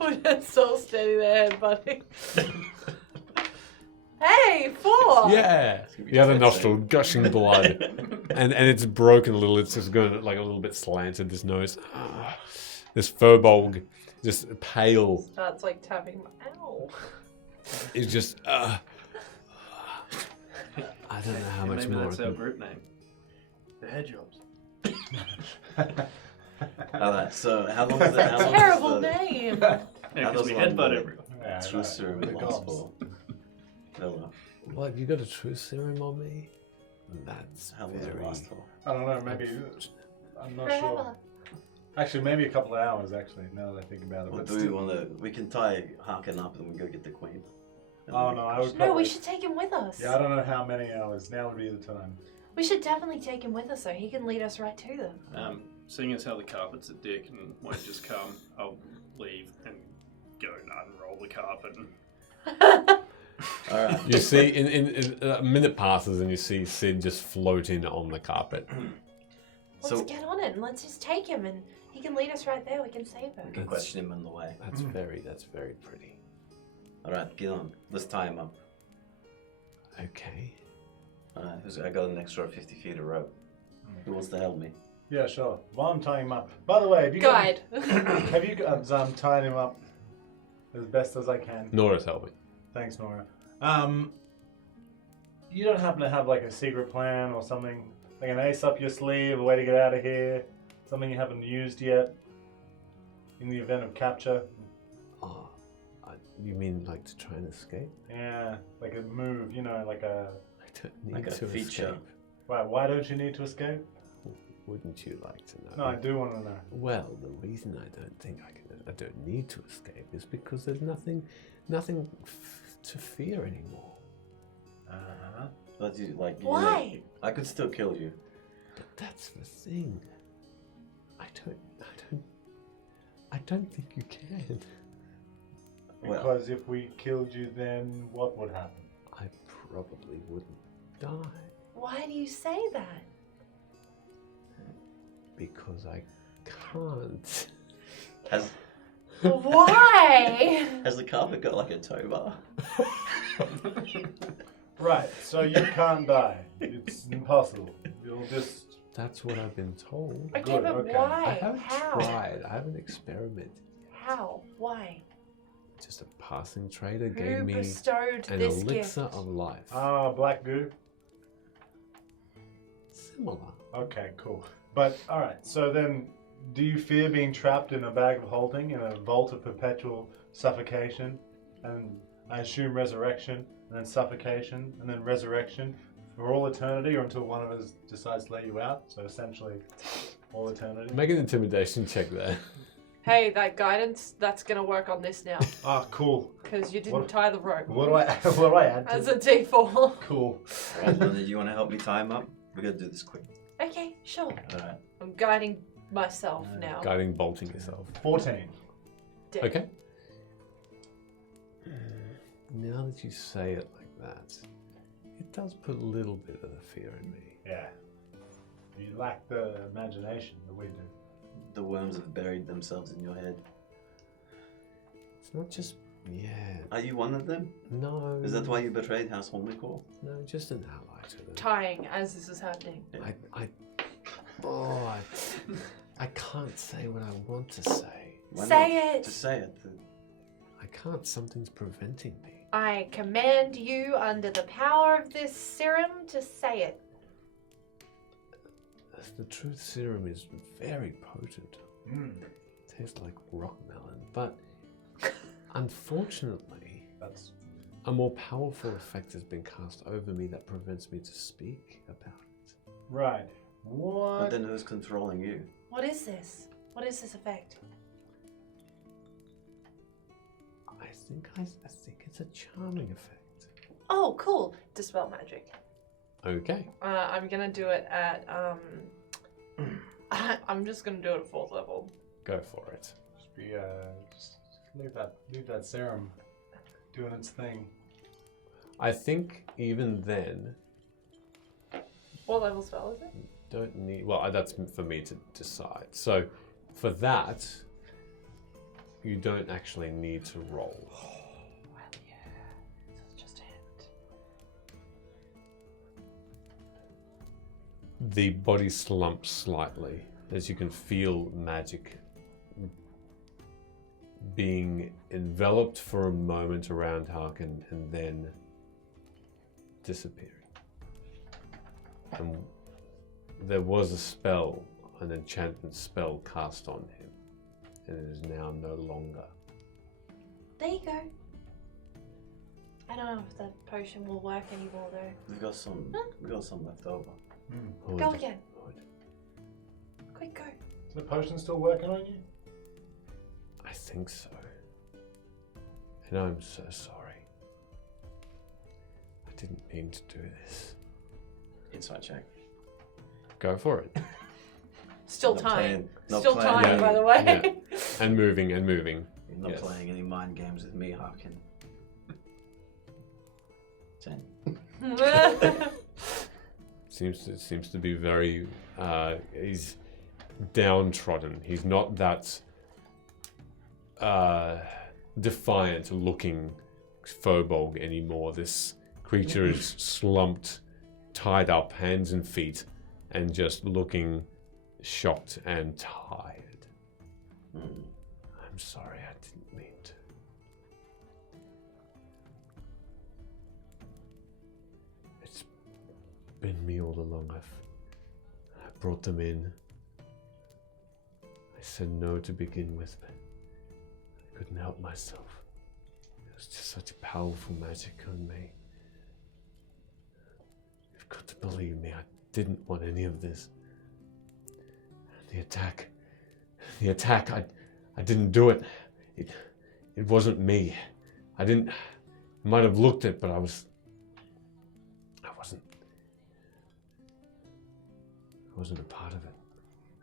We're just so steady there, headbutting. Hey, 4! Yeah. The other nostril gushing blood. and it's broken a little. It's just going like a little bit slanted, this nose. This furbolg, just pale. Starts like tapping my... Ow. It's just... I don't know how much Maybe more. that's our group name. The Hedgehogs. Alright, so how long is that? Terrible name. Yeah, because we headbutt everyone. Yeah, Truth serum the lasts gobs. for. Hello. What, you got a truth serum on me? That's How long does it very... last for? I don't know, maybe. I'm not sure. Forever. Actually, maybe a couple of hours, actually, now that I think about it. Or But do we still- want to? We can tie Harkin up and we go get the queen. And Oh then- no, I would No, probably... we should take him with us. Yeah, I don't know how many hours. Now would be the time. We should definitely take him with us so he can lead us right to them. Seeing as how the carpet's a dick and won't just come, I'll leave and go and unroll the carpet. All right. You see, in a minute passes and you see Sid just floating on the carpet. Let's So- get on it and let's just take him and he can lead us right there. We can save her. We can question him on the way. That's very pretty. All right, get on. Let's tie him up. Okay. All right, I got an extra 50 feet of rope. Who wants to help me? Yeah, sure. While I'm tying him up. By the way, have you Guide. have you got? I'm tying him up as best as I can. Nora's helping. Thanks, Nora. You don't happen to have like a secret plan or something, like an ace up your sleeve, a way to get out of here, something you haven't used yet, in the event of capture? Oh, I You mean like to try and escape? Yeah, like a move, you know, like a... I don't need Like a to feature. escape. Right, why don't you need to escape? Wouldn't you like to know? No, I do want to know. Well, the reason I don't need to escape is because there's nothing to fear anymore. Uh-huh. But you, like, you Why? know, I could still kill you. But that's the thing. I don't think you can. Because if we killed you, then what would happen? I probably wouldn't die Why do you say that? because I can't. Why? Has the carpet got like a tow bar? Right, so you can't die. It's impossible. You'll just... That's what I've been told. Okay, Good, but okay. why? I haven't How? tried. I haven't experimented. How? Why? Just a passing trader gave Who me bestowed an this elixir gift? of life. Ah, black goo. Similar. Okay, cool. But, alright, so then, do you fear being trapped in a bag of holding, in a vault of perpetual suffocation, and I assume resurrection, and then suffocation, and then resurrection, for all eternity, or until one of us decides to let you out? So essentially, all eternity. Make an intimidation check there. Hey, that guidance, that's gonna work on this now. Ah, cool. Because you didn't What- tie the rope. What do I add to As a D4. Cool. Rosalind, do you want to help me tie him up? We're gonna do this quick. Okay, sure. Alright. I'm guiding myself now. Guiding, bolting yourself. 14. Dead. Okay. Now that you say it like that, it does put a little bit of the fear in me. Yeah. You lack the imagination that we do. The worms have buried themselves in your head. It's not just, yeah. Are you one of them? No. Is that why you betrayed House Holmicor? No, just an ally to them. Tying as this is happening. I can't say what I want to say. Why Say not? it. Just say it. I can't. Something's preventing me. I command you under the power of this serum to say it. The truth serum is very potent. Tastes like rock melon, but unfortunately, a more powerful effect has been cast over me that prevents me to speak about it. Right. What? But then who's controlling you? What is this? What is this effect? I think it's a charming effect. Oh, cool. Dispel magic. Okay. I'm gonna do it at I'm just gonna do it at 4th level. Go for it. Just leave that serum doing its thing. I think even then, What level spell is it? don't need. Well, that's for me to decide. So, for that, you don't actually need to roll. Well, yeah. So it's just a hint. The body slumps slightly as you can feel magic being enveloped for a moment around Harkin and then disappearing. And there was a spell, an enchantment spell cast on him, and it is now no longer. There you go. I don't know if the potion will work anymore though. We've got some left over. Go again. Quick, go. Is the potion still working on you? I think so. And I'm so sorry. I didn't mean to do this. Insight check. Go for it. Still Not tying. playing- not Still playing. tying, by the way. Yeah. And moving and moving. You're not Yes. playing any mind games with me, Harkin. 10. Seems to be very. He's downtrodden. He's not that defiant-looking Fobog anymore. This creature is slumped, tied up, hands and feet, and just looking shocked and tired. I'm sorry, I didn't mean to. It's been me all along. I brought them in. I said no to begin with, but I couldn't help myself. was just such powerful magic on me. You've got to believe me, I didn't want any of this. The attack, I didn't do it. It wasn't me. I might have looked it, but I wasn't a part of it.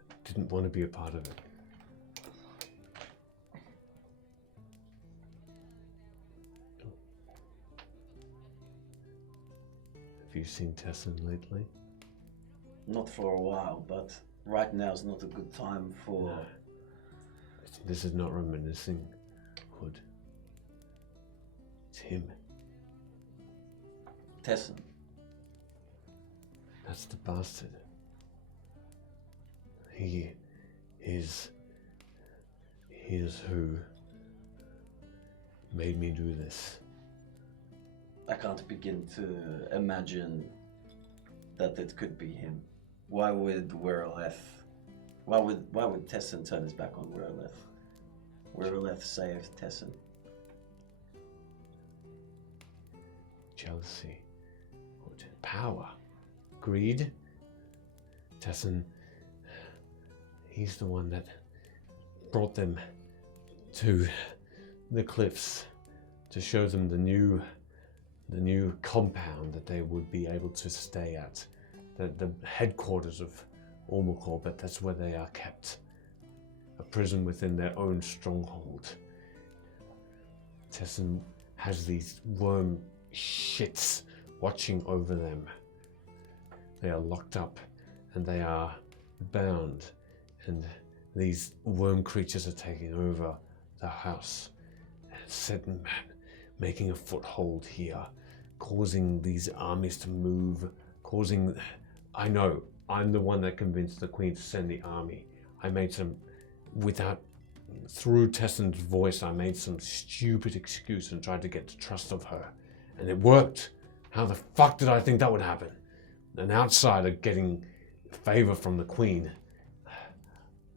I didn't want to be a part of it. Have you seen Tessin lately? Not for a while, but right now is not a good time for... No. This is not reminiscing, Hood. It's him. Tessin. That's the bastard. He is who made me do this. I can't begin to imagine that it could be him. Why would why would Tessin turn his back on Erillof? Erillof saved Tessin. Jealousy, power, greed. Tessin, he's the one that brought them to the cliffs to show them the new compound that they would be able to stay at, the headquarters of Ormukor, but that's where they are kept, a prison within their own stronghold. Tessin has these worm shits watching over them. They are locked up and they are bound, and these worm creatures are taking over the house and making a foothold here, causing these armies to move, I know, I'm the one that convinced the Queen to send the army. I made through Tessin's voice, I made some stupid excuse and tried to get the trust of her. And it worked. How the fuck did I think that would happen? An outsider getting favor from the Queen.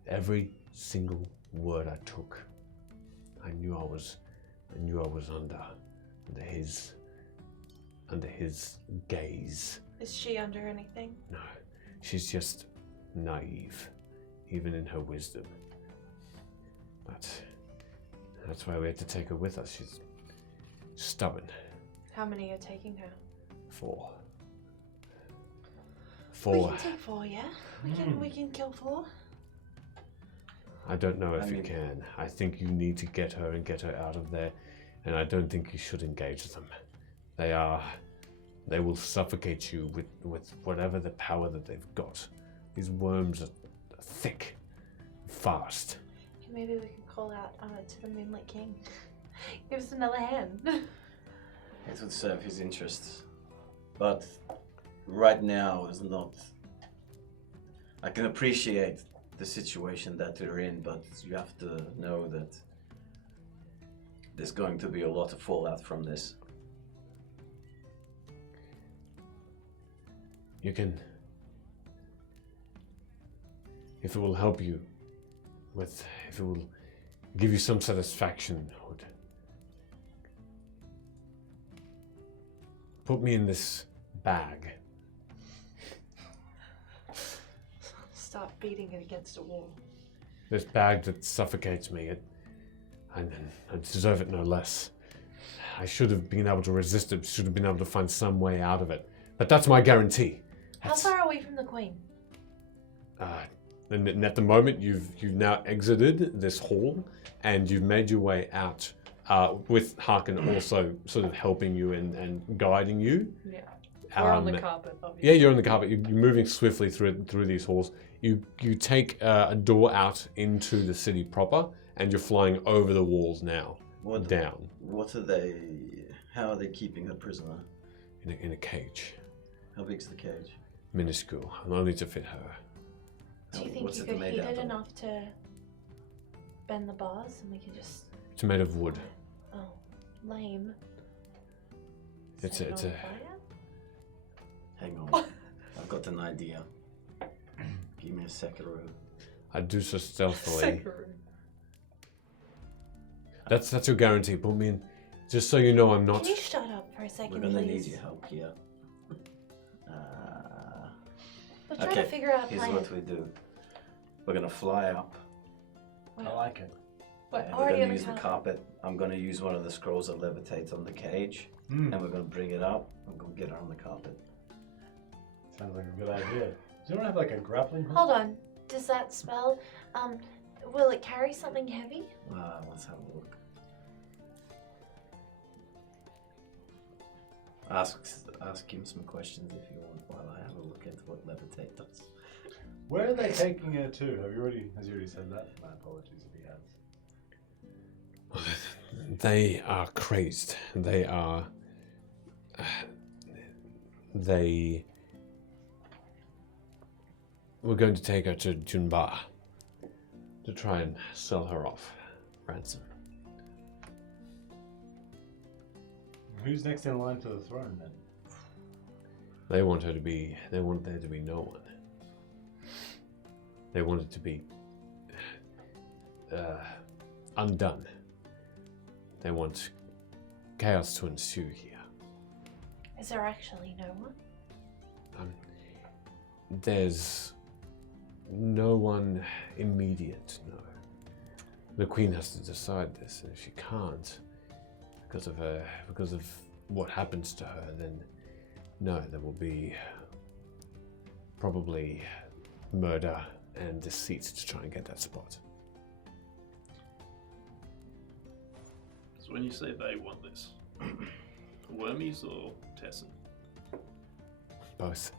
Every single word I took, I knew I was under his gaze. Is she under anything? No, she's just naive, even in her wisdom. But that's why we had to take her with us. She's stubborn. How many are taking her? 4. We can take 4, yeah? We can kill 4. I don't know if you can. I think you need to get her and get her out of there, and I don't think you should engage them. They will suffocate you with whatever the power that they've got. These worms are thick, fast. Maybe we can call out to the Moonlit King. Give us another hand. It would serve his interests. But right now is not... I can appreciate the situation that we're in, but you have to know that there's going to be a lot of fallout from this. You can... If it will help you if it will give you some satisfaction, Hood, put me in this bag. Start beating it against a wall. This bag that suffocates me. I deserve it no less. I should have been able to resist it, should have been able to find some way out of it. But that's my guarantee. How far away from the Queen? And at the moment, you've now exited this hall, and you've made your way out with Harkin also sort of helping you and guiding you. Yeah, we're on the carpet, obviously. Yeah, you're on the carpet. You're moving swiftly through these halls. You take a door out into the city proper, and you're flying over the walls now, down. What are they? How are they keeping her prisoner? In a cage. How big's the cage? Minuscule, only to fit her. Do you think you could heat it enough to bend the bars and we could just... It's made of wood. Oh, lame. It's a... Hang on. I've got an idea. Give me a second. I'd do so stealthily. That's your guarantee. Put me in Just so you know, I'm not. Can you shut up for a second, We're gonna please? need your help here. We're trying to figure out a Here's plan. what we do. We're gonna fly up. I like it. We're And we're already gonna on the use the carpet. I'm gonna use one of the scrolls that levitates on the cage, and we're gonna bring it up. I'm gonna get it on the carpet. Sounds like a good idea. Does anyone have like a grappling hook? Hold on. Does that spell, will it carry something heavy? Let's have a look. Ask him some questions if you want while I have a look at what levitate does. Where are they taking it to? Has he already said that? My apologies if he has. They are crazed. They are. We're going to take her to Junba to try and sell her off ransom. Who's next in line to the throne then? They want there to be no one. They want it to be undone. They want chaos to ensue here. Is there actually no one? There's no one immediate, no. The Queen has to decide this, and if she can't, because of what happens to her, then no, there will be probably murder and deceit to try and get that spot. So when you say they want this, Wormies or Tessin? Both.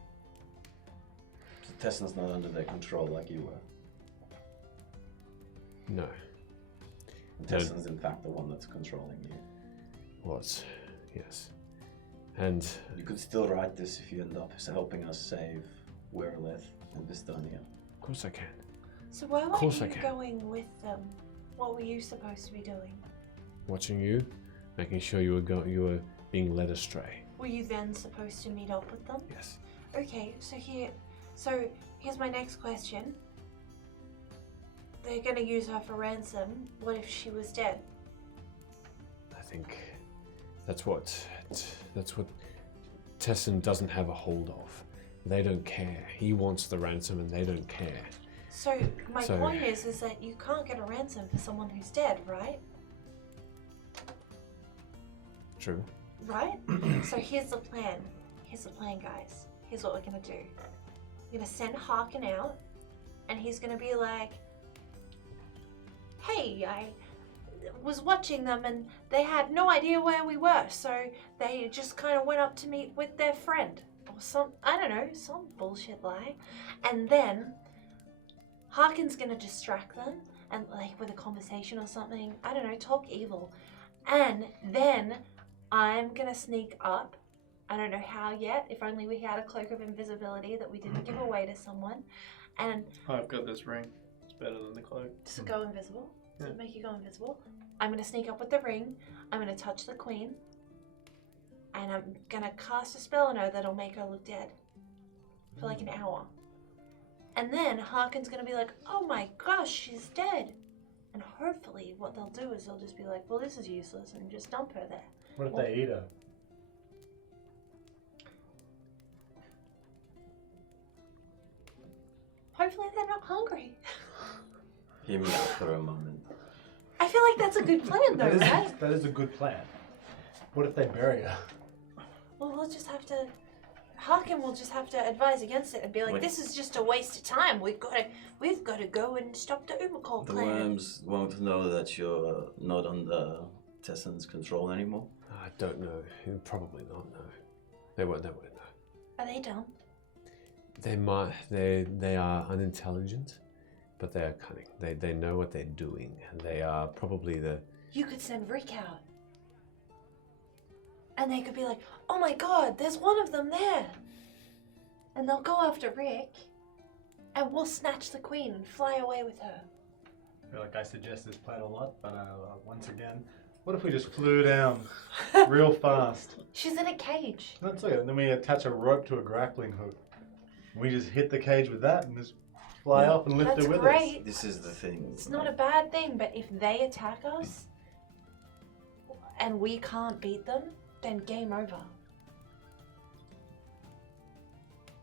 Tessin's not under their control like you were. No. Tessin's in fact the one that's controlling you. Was, yes. And you could still write this if you end up helping us save Erillof and Bistonia. Of course I can. So why Of course I weren't you can. going with them? What were you supposed to be doing? Watching you, making sure you were being led astray. Were you then supposed to meet up with them? Yes. Okay, so here's my next question. They're gonna use her for ransom. What if she was dead? I think that's what Tessin doesn't have a hold of. They don't care. He wants the ransom and they don't care. So my point is that you can't get a ransom for someone who's dead, right? True. Right? So here's the plan. Here's the plan, guys. Here's what we're gonna do. We're gonna send Harkin out, and he's gonna be like, "Hey, I was watching them, and they had no idea where we were, so they just kind of went up to meet with their friend, or I don't know, some bullshit lie." And then Harkin's gonna distract them, and like with a conversation or something. I don't know, talk evil, and then I'm gonna sneak up. I don't know how yet. If only we had a cloak of invisibility that we didn't give away to someone. And I've got this ring. It's better than the cloak. does it go invisible? Does Yeah. it make you go invisible? I'm gonna sneak up with the ring. I'm gonna touch the queen. And I'm gonna cast a spell on her that'll make her look dead. For like an hour. And then Harkin's gonna be like, "Oh my gosh, she's dead." And hopefully what they'll do is they'll just be like, "Well, this is useless," and just dump her there. What if they eat her? Hopefully they're not hungry. Hear me out for a moment. I feel like that's a good plan though, right? That is a good plan. What if they bury her? Well, we'll just have to... Harkin will just have to advise against it and be like, Wait. "This is just a waste of time. We've got to go and stop the Umakol The clan." worms won't know that you're not under Tessin's control anymore. I don't know. Probably not. No, they won't know. Are they dumb? They might. They are unintelligent, but they are cunning. They know what they're doing, and they are probably the. You could send Rick out. And they could be like, "Oh my god, there's one of them there." And they'll go after Rick. And we'll snatch the queen and fly away with her. I feel like I suggest this plan a lot, but once again, what if we just flew down real fast? She's in a cage. That's okay. And then we attach a rope to a grappling hook. We just hit the cage with that and just fly up and lift That's her with great. This is the thing. It's not a bad thing, but if they attack us, and we can't beat them, then game over.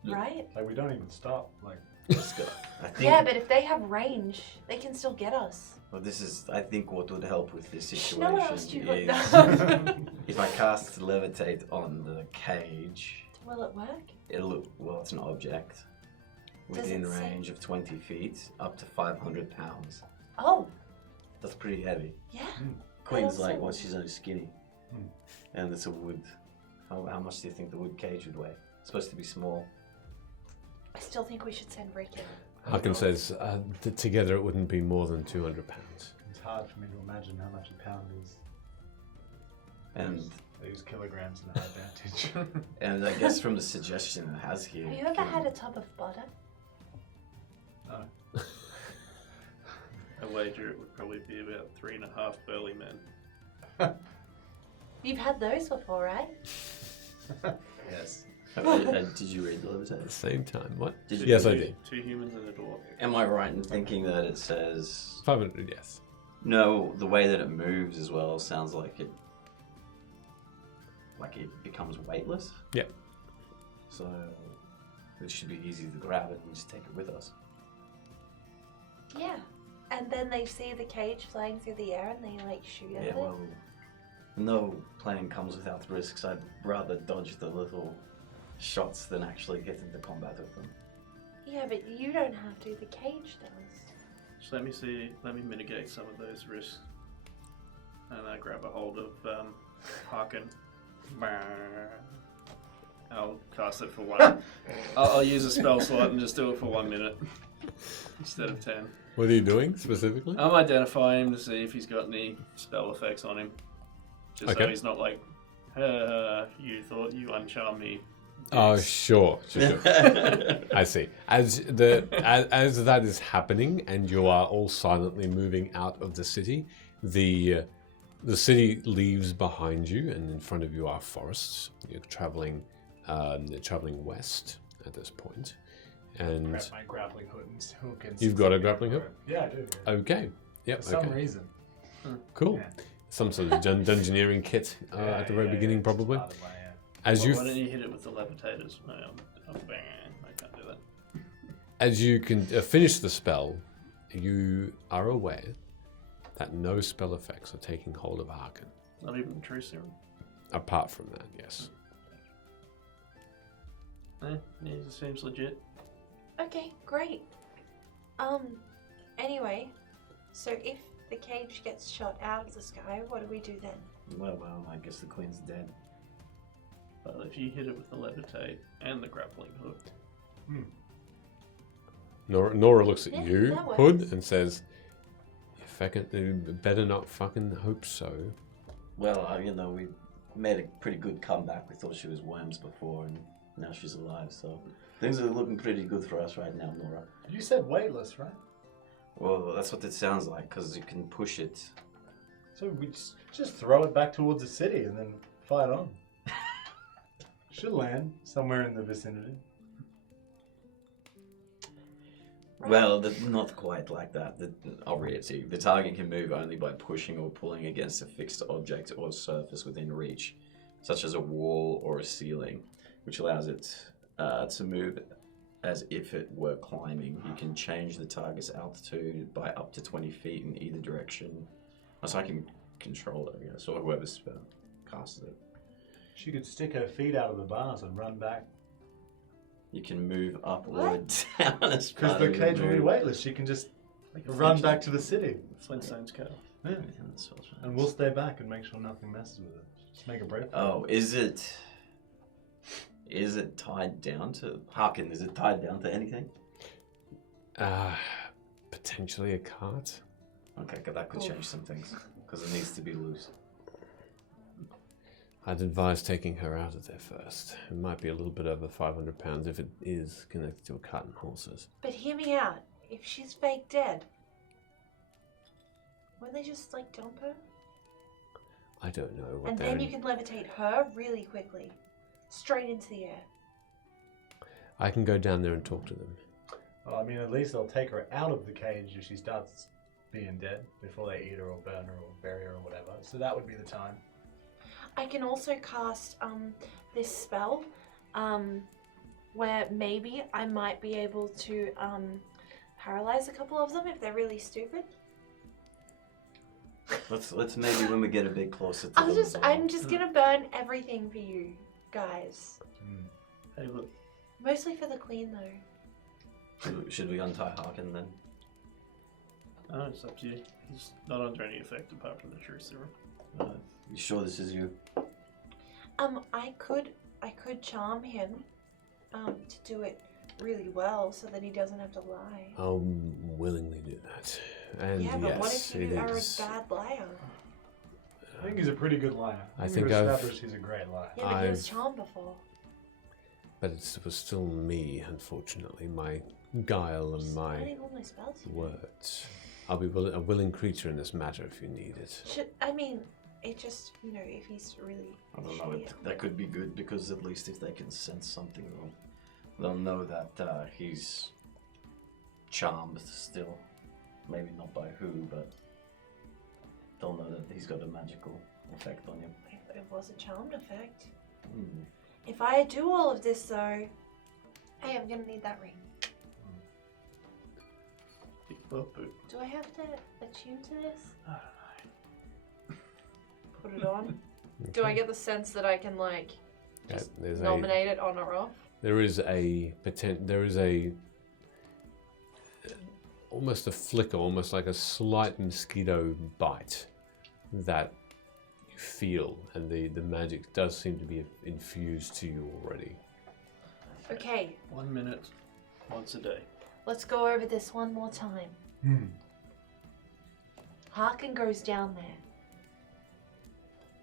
Right? Like, we don't even stop. Like, Let's go. I think, Yeah, but if they have range, they can still get us. well, this is, I think, what would help with this Shh, situation no one asked you is what if I cast levitate on the cage, Will it work? it'll, well, it's an object Does within it say- range of 20 feet, up to 500 pounds. Oh, That's pretty heavy. yeah. Queen's also- like, well, she's only skinny. Hmm. And it's a wood. How much do you think the wood cage would weigh? It's supposed to be small. I still think we should send Rick in. Harkin says together it wouldn't be more than 200 pounds. it's hard for me to imagine how much a pound is. And They use kilograms in our advantage. and I guess from the suggestion it has here. Have you ever had a tub of butter? No. I wager it would probably be about 3.5 burly men. You've had those before, right? Yes. Did you read the At the levitate? same time, what? Did you- Yes, I did. 2 humans and a dwarf. Am I right in thinking that it says 500, yes. no? The way that it moves as well sounds like it becomes weightless. Yeah. So it should be easy to grab it and just take it with us. Yeah. And then they see the cage flying through the air and they like shoot at Yeah. it. Well, no plan comes without risks. I'd rather dodge the little shots than actually get into combat with them. Yeah, but you don't have to. The cage does. So let me mitigate some of those risks. And I grab a hold of Harkin. I'll cast it for one. I'll use a spell slot and just do it for 1 minute instead of 10. What are you doing specifically? I'm identifying him to see if he's got any spell effects on him. Just so Okay. he's not like, you thought you uncharmed me. Oh, sure. I see. As that is happening, and you are all silently moving out of the city, the city leaves behind you, and in front of you are forests. You're traveling west at this point, and Grab my grappling hook and you've got a grappling hook. Yeah, I do. Yeah. Okay. Yep. For some okay. reason. Cool. Yeah. Some sort of dungeoneering kit at the very beginning, it's probably. part of my, As you Why don't you hit it with the levitators? I can't do that. As you can finish the spell, you are aware that no spell effects are taking hold of Harkin. Not even True Serum. Apart from that, yes. Yeah, it seems legit. Okay, great. Anyway, so if the cage gets shot out of the sky, what do we do then? Well, I guess the queen's dead. But if you hit it with the levitate and the grappling hook, Nora looks at Yeah, you, that works. Hood, and says, "You better not fucking hope so." Well, we made a pretty good comeback. We thought she was worms before, and now she's alive. So things are looking pretty good for us right now, Nora. You said weightless, right? Well, that's what it sounds like, because you can push it. So we just throw it back towards the city and then fight on. Should land somewhere in the vicinity. Well, not quite like that. I'll read it to you. The target can move only by pushing or pulling against a fixed object or surface within reach, such as a wall or a ceiling, which allows it to move as if it were climbing. You can change the target's altitude by up to 20 feet in either direction. So I can control it, I guess, or whoever's casted it. She could stick her feet out of the bars and run back. You can move up or down as Because part the of your cage will be move. weightless. She can just like a run Flintstone- back to the city. Flintstones go. Yeah. And we'll stay back and make sure nothing messes with it. Just make a break. Oh, is it tied down to Harkin? Is it tied down to anything? Potentially a cart. Okay, that could change some things because it needs to be loose. I'd advise taking her out of there first. It might be a little bit over 500 pounds if it is connected to a cart and horses. But hear me out. If she's fake dead, won't they just like dump her? I don't know what And they're then you can levitate her really quickly, straight into the air. I can go down there and talk to them. Well, I mean, at least they'll take her out of the cage if she starts being dead before they eat her or burn her or bury her or whatever. So that would be the time. I can also cast this spell, where maybe I might be able to paralyze a couple of them if they're really stupid. Let's maybe when we get a bit closer to I'm just gonna burn everything for you guys. Hey, look. Mostly for the queen though. Should we untie Harkin then? Oh, it's up to you. He's not under any effect apart from the truth serum. You sure this is you? I could charm him, to do it really well so that he doesn't have to lie. I'll willingly do that. And Yeah, but what yes, if you it are is. a bad liar? I think he's a pretty good liar. I We've think I've- established he's a great liar. Yeah, but he was charmed before. But it was still me, unfortunately. My guile and my Spending all my spells. words. I'll be a willing creature in this matter if you need it. It just, if he's really I don't know. shitty. That could be good because at least if they can sense something, they'll know that he's charmed still. Maybe not by who, but they'll know that he's got a magical effect on him. It was a charmed effect. Mm. If I do all of this though, hey, I'm gonna need that ring. Do I have to attune to this? Put it on. Do I get the sense that I can just there's nominate it on or off? There is a almost a flicker, almost like a slight mosquito bite that you feel, and the magic does seem to be infused to you already. Okay, 1 minute, once a day. Let's go over this one more time. Harkin goes down there.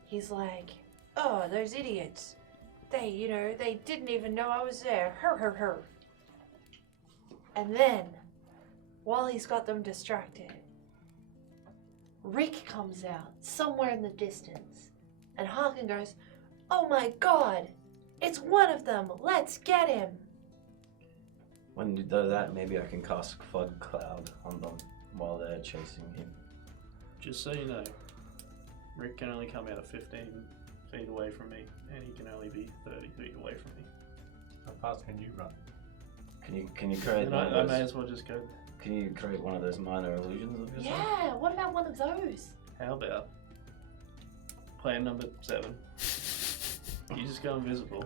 He's like, oh, those idiots. They didn't even know I was there. Her. And then, while he's got them distracted, Rick comes out somewhere in the distance. And Harkin goes, oh my god, it's one of them. Let's get him. When you do that, maybe I can cast Fog Cloud on them while they're chasing him. Just so you know, Rick can only come out 15 feet away from me, and he can only be 30 feet away from me. How fast can you run? Can you create Then one of I those? may as well just go. Can you create one of those minor illusions of yourself? Yeah, what about one of those? How about plan number 7? You just go invisible,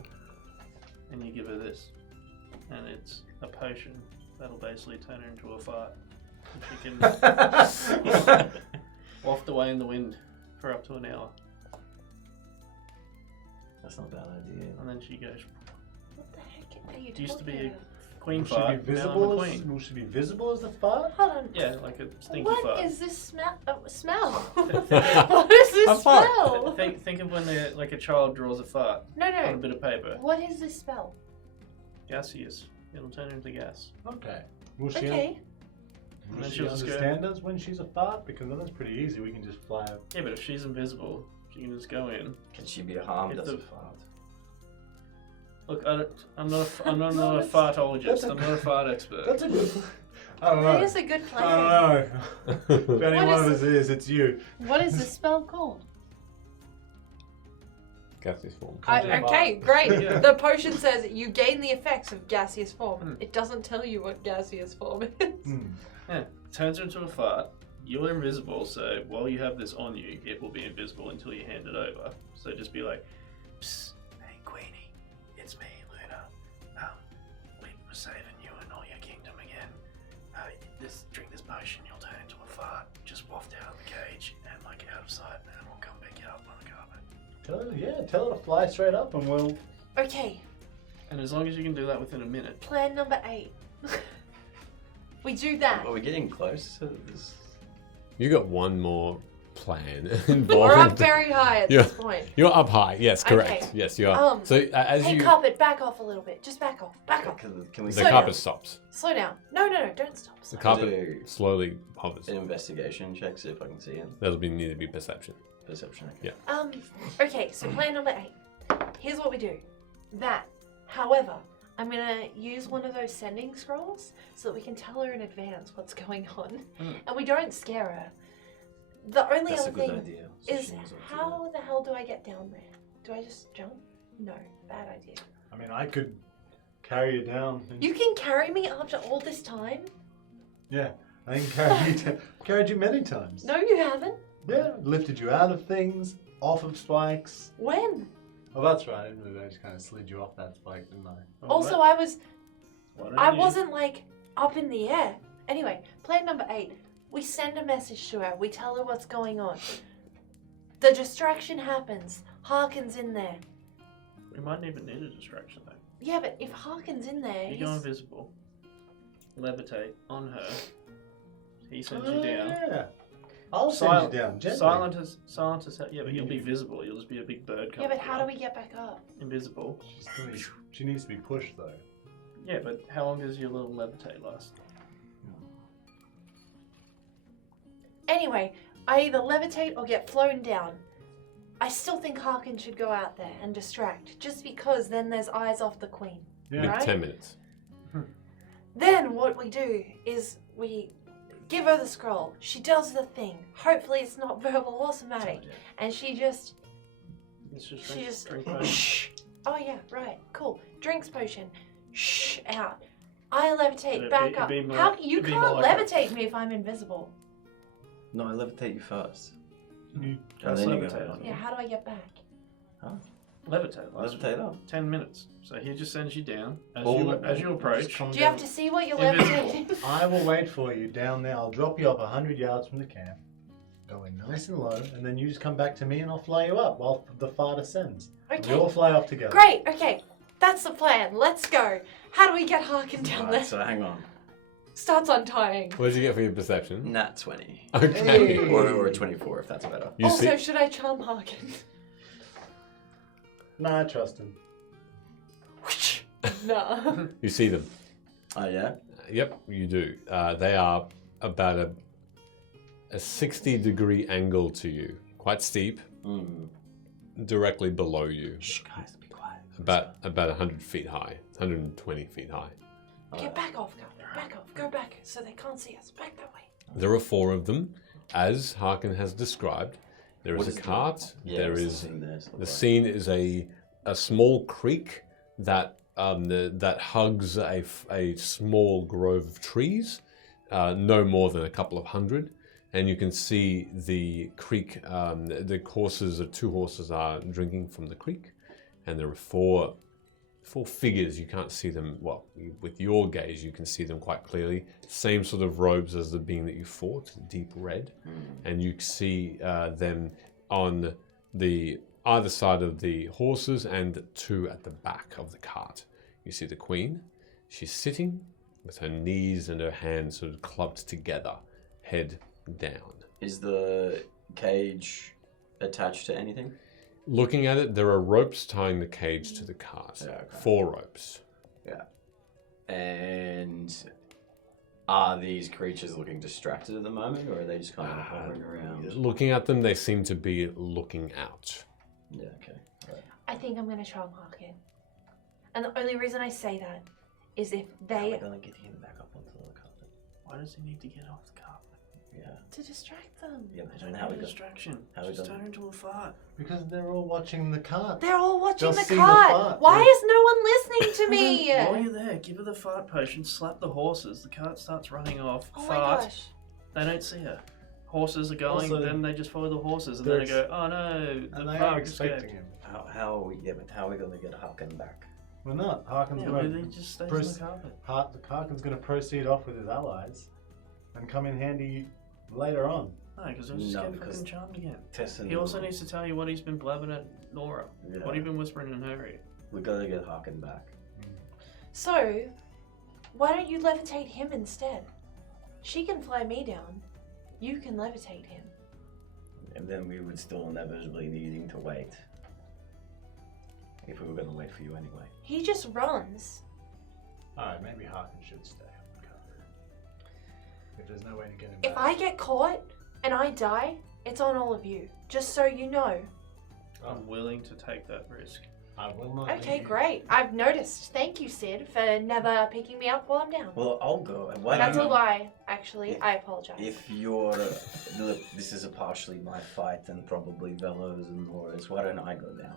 and you give her this, and it's a potion that'll basically turn her into a fart. And she can waft away in the wind for up to an hour. That's not a bad idea. And then she goes. What the heck are you It used to be talking a about? queen Will she fart. be Now I'm a visible? queen. Will she be visible as the fart? Hold on. Yeah, like a stinky What fart. is this smell? What is this smell? Think of when they're like a child draws a fart No. on a bit of paper. What is this spell? Gaseous. It'll turn into gas. Okay. Will she, Okay. And will then she she'll just go. understand us when she's a fart? Because then that's pretty easy. We can just fly. Yeah, but if she's invisible, she can just go in. Can she be harmed If as the- a fart? Look, I'm not a that's- fartologist. that's I'm not a fart expert. That's a good. I don't know. That is a good plan. I don't know. If any What one of is us is, it's you. what is this spell called? Gaseous form. Okay, great. Yeah. The potion says you gain the effects of gaseous form. Hmm. It doesn't tell you what gaseous form is. Yeah, turns her into a fart. You're invisible, so while you have this on you, it will be invisible until you hand it over. So just be like, psst, hey Queenie, it's me, Luna. We were saving you and all your kingdom again. Drink this potion, you'll turn into a fart. Just waft out of the cage and out of sight, and we'll come pick you up on the carpet. Tell her to fly straight up and we'll. Okay, And as long as you can do that within a minute. plan number 8. We do that. Are we getting close to this? You got one more plan We're involved. up very high at Yeah. this point. You're up high. Yes, correct. Okay. Yes, you are. Um, So as Hey, you, carpet, back off a little bit. Just back off. Back off. Can we the Slow carpet down. stops. Slow down. No, don't stop. The Slow down. carpet do slowly hovers. an investigation check, see if I can see him? That'll need to be perception. Perception. Okay. Yeah. Okay, so plan number 8. Here's what we do. That, however, I'm gonna use one of those sending scrolls so that we can tell her in advance what's going on, and we don't scare her. The only That's a other good thing idea. So is she knows what to do. how the hell do I get down there? Do I just jump? No, bad idea. I mean, I could carry you down. You can carry me after all this time? Yeah, I can carried you many times. No, you haven't. Yeah, lifted you out of things, off of spikes. When? Oh, that's right. I didn't really. I just kind of slid you off that spike, didn't I? Also, I wasn't like up in the air. Anyway, plan number 8. We send a message to her. We tell her what's going on. The distraction happens. Harkin's in there. We might even need a distraction though. Yeah, but if Harkin's in there, You go invisible. Levitate on her. He sends you down. Yeah. I'll send you down. Gently. Silent as yeah, but you'll be visible. You'll just be a big bird Yeah, coming. but how do we get back up? Invisible. She needs to be pushed though. Yeah, but how long does your little levitate last? Anyway, I either levitate or get flown down. I still think Harkin should go out there and distract, just because then there's eyes off the queen. Yeah. Right? 10 minutes. Then what we do is we give her the scroll. She does the thing. Hopefully it's not verbal or somatic. And she just... Drink potion. Shh. Oh yeah, right. Cool. Drinks potion. Shh. Out. I levitate back up. How you can't levitate me if I'm invisible. No, I levitate you first. And then you go levitate on. Yeah, how do I get back? Huh? Levitate. Levitate up. 10 minutes. So he just sends you down as you approach. Do you have to see what you're levitating? I will wait for you down there. I'll drop you up 100 yards from the camp. Go in nice and low, and then you just come back to me and I'll fly you up while the fart ascends. Okay. We all fly off together. Great, okay. That's the plan. Let's go. How do we get Harkin down Alright, there? so hang on. Starts untying. What did you get for your perception? Nat 20. Okay. Or a 24 if that's better. You Also, see, should I charm Harkin? Nah, I trust him. No. you see them. Oh, yeah? Yep, you do. They are about a 60-degree angle to you. Quite steep. Directly below you. Shh, guys, be quiet. About 100 feet high. 120 feet high. Get back off, Garth. Back off. Go back so they can't see us. Back that way. There are 4 of them, as Harkin has described. There is a cart. There is the scene is a small creek that that hugs a small grove of trees, no more than a couple of hundred, and you can see the creek. The horses, 2 horses, are drinking from the creek, and there are 4 figures. You can't see them, well, with your gaze you can see them quite clearly. Same sort of robes as the being that you fought, deep red. And you see them on the either side of the horses and 2 at the back of the cart. You see the queen. She's sitting with her knees and her hands sort of clubbed together, head down. Is the cage attached to anything? Looking at it, there are ropes tying the cage to the cart. Yeah, okay. 4 ropes. Yeah. And are these creatures looking distracted at the moment, or are they just kind of hovering around? Looking at them, they seem to be looking out. Yeah, okay. Right. I think I'm going to charm Harkin. And the only reason I say that is if How are we they... going to get him back up onto the carpet? Why does he need to get off the carpet? Yeah. To distract them. Yeah, They but don't how have we a going distraction. how we Just done- turn into a fart. Because they're all watching the cart. They're all watching They'll the see the cart. fart. Why is no one listening to me? While you're there, give her the fart potion, slap the horses, the cart starts running off, Oh my fart, gosh. they don't see her. Horses are going, Also, then they just follow the horses, and then they go, oh no, And the they are fart expecting escaped. him. How are we? Yeah, but how are we going to get Harkin back? We're not. Harkin's Yeah, going well, he just stays on the carpet. Harkin's going to proceed off with his allies and come in handy later on. No, because they'll just No, get because fucking charmed again. Tessin, He also needs to tell you what he's been blabbing at Nora. Yeah. What have you been whispering in her ear? we got to get Harkin back. So, why don't you levitate him instead? She can fly me down. You can levitate him. And then we would still inevitably needing to wait. If we were going to wait for you anyway. He just runs. Alright, maybe Harkin should stay on the carpet. If there's no way to get him If back. I get caught and I die, it's on all of you. Just so you know. I'm willing to take that risk. I will not. Okay, leave you. great. I've noticed. Thank you, Sid, for never picking me up while I'm down. Well, I'll go. Why That's a don't you- lie, actually. I apologize. If you're, look, this is a partially my fight and probably Velo's and Laura's. Why don't I go down?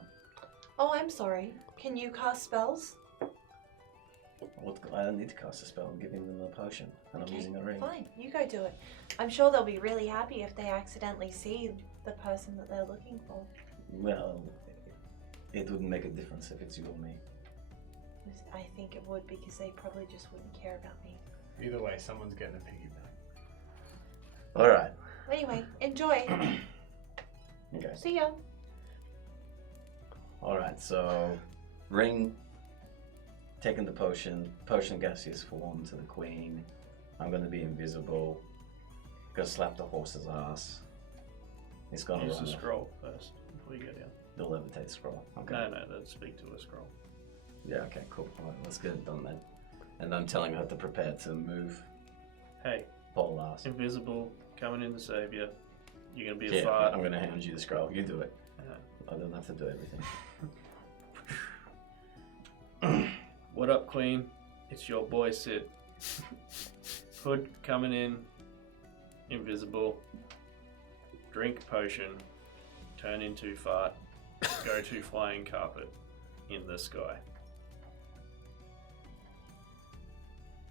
Oh, I'm sorry. Can you cast spells? I don't need to cast a spell. I'm giving them a potion, and I'm using a ring. Fine, you go do it. I'm sure they'll be really happy if they accidentally see the person that they're looking for. Well, it wouldn't make a difference if it's you or me. I think it would because they probably just wouldn't care about me. Either way, someone's getting a piggyback. All right. Anyway, enjoy. Okay. See ya. All right. So, ring. Taking the potion. Potion gaseous form to the queen. I'm gonna be invisible. Gonna slap the horse's ass. He's gonna Use run the off. scroll first before you go down. The levitate scroll. Okay. No, let's speak to a scroll. Yeah. Okay. Cool. All right. Let's get it done then. And I'm telling her to prepare to move. Hey, Paul last. invisible, coming in to save you. You're gonna be a Yeah. fart. I'm gonna hand you the scroll. You do it. Uh, I don't have to do everything. What up, Queen? It's your boy Sid. Hood coming in, invisible. Drink potion, turn into fart, go to flying carpet in the sky.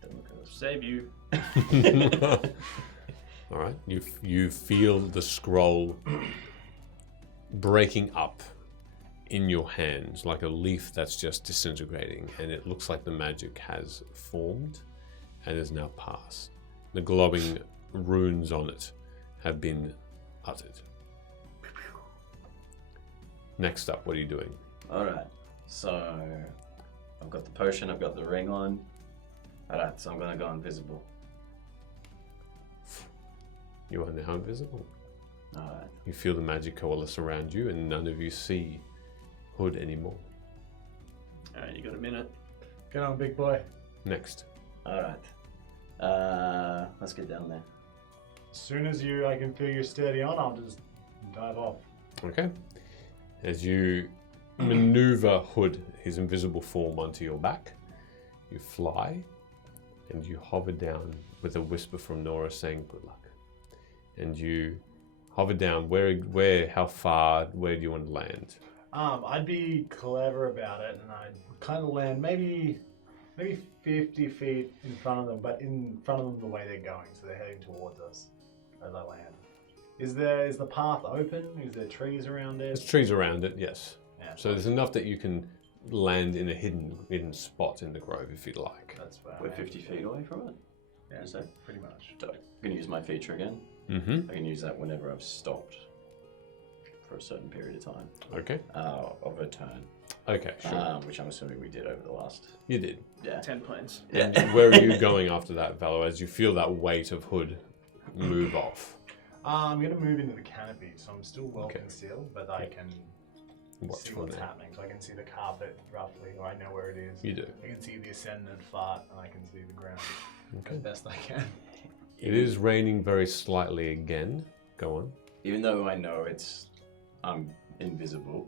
Don't look at us. Save you. All right. You feel the scroll breaking up in your hands like a leaf that's just disintegrating, and it looks like the magic has formed and is now passed. The glowing runes on it have been uttered. Next up, what are you doing? All right. So I've got the potion. I've got the ring on. All right. So I'm gonna go invisible. You are now invisible. All right. You feel the magic coalesce around you, and none of you see Hood anymore. Alright, you got a minute. Get on, big boy. Next. All right. Let's get down there. As soon as I can feel you sturdy on, I'll just dive off. Okay. As you maneuver Hood, his invisible form, onto your back, you fly and you hover down with a whisper from Nora saying good luck. And you hover down. How far, where do you want to land? I'd be clever about it, and I'd kind of land maybe 50 feet in front of them, but in front of them the way they're going, so they're heading towards us as I land. Is the path open? Is there trees around it? There's trees around it, yes. Yeah, So there's enough that you can land in a hidden spot in the grove if you'd like. that's where We're 50 feet away from it. Yeah, Is that? pretty much. So I can use my feature again. Mm-hmm. I can use that whenever I've stopped for a certain period of time Okay. of a turn, Okay, sure. which I'm assuming we did over the last. You did. Yeah. 10 planes. Yeah. Where are you going after that, Valo, as you feel that weight of Hood move off? I'm going to move into the canopy, so I'm still well Okay. concealed, but I can Watch see from what's there. happening. So I can see the carpet roughly, or I know where it is. You do. I can see the ascendant fart, and I can see the ground Okay. as best I can. It is raining very slightly again. Go on. Even though I know I'm invisible,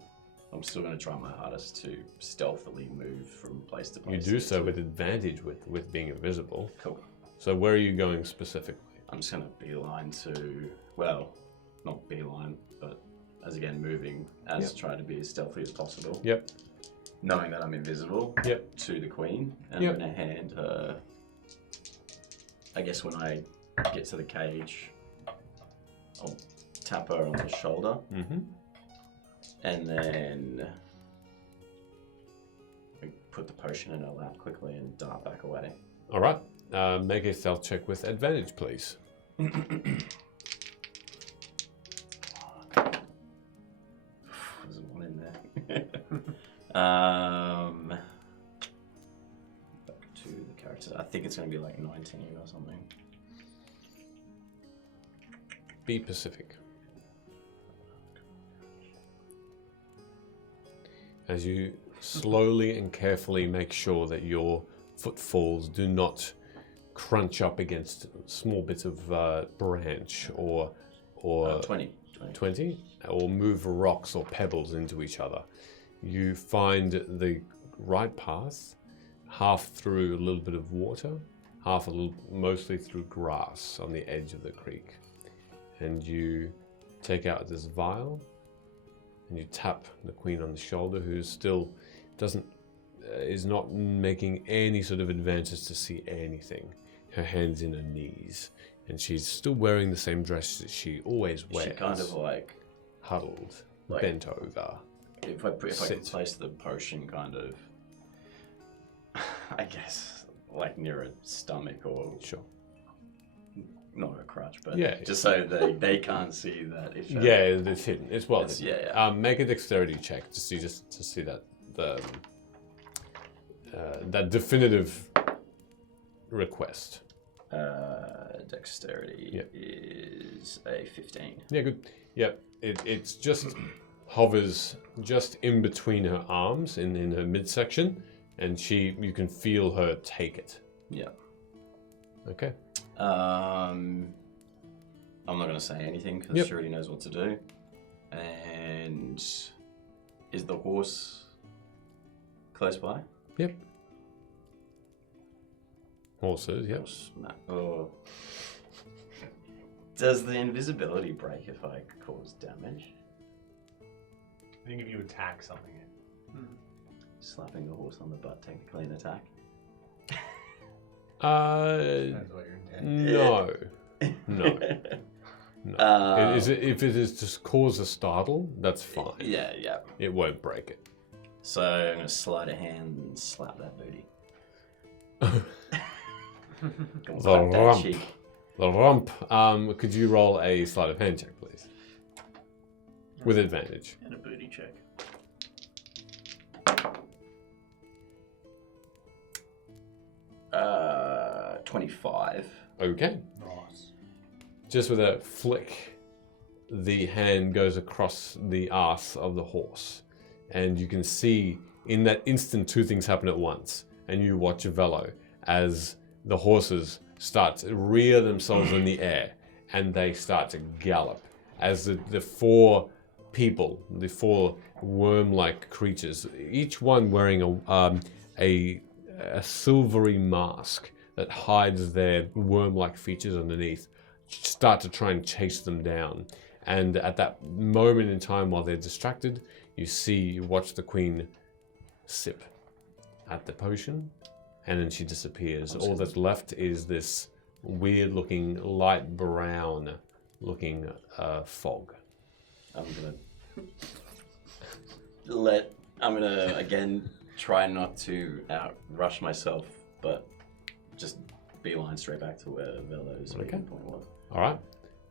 I'm still going to try my hardest to stealthily move from place to You place. do so with advantage with being invisible. Cool. So where are you going specifically? I'm just going to beeline to, well, not beeline, but as again moving as try to be as stealthy as possible. Yep. Knowing that I'm invisible. Yep. To the queen, and Yep. I'm going to hand her. I guess when I get to the cage, I'll tap her on the shoulder, Mm-hmm. and then I put the potion in her lap quickly and dart back away. All right. Make a stealth check with advantage, please. There's one in there. Back to the character. I think it's going to be like 19 or something. Be Pacific. As you slowly and carefully make sure that your footfalls do not crunch up against small bits of branch or 20. 20 or move rocks or pebbles into each other. You find the right path, half through a little bit of water, mostly through grass on the edge of the creek. And you take out this vial and you tap the queen on the shoulder, who still is not making any sort of advances to see anything. Her hands in her knees, and she's still wearing the same dress that she always wears. She kind of like huddled, bent over. If I can place the potion kind of, I guess, like near a stomach or sure, not a crutch, but yeah, just so they can't see that. If yeah, it's hidden. It's well hidden. Yeah. Make a dexterity check to see that that definitive request. Dexterity is a 15. Yeah, good. Yep, it's just hovers just in between her arms in her midsection, and you can feel her take it. Yeah. Okay. I'm not going to say anything because she already knows what to do. And is the horse close by? Yep. Horses, yep. Oh. Does the invisibility break if I cause damage? I think if you attack something. Slapping the horse on the butt, technically an attack. Depends what you're intending. No. No. If it is to cause a startle, that's fine. Yeah. It won't break it. So I'm going to slide a hand and slap that booty. The rump. Could you roll a sleight of hand check, please? With advantage. And a booty check. Uh, 25. Okay. Nice. Just with a flick, the hand goes across the arse of the horse. And you can see in that instant 2 things happen at once. And you watch Vello as the horses start to rear themselves in the air. And they start to gallop. As the 4 people, the 4 worm-like creatures, each one wearing a silvery mask that hides their worm-like features underneath, start to try and chase them down. And at that moment in time, while they're distracted, you watch the queen sip at the potion, and then she disappears. All that's left is this weird-looking, light brown-looking fog. I'm gonna again try not to outrush myself, but just beeline straight back to where Velo's point was. All right,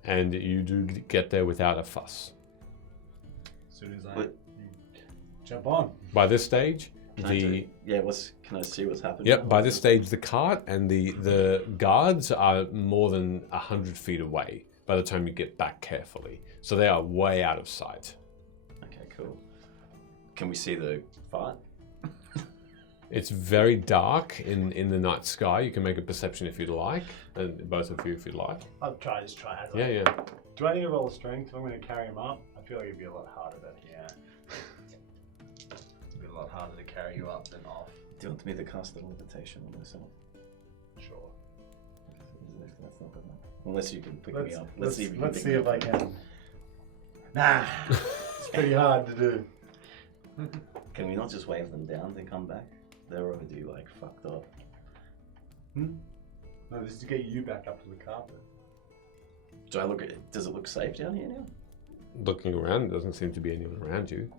and you do get there without a fuss. As soon as I jump on. By this stage, can I see what's happening? Yep. By this stage, the cart and the guards are more than 100 feet away. By the time you get back carefully, so they are way out of sight. Okay, cool. Can we see the fart? It's very dark in the night sky. You can make a perception if you'd like, and both of you if you'd like. I'll try. Yeah. Do I need to roll a strength if I'm going to carry him up? I feel like it'd be a lot harder than it'd be a lot harder to carry you up than off. Do you want me to cast the levitation on myself? Sure. That's not good enough. Unless you can pick me up. Let's see if I can. Nah, it's pretty hard to do. Can we not just wave them down and come back? They're already like fucked up. No, this is to get you back up to the carpet. Does it look safe down here now? Looking around, there doesn't seem to be anyone around you.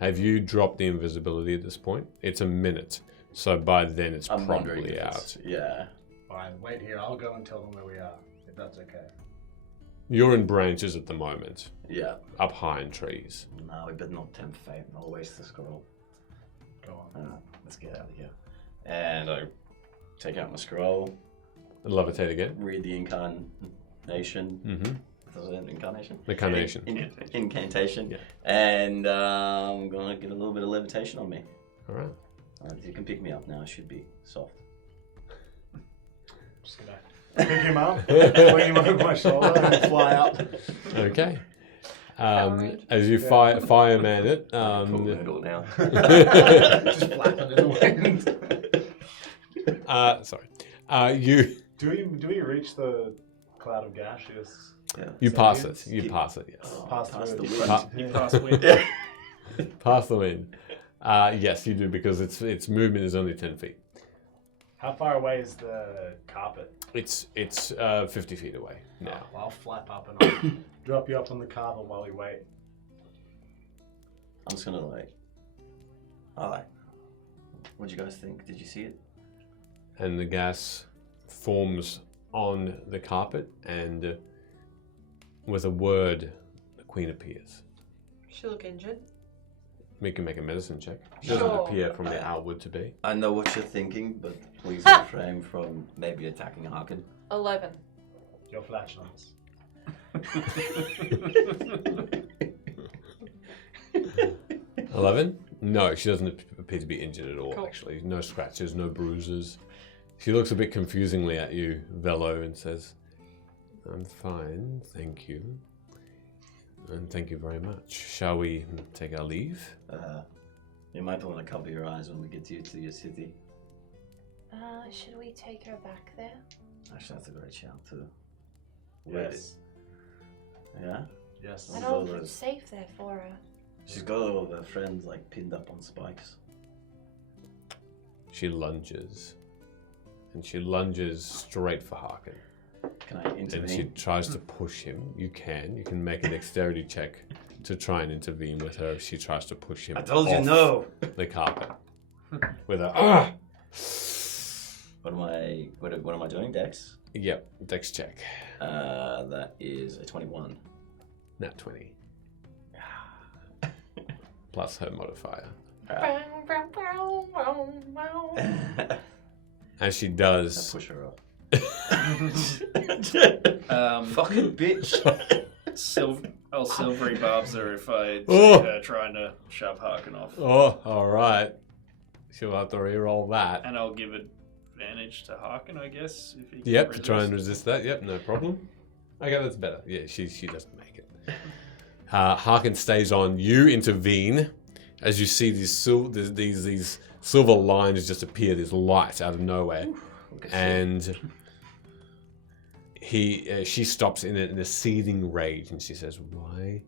Have you dropped the invisibility at this point? It's a minute, so by then it's probably out. Yeah. Fine, wait here. I'll go and tell them where we are, if that's okay. You're in branches at the moment. Yeah. Up high in trees. No, we better not tempt fate. I'll waste the scroll. Go on. Let's get out of here. And I take out my scroll. Levitate again. Read the incarnation. Mm-hmm. Is it incarnation? Incarnation. Incantation. Yeah. And I'm going to get a little bit of levitation on me. All right. You can pick me up now. I should be soft. Just gonna pick him up, swing him over my shoulder, and fly up. Okay. As you fireman it, Cool now. Just flapping in the wind. Sorry. You. Do we reach the cloud of gaseous? Yeah. You pass it. Sentience? You pass it. Yes. Oh, Pass pass the through. wind. You pass wind. Yeah. Pass the wind. Yes, you do because its movement is only 10 feet. How far away is the carpet? It's 50 feet away now. Oh, I'll flap up and I'll drop you up on the carpet while we wait. I'm just gonna like. Alright. What do you guys think? Did you see it? And the gas forms on the carpet, and with a word, the queen appears. She look injured. We can make a medicine check. She Sure. doesn't appear from the outward to be. I know what you're thinking, but please refrain from maybe attacking Harkin. 11. Your flashlights. 11? No, she doesn't appear to be injured at all, Cool. actually. No scratches, no bruises. She looks a bit confusingly at you, Velo, and says, I'm fine, thank you. And thank you very much. Shall we take our leave? You might want to cover your eyes when we get you to your city. Should we take her back there? Actually, that's a great shout too. Yes. Yeah? Yes. I don't know if it's safe there for her. She's got all of her friends like pinned up on spikes. She lunges. And she lunges straight for Harkin. Can I intervene? And she tries to push him. You can make a dexterity check to try and intervene with her if she tries to push him. I told you off no! the carpet. With a What am I doing, Dex? Yep, dex check. That is a 21. Nat 20. Plus her modifier. As she does. Push her up. Fucking bitch. Silvery barbs her if I see Oh. her trying to shove Harkin off. Oh, alright. She'll have to re-roll that. And I'll give advantage to Harkin, I guess. If he can Yep, to try and resist. resist that. Yep, no problem. Okay, that's better. Yeah, she doesn't make it. Harkin stays on. You intervene as you see these silver lines just appear, this light out of nowhere, and she stops in a seething rage, and she says, "Why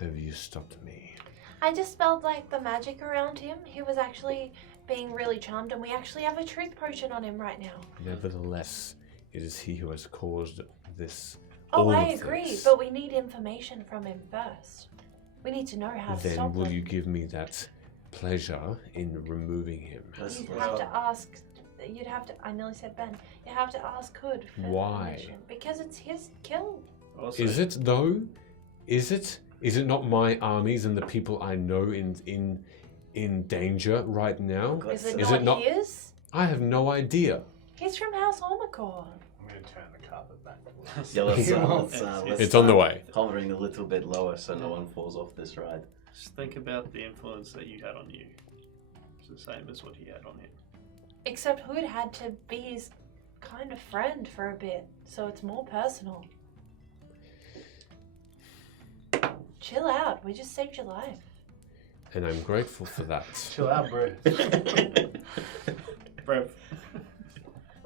have you stopped me?" I just felt like the magic around him. He was actually being really charmed, and we actually have a truth potion on him right now. Nevertheless, it is he who has caused this. Oh, all I of agree, this. but we need information from him first. We need to know how to Then stop will him. you give me that pleasure in removing him? You'd have to ask. You'd have to. I nearly said Ben. You have to ask Hood for Why? permission because it's his kill. Also, Is it though? Is it? Is it not my armies and the people I know in danger right now? Is it not his? I have no idea. He's from House Ormacor. I'm going to turn the carpet back. Yeah, let's It's on the way. Hovering a little bit lower so no one falls off this ride. just think about the influence that you had on you. It's the same as what he had on him. Except Hood had to be his kind of friend for a bit, so it's more personal. Chill out. We just saved your life. And I'm grateful for that. Chill out, bro. Bro,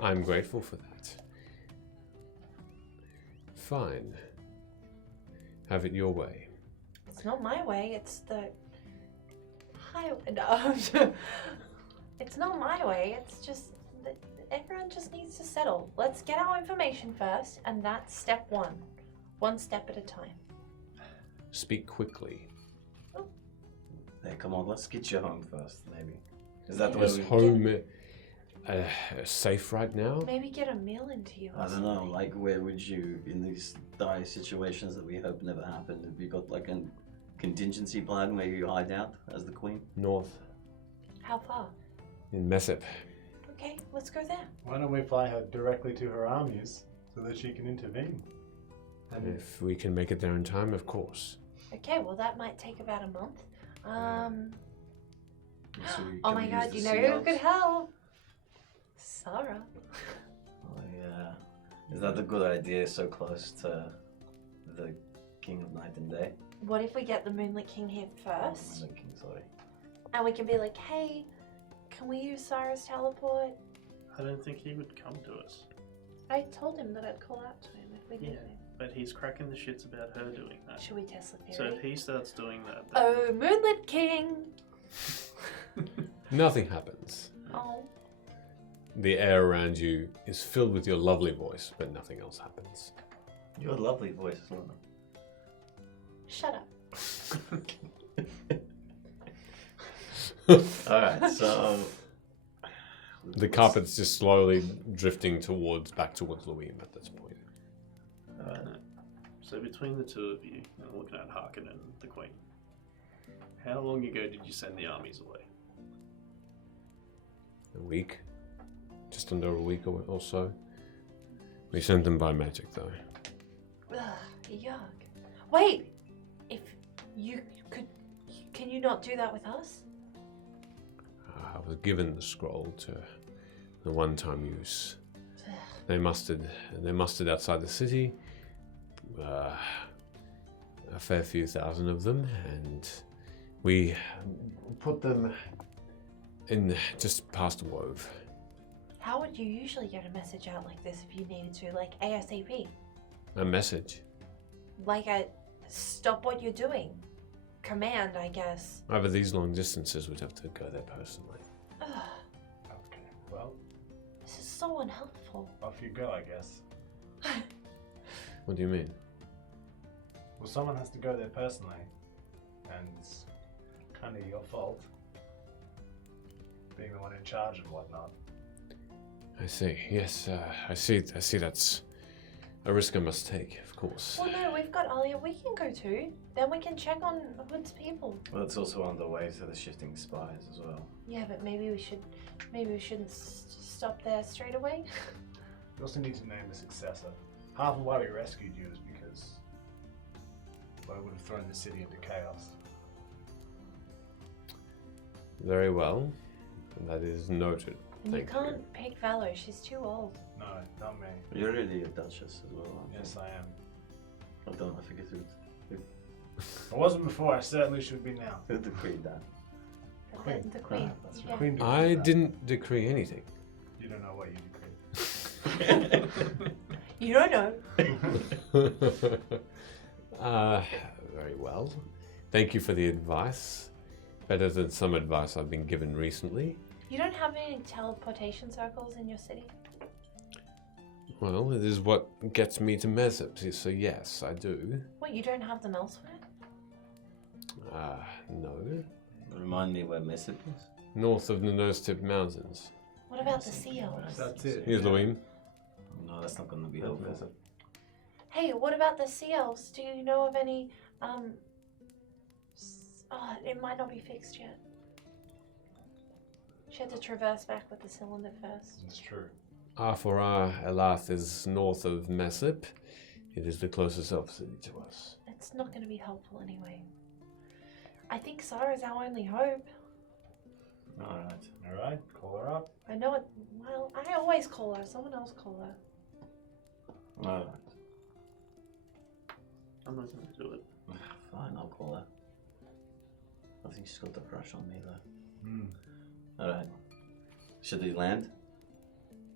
I'm grateful for that. Fine. Have it your way. It's not my way. It's the highway. No. It's not my way. It's just that everyone just needs to settle. Let's get our information first, and that's step one. One step at a time. Speak quickly. Hey, come on, let's get you home first, maybe. Is that the way Is we... home safe right now? Maybe get a meal into you. I don't know, like where would you, in these dire situations that we hope never happen, have you got like a contingency plan where you hide out as the queen? North. How far? In Messip. Okay, let's go there. Why don't we fly her directly to her armies so that she can intervene? And If we can make it there in time, of course. Okay, well that might take about a month. So we Oh can my use god, the you know sea who elves. could help? Sarah. Oh yeah. Is that a good idea so close to the King of Night and Day? What if we get the Moonlit King here first? The King, sorry. And we can be like, hey, can we use Sarah's teleport? I don't think he would come to us. I told him that I'd call out to him if we needed him. But he's cracking the shits about her doing that. Should we test the So theory? if he starts doing that, then Oh, Moonlit King! Nothing happens. Oh. The air around you is filled with your lovely voice, but nothing else happens. Your lovely voice, isn't it? Shut up. Alright, so. The carpet's just slowly drifting towards back towards Luime at this point. Alright. So between the two of you, and looking at Harkin and the Queen, how long ago did you send the armies away? A week. Just under a week or so. We sent them by magic, though. Ugh, yuck. Wait! If you could... Can you not do that with us? I was given the scroll to the one-time use. They mustered outside the city. A fair few thousand of them, and we put them in just past Wove. How would you usually get a message out like this if you needed to? Like ASAP? A message. Like a stop what you're doing. Command, I guess. Over these long distances, we'd have to go there personally. Ugh, Okay, well, this is so unhelpful. off you go, I guess. What do you mean? Well, someone has to go there personally, and it's kind of your fault, being the one in charge and whatnot. I see. Yes, I see. I see. That's a risk I must take, of course. Well, no, we've got Alia we can go to. Then we can check on Hood's people. Well, it's also on the way to the shifting spies as well. Yeah, but maybe we shouldn't stop there straight away. We also need to name a successor. Half of why we rescued you is because I would have thrown the city into chaos. Very well. That is noted. And you Thank can't pick Valo, she's too old. No, not me. You're already a duchess as well, aren't you? Yes, I am. I don't know if I forget who I wasn't before, I certainly should be now. who decreed that. Queen. The Queen. that's Yeah. Queen I decreed that. didn't decree anything. You don't know what you decreed. You don't know. Very well. Thank you for the advice. Better than some advice I've been given recently. You don't have any teleportation circles in your city? Well, it is what gets me to Mesop, so yes, I do. What, you don't have them elsewhere? No. Remind me where Mesop is. North of the Nose-Tip Mountains. What about the sea elves? That's it. Here's Luime. No, that's not going to be helpful. Hey, what about the sea elves? Do you know of any, it might not be fixed yet. She had to traverse back with the cylinder first. It's true. Afora Elath is north of Mesop. It is the closest elf city to us. It's not going to be helpful anyway. I think Sarah's our only hope. Alright. Alright, call her up. I know it, well, I always call her. Someone else call her. Alright. I'm not going to do it. Fine, I'll call her. I think she's got the crush on me though. Hmm. Alright. Should we land?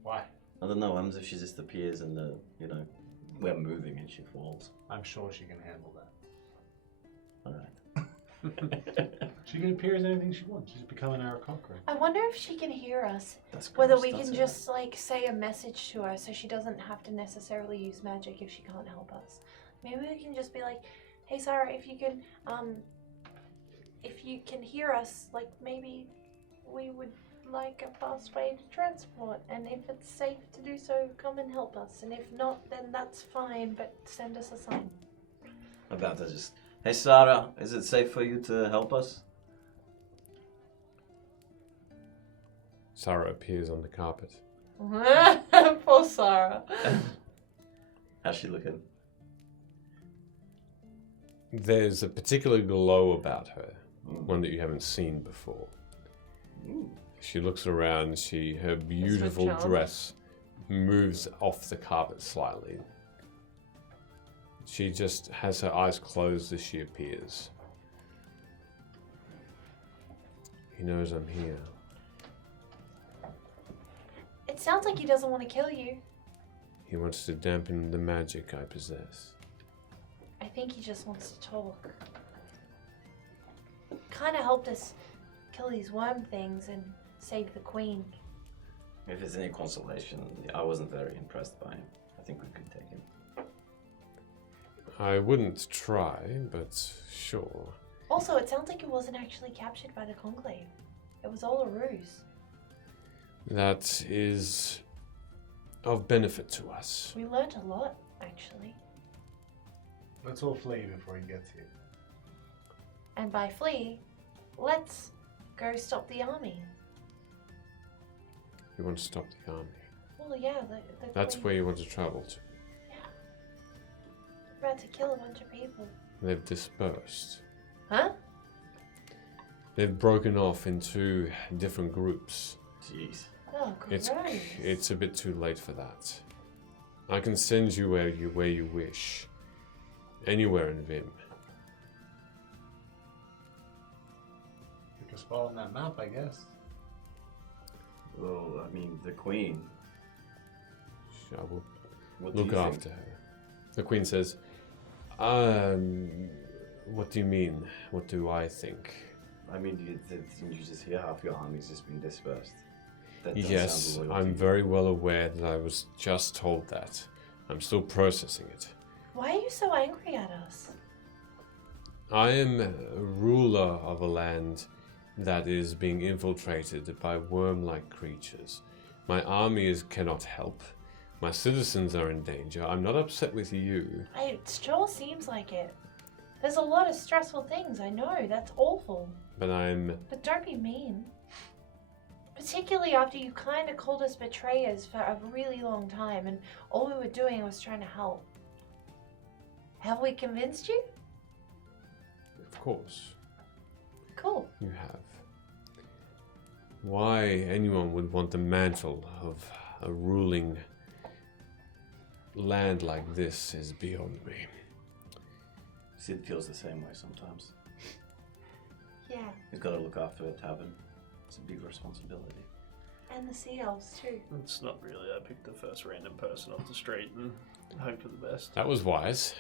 Why? I don't know, what happens if she just appears and we're moving and she falls. I'm sure she can handle that. Alright. She can appear as anything she wants. She's becoming our conqueror. I wonder if she can hear us. That's Whether gross, we that's can it. just like say a message to her so she doesn't have to necessarily use magic if she can't help us. Maybe we can just be like, hey Sarah, if you can hear us, like maybe we would like a fast way to transport, and if it's safe to do so, come and help us, and if not, then that's fine, but send us a sign. About to just, hey Sarah, is it safe for you to help us? Sarah appears on the carpet. Poor Sarah. How's she looking? There's a particular glow about her, one that you haven't seen before. Ooh. She looks around, her beautiful charm. dress moves off the carpet slightly. She just has her eyes closed as she appears. He knows I'm here. It sounds like he doesn't want to kill you. He wants to dampen the magic I possess. I think he just wants to talk. Kind of helped us kill these worm things and save the queen. If it's any consolation, I wasn't very impressed by him. I think we could take him. I wouldn't try, but sure. Also, it sounds like it wasn't actually captured by the Conclave. It was all a ruse. That is of benefit to us. We learned a lot, actually. Let's all flee before he gets here. And by flee, let's go stop the army. You want to stop the army? Well, yeah, the That's queen- where you want to travel to. We're about to kill a bunch of people. They've dispersed. Huh? They've broken off into different groups. Jeez. Oh, gross. It's a bit too late for that. I can send you where you wish. Anywhere in Vim. Pick a spot on that map, I guess. Well, I mean, the queen. I will What do look you after think? her. The queen says, what do you mean? What do I think? I mean, didn't you just hear half your army's just been dispersed? That doesn't Yes, sound loyal to I'm you. very well aware that I was just told that. I'm still processing it. Why are you so angry at us? I am a ruler of a land that is being infiltrated by worm-like creatures. My army cannot help. My citizens are in danger. I'm not upset with you. It sure seems like it. There's a lot of stressful things, I know. That's awful. But I'm... But don't be mean. Particularly after you kind of called us betrayers for a really long time and all we were doing was trying to help. Have we convinced you? Of course, Cool. you have. Why anyone would want the mantle of a ruling land like this is beyond me. Sid feels the same way sometimes. Yeah, He's got to look after a tavern. It's a big responsibility. and the sea elves too. It's not really. I picked the first random person off the street and hope for the best. That was wise.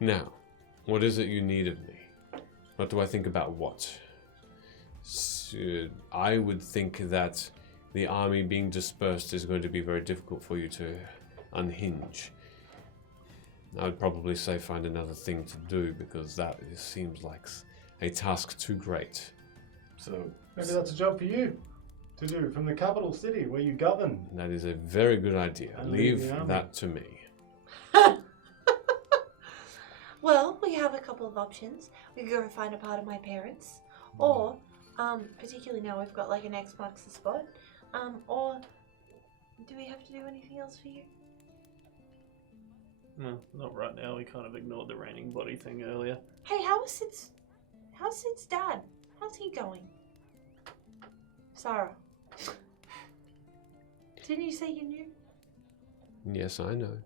Now, what is it you need of me? What do I think about what? I would think that the army being dispersed is going to be very difficult for you to unhinge. I'd probably say find another thing to do because that seems like a task too great. So Maybe that's a job for you to do from the capital city where you govern. That is a very good idea. And Leave leave the army. that to me. Well, we have a couple of options. We could go find a part of my parents, or, particularly now we've got like an X marks the spot, or do we have to do anything else for you? No, not right now. We kind of ignored the raining body thing earlier. Hey, how's Sid's dad? How's he going? Sarah. Didn't you say you knew? Yes, I know.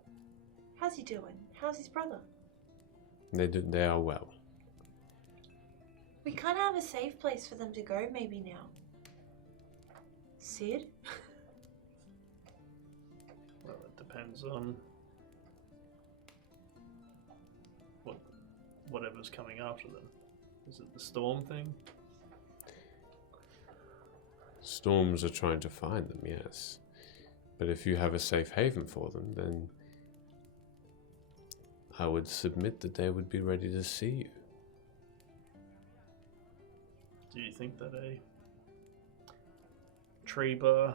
How's he doing? How's his brother? They are well. We kind of have a safe place for them to go maybe now. Sid? Well, it depends on whatever's coming after them. Is it the storm thing? Storms are trying to find them, yes. But if you have a safe haven for them, then I would submit that they would be ready to see you. Do you think that a tree bar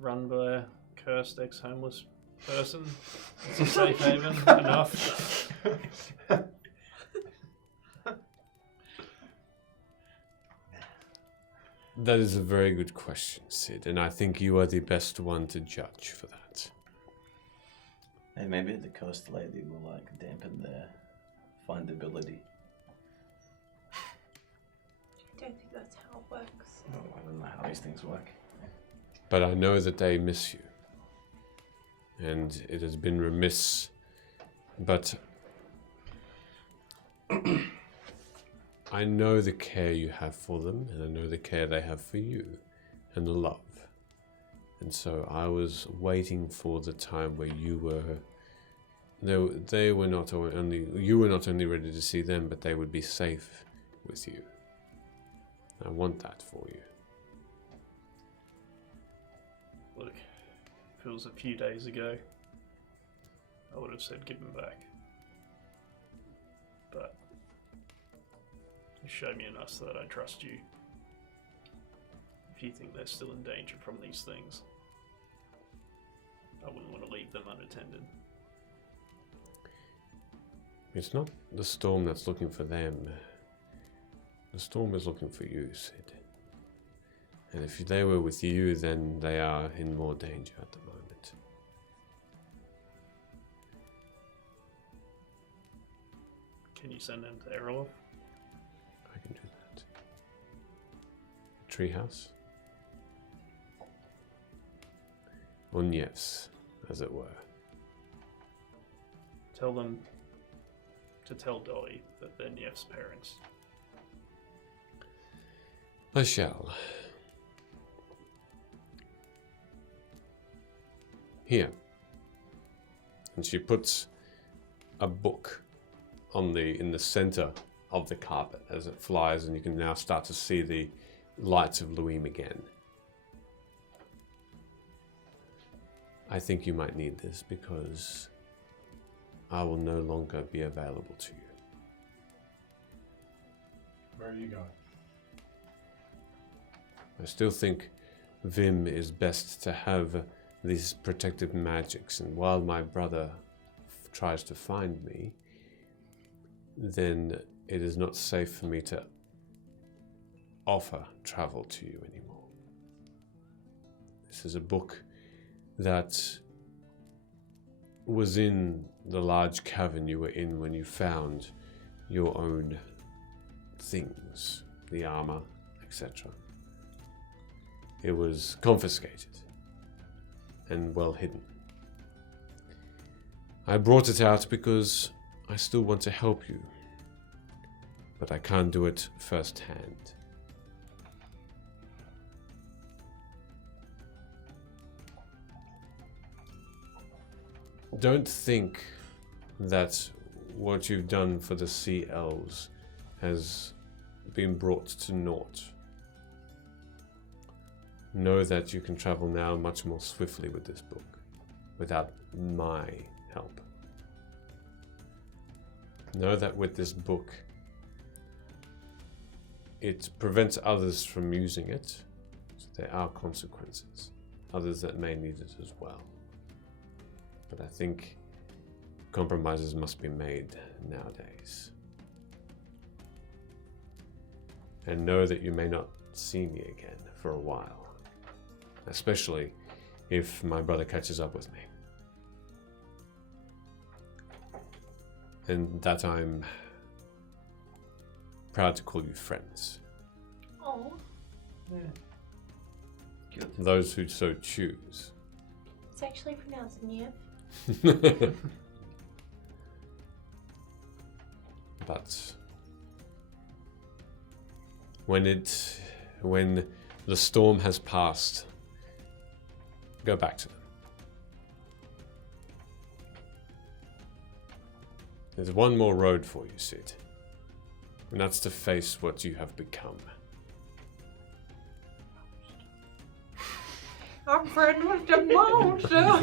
run by a cursed ex-homeless person is a safe haven enough? That is a very good question, Sid, and I think you are the best one to judge for that. hey, maybe the cursed lady will like dampen their findability. I don't think that's how it works. Oh, I don't know how these things work. But I know that they miss you. And it has been remiss, but I know the care you have for them, and I know the care they have for you, and the love. And so I was waiting for the time where you were. They were not only you were not only ready to see them, but they would be safe with you. I want that for you. Look, if it was a few days ago, I would have said give him back. But you showed me enough so that I trust you. If you think they're still in danger from these things, I wouldn't want to leave them unattended. It's not the storm that's looking for them. The storm is looking for you, Sid. And if they were with you, then they are in more danger at the moment. Can you send them to Erillof? I can do that. Treehouse? Or Niev's, as it were. Tell them to tell Dolly that they're Nief's parents. I shall. Here. And she puts a book in the center of the carpet as it flies, and you can now start to see the lights of Luime again. I think you might need this because I will no longer be available to you. Where are you going? I still think Vim is best to have these protective magics, and while my brother tries to find me, then it is not safe for me to offer travel to you anymore. This is a book that was in the large cavern you were in when you found your own things, the armor, etc. It was confiscated and well hidden. I brought it out because I still want to help you, but I can't do it firsthand. Don't think that what you've done for the Sea Elves has been brought to naught. Know that you can travel now much more swiftly with this book, without my help. Know that with this book, it prevents others from using it, so there are consequences, others that may need it as well. But I think compromises must be made nowadays. And know that you may not see me again for a while, especially if my brother catches up with me. And that I'm proud to call you friends. Oh. Yeah. Good. Those who so choose. It's actually pronounced Niev. But when the storm has passed, go back to them. There's one more road for you, Sid. And that's to face what you have become. I'm friends with the monster.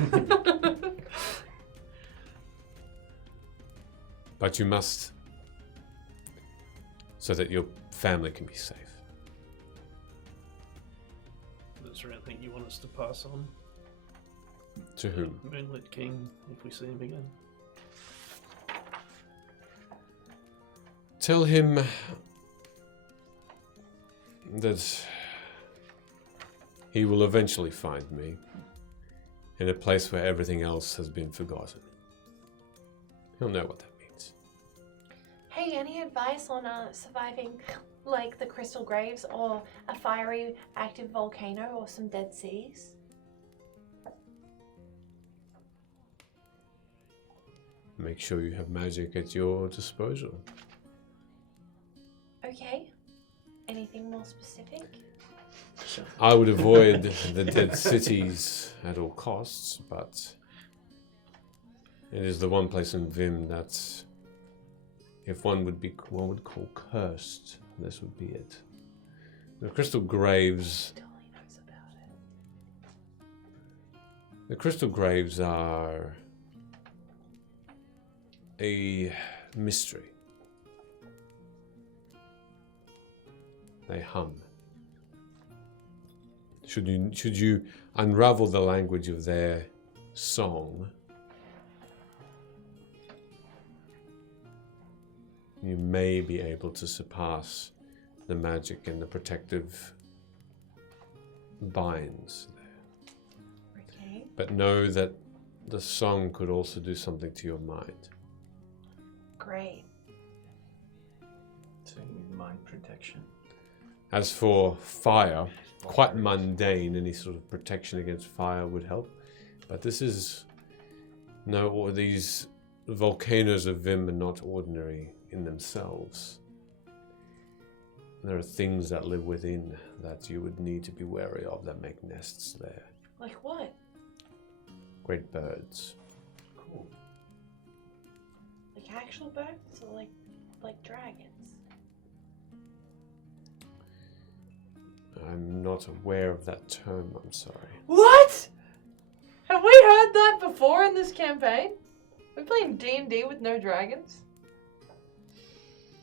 But you must, so that your family can be safe. Is there anything you want us to pass on? To whom? Moonlit King, if we see him again. Tell him that he will eventually find me in a place where everything else has been forgotten. He'll know what that means. Hey, any advice on surviving, like the Crystal Graves or a fiery active volcano or some dead seas? Make sure you have magic at your disposal. Okay. Anything more specific? I would avoid the dead cities at all costs, but it is the one place in Vim that, if one would call cursed, this would be it. The Crystal Graves. The Crystal Graves are a mystery. They hum. Should you unravel the language of their song, you may be able to surpass the magic and the protective binds there. Okay. But know that the song could also do something to your mind. Great. So you need mind protection. As for fire, quite mundane, any sort of protection against fire would help. But this is these volcanoes of Vim are not ordinary in themselves. There are things that live within that you would need to be wary of that make nests there. Like what? Great birds. Cool. Like actual birds or like dragons? I'm not aware of that term, I'm sorry. What? Have we heard that before in this campaign? We're playing D&D with no dragons?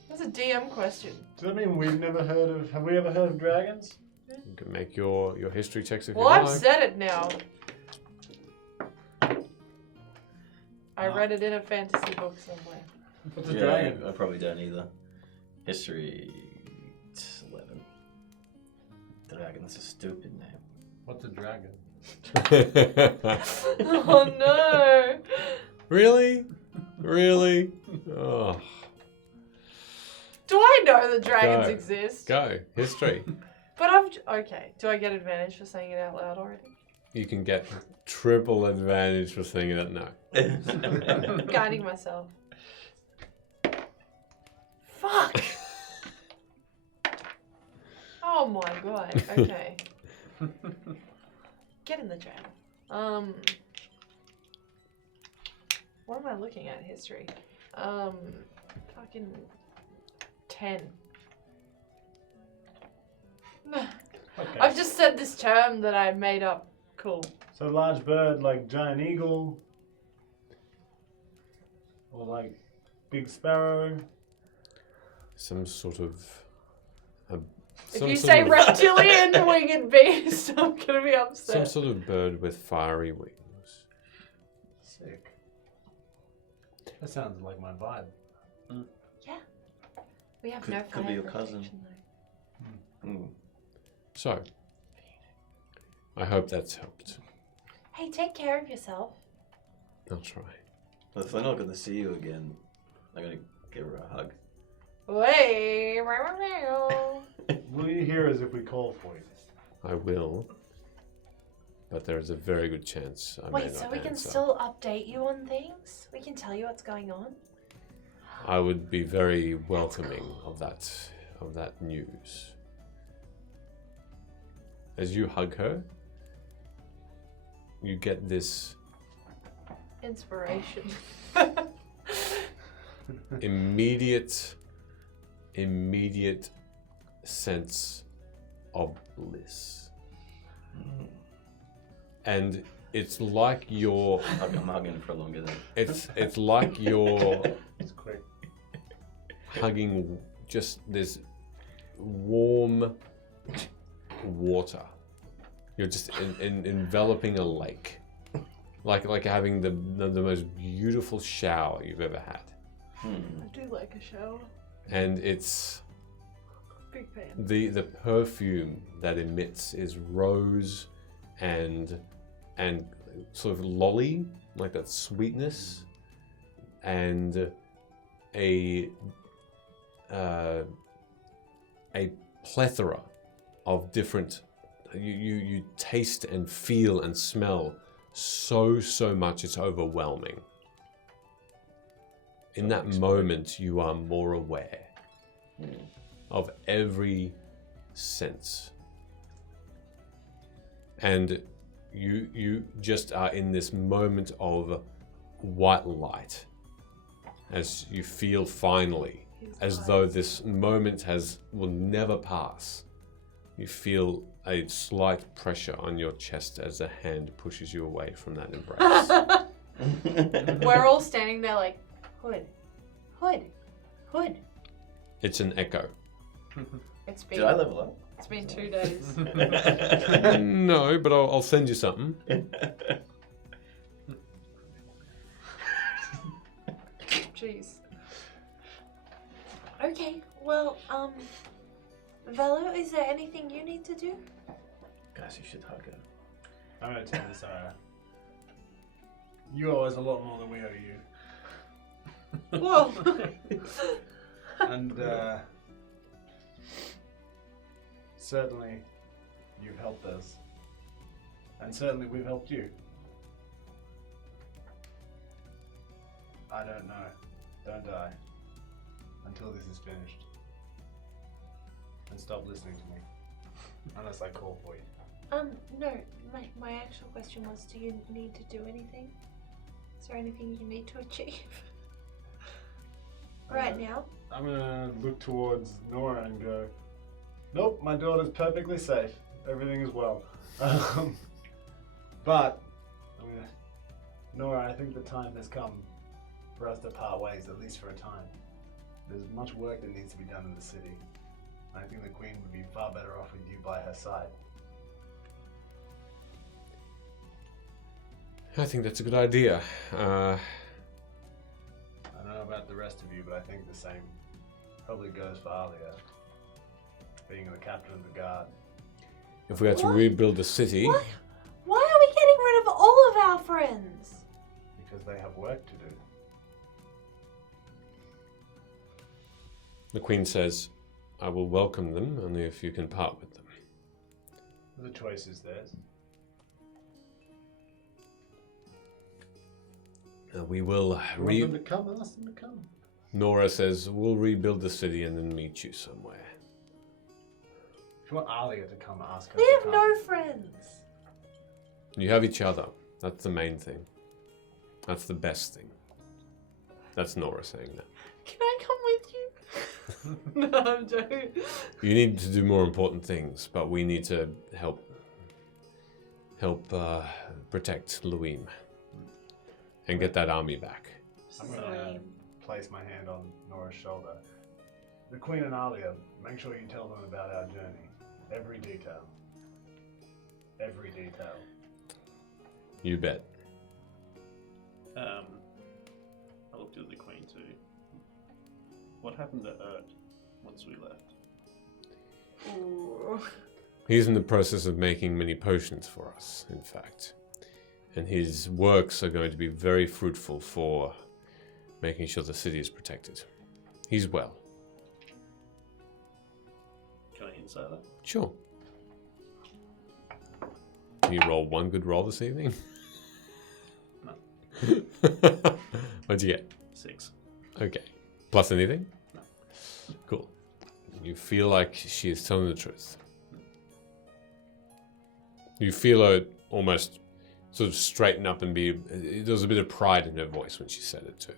That's a DM question. Does that mean we've never heard of... Have we ever heard of dragons? You can make your history checks if Well, you like. I've said it now. I read it in a fantasy book somewhere. What's a dragon? I probably don't either. History 11. Dragon, that's a stupid name. What's a dragon? Oh no! Really? Really? Oh. Do I know that dragons Go. exist? Go. History. But okay. Do I get advantage for saying it out loud already? You can get triple advantage for saying that no. Guiding myself. Fuck! Oh my god. Okay. Get in the jam. What am I looking at? History. Fucking 10. Okay. I've just said this term that I made up. Cool. So large bird like giant eagle, or like big sparrow. Some sort of. If you say reptilian winged beast, I'm gonna be upset. Some sort of bird with fiery wings. Sick. That sounds like my vibe. Yeah. We have Could- no could be fire your cousin. protection, though. Mm. So, I hope that's helped. Hey, take care of yourself. I'll try. Well, if we're not going to see you again, I'm going to give her a hug. Wait. Will you hear us if we call for you? I will. But there is a very good chance I may Wait, not so we can answer. still update you on things? We can tell you what's going on? I would be very welcoming of that news. As you hug her, you get this Inspiration. immediate sense of bliss. And it's like you're I'm hugging for longer than. it's like you're It's quick. hugging just this warm water. You're just enveloping a lake, like having the most beautiful shower you've ever had. I do like a shower. And it's Big fan. the perfume that emits is rose and sort of lolly, like that sweetness, and a plethora of different. You taste and feel and smell so much it's overwhelming. In that moment, you are more aware of every sense and you just are in this moment of white light as you feel finally, as though this moment will never pass. You feel a slight pressure on your chest as a hand pushes you away from that embrace. We're all standing there like, Hood. It's an echo. Did I level up? It's been 2 days. No, but I'll send you something. Jeez. Okay, well, Velo, is there anything you need to do? Guys, you should hug her. I'm gonna tell you, Sarah. You owe us a lot more than we owe you. Whoa. And certainly you've helped us. And certainly we've helped you. I don't know. Don't die. Until this is finished. And stop listening to me. Unless I call for you. No, my actual question was, do you need to do anything? Is there anything you need to achieve? Right now? I'm gonna look towards Nora and go, nope, my daughter's perfectly safe. Everything is well. But, Nora, I think the time has come for us to part ways, at least for a time. There's much work that needs to be done in the city. I think the Queen would be far better off with you by her side. I think that's a good idea. I don't know about the rest of you, but I think the same probably goes for Alia, being the captain of the guard. If we had to rebuild the city... What? Why are we getting rid of all of our friends? Because they have work to do. The Queen says, I will welcome them only if you can part with them. The choice is theirs. We will... Want them to come? Ask them to come. Nora says, we'll rebuild the city and then meet you somewhere. If you want Alia to come, ask her We to have come. no friends. You have each other. That's the main thing. That's the best thing. That's Nora saying that. Can I come with you? No, I'm joking. You need to do more important things, but we need to help protect Luime and get that army back. I'm gonna place my hand on Nora's shoulder. The Queen and Alia, make sure you tell them about our journey. Every detail. Every detail. You bet. I looked at the Queen too. What happened to Ert once we left? Ooh. He's in the process of making many potions for us, in fact. And his works are going to be very fruitful for making sure the city is protected. He's well. Can I insight that? Sure. Can you roll one good roll this evening? No. What'd you get? 6. Okay. Plus anything? No. Cool. You feel like she is telling the truth. You feel her almost sort of straighten up and be... There was a bit of pride in her voice when she said it too.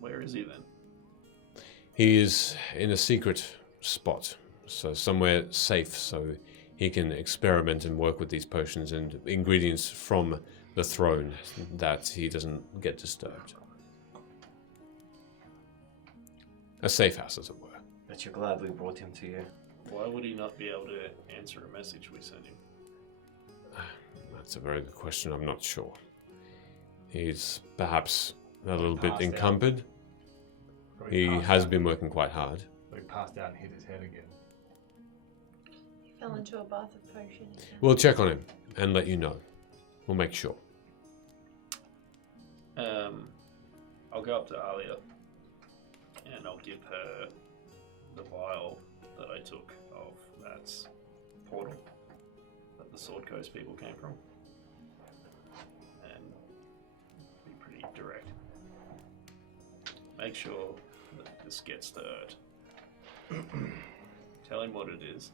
Where is he then? He is in a secret spot, so somewhere safe, so he can experiment and work with these potions and ingredients from the throne that he doesn't get disturbed. A safe house, as it were. Bet you're glad we brought him to you. Why would he not be able to answer a message we sent him? That's a very good question. I'm not sure. He's perhaps a little bit Passed encumbered. He has been working quite hard. But he passed out and hit his head again. He fell into a bath of potion. We'll check on him and let you know. We'll make sure. I'll go up to Alia and I'll give her the vial that I took of that portal that the Sword Coast people came from. And be pretty direct. Make sure that this gets to Ert. Tell him what it is.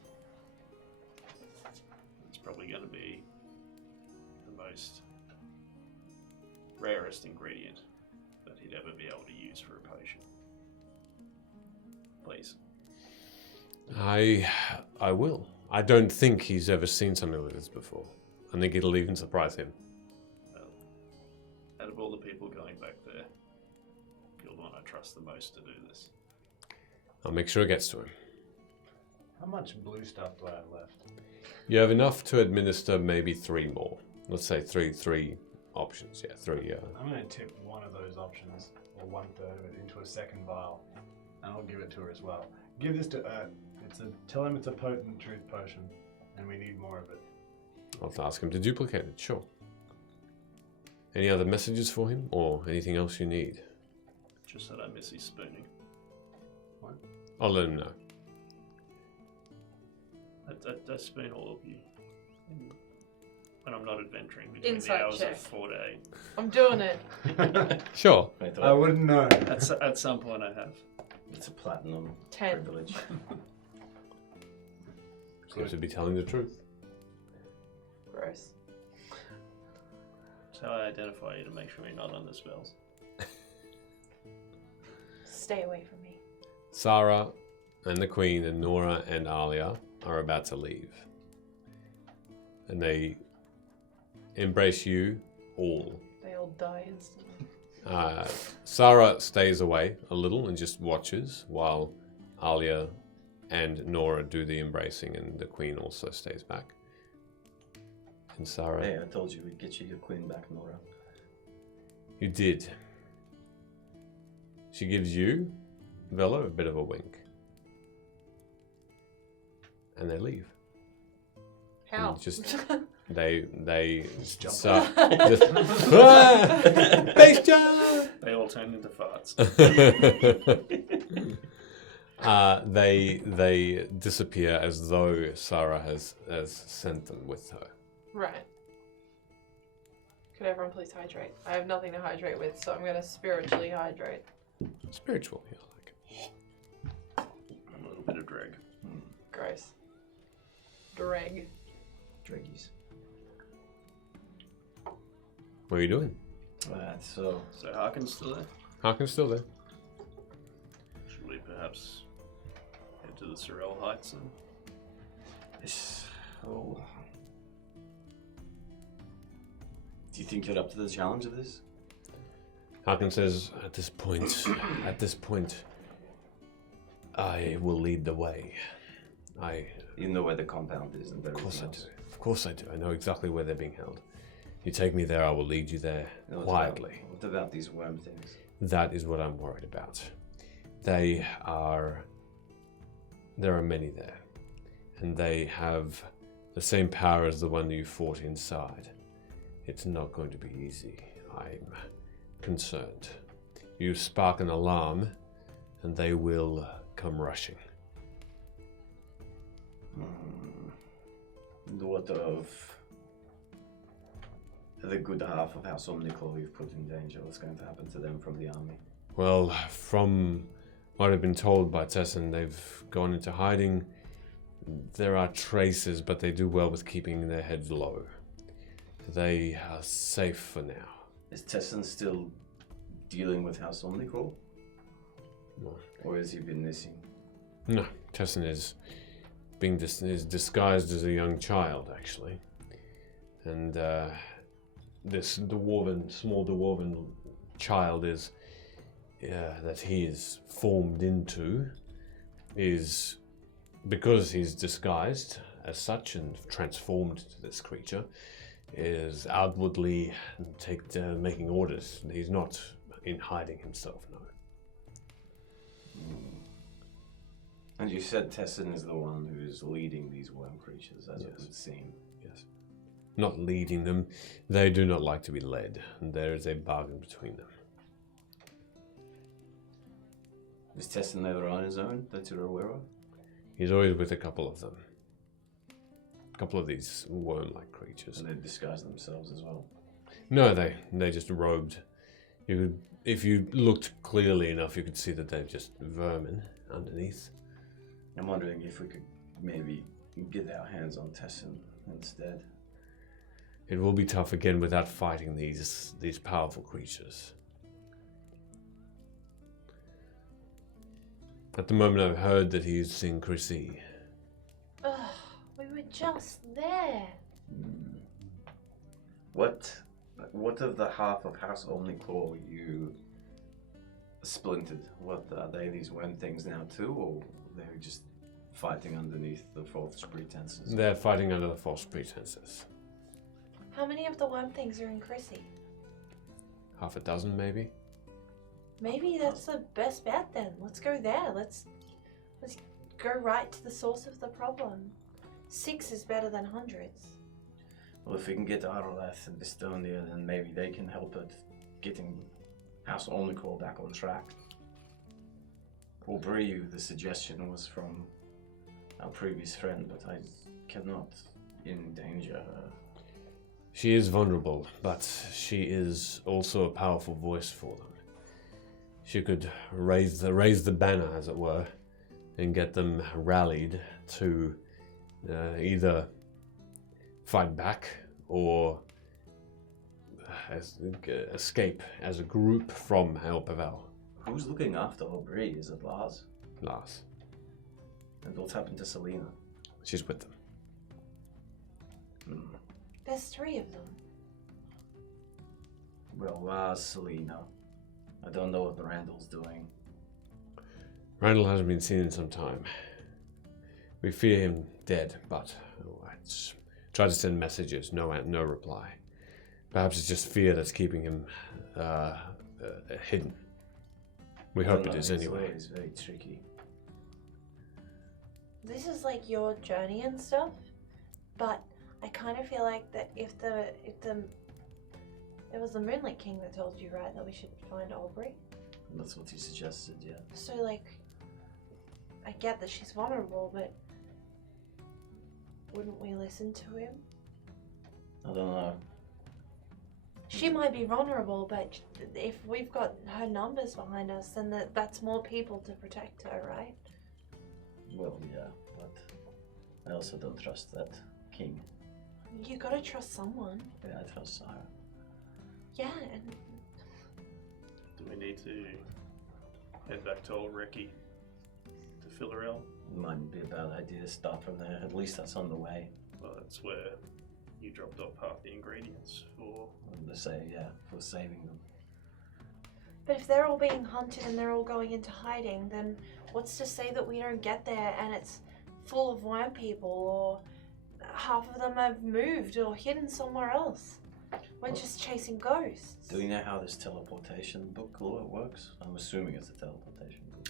It's probably going to be the most rarest ingredient that he'd ever be able to use for a potion. Please. I will. I don't think he's ever seen something like this before. I think it'll even surprise him. Well, out of all the people going back there, you're the one I trust the most to do this. I'll make sure it gets to him. How much blue stuff do I have left? You have enough to administer maybe 3 more. Let's say three options. Yeah, 3. I'm going to tip one of those options, or 1/3 of it, into a second vial, and I'll give it to her as well. Give this to Ert. Tell him it's a potent truth potion, and we need more of it. I'll ask him to duplicate it, sure. Any other messages for him, or anything else you need? Just that I miss his spooning. What? I'll let him know. I spoon all of you. When I'm not adventuring between Insight the hours check. of 4 to 8. I'm doing it. Sure. I wouldn't know. At some point I have. It's a platinum 10. privilege. Seems to be telling the truth. Gross. That's how I identify you to make sure you're not under spells. Stay away from me. Sarah and the Queen and Nora and Alia are about to leave. And they embrace you all. They all die instantly. Sarah stays away a little and just watches while Alia and Nora do the embracing, and the Queen also stays back. And Sarah... Hey, I told you we'd get you your queen back, Nora. You did. She gives you, Velo, a bit of a wink. And they leave. How? And just they Just jump base jump. They all turn into farts. They disappear as though Sarah has sent them with her. Right. Could everyone please hydrate? I have nothing to hydrate with, so I'm going to spiritually hydrate. Spiritual, yeah, like A little bit of drag. Gross. Dreg. Draggies. What are you doing? Alright, so Harkin's still there? Harkin's still there. Should we perhaps head to the Sorrel Heights and... Oh. Do you think you're up to the challenge of this? Harkin says, at this point, I will lead the way. You know where the compound is and Of course I everything do. else. Of course I do. I know exactly where they're being held. You take me there, I will lead you there quietly. What about these worm things? That is what I'm worried about. There are many there, and they have the same power as the one you fought inside. It's not going to be easy. I'm concerned. You spark an alarm, and they will come rushing. What of the good half of House Omniclaw you've put in danger? What's going to happen to them from the army? Well, from what I've been told by Tessin, they've gone into hiding. There are traces, but they do well with keeping their heads low. They are safe for now. Is Tessin still dealing with House Omniclaw? No. Or has he been missing? No, Tessin is disguised as a young child, actually. And this small dwarven child that he is formed into is, because he's disguised as such and transformed to this creature, is outwardly making orders. He's not in hiding himself, no. And you said Tessin is the one who is leading these worm creatures, as it would seem. Yes. Not leading them. They do not like to be led, and there is a bargain between them. Is Tessin never on his own that you're aware of? He's always with a couple of them. A couple of these worm-like creatures. And they disguise themselves as well? No, they just robed. If you looked clearly enough, you could see that they're just vermin underneath. I'm wondering if we could maybe get our hands on Tessin instead. It will be tough again without fighting these powerful creatures. At the moment, I've heard that he's in Chrissy. Ugh, we were just there. What of the half of House Omniclaw you splintered? What are they? These worm things now too, or they're just fighting underneath the false pretenses? They're fighting under the false pretenses. How many of the worm things are in Chrissy? Half a dozen, maybe. Maybe that's the best bet then. Let's go there. Let's go right to the source of the problem. 6 is better than hundreds. Well, if we can get Erillof and Estonia, then maybe they can help at getting House Omniclaw back on track. Or Briu, the suggestion was from our previous friend, but I cannot endanger her. She is vulnerable, but she is also a powerful voice for them. She could raise the banner, as it were, and get them rallied to either fight back or escape as a group from Elpavel. Who's looking after Aubrey? Is it Lars? Lars. And what's happened to Selena? She's with them. There's 3 of them. Well, Lars, Selena. I don't know what Randall's doing. Randall hasn't been seen in some time. We fear him dead, but I just try to send messages, no reply. Perhaps it's just fear that's keeping him hidden. We hope it is anyway. It's very tricky. This is like your journey and stuff, but I kind of feel like that if it was the Moonlit King that told you, right, that we should find Aubrey. That's what he suggested, yeah. So like, I get that she's vulnerable, but wouldn't we listen to him? I don't know. She might be vulnerable, but if we've got her numbers behind us, then that's more people to protect her, right? Well, yeah, but I also don't trust that king. You gotta trust someone. Yeah, I trust Sarah. Yeah, and Do we need to head back to old Reki to Fillerel? Might be a bad idea to start from there. At least that's on the way. Well, that's where you dropped off half the ingredients for. For saving them. but if they're all being hunted and they're all going into hiding, then what's to say that we don't get there and it's full of worm people, or half of them have moved or hidden somewhere else? We're just chasing ghosts. Do you know how this teleportation book works? I'm assuming it's a teleportation book.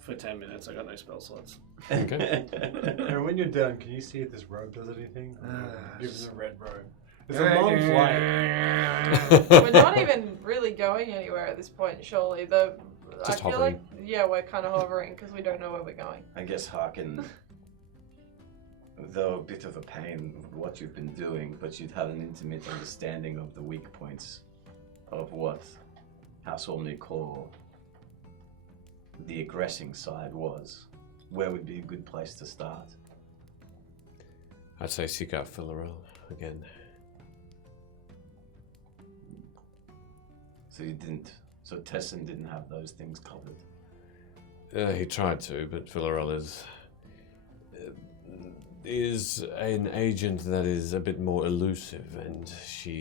For 10 minutes, I got no spell slots. Okay. And when you're done, can you see if this robe does anything? Give us a red robe. It's a long flight. We're not even really going anywhere at this point, surely. Just I feel hovering. like, yeah, we're kind of hovering because we don't know where we're going. I guess Harkin, though a bit of a pain with what you've been doing, but you'd have an intimate understanding of the weak points of what House Omniclaw, the aggressing side, was. Where would be a good place to start? I'd say seek out Fillerel again. So Tessin didn't have those things covered. He tried to, but Fillerel is an agent that is a bit more elusive, and she's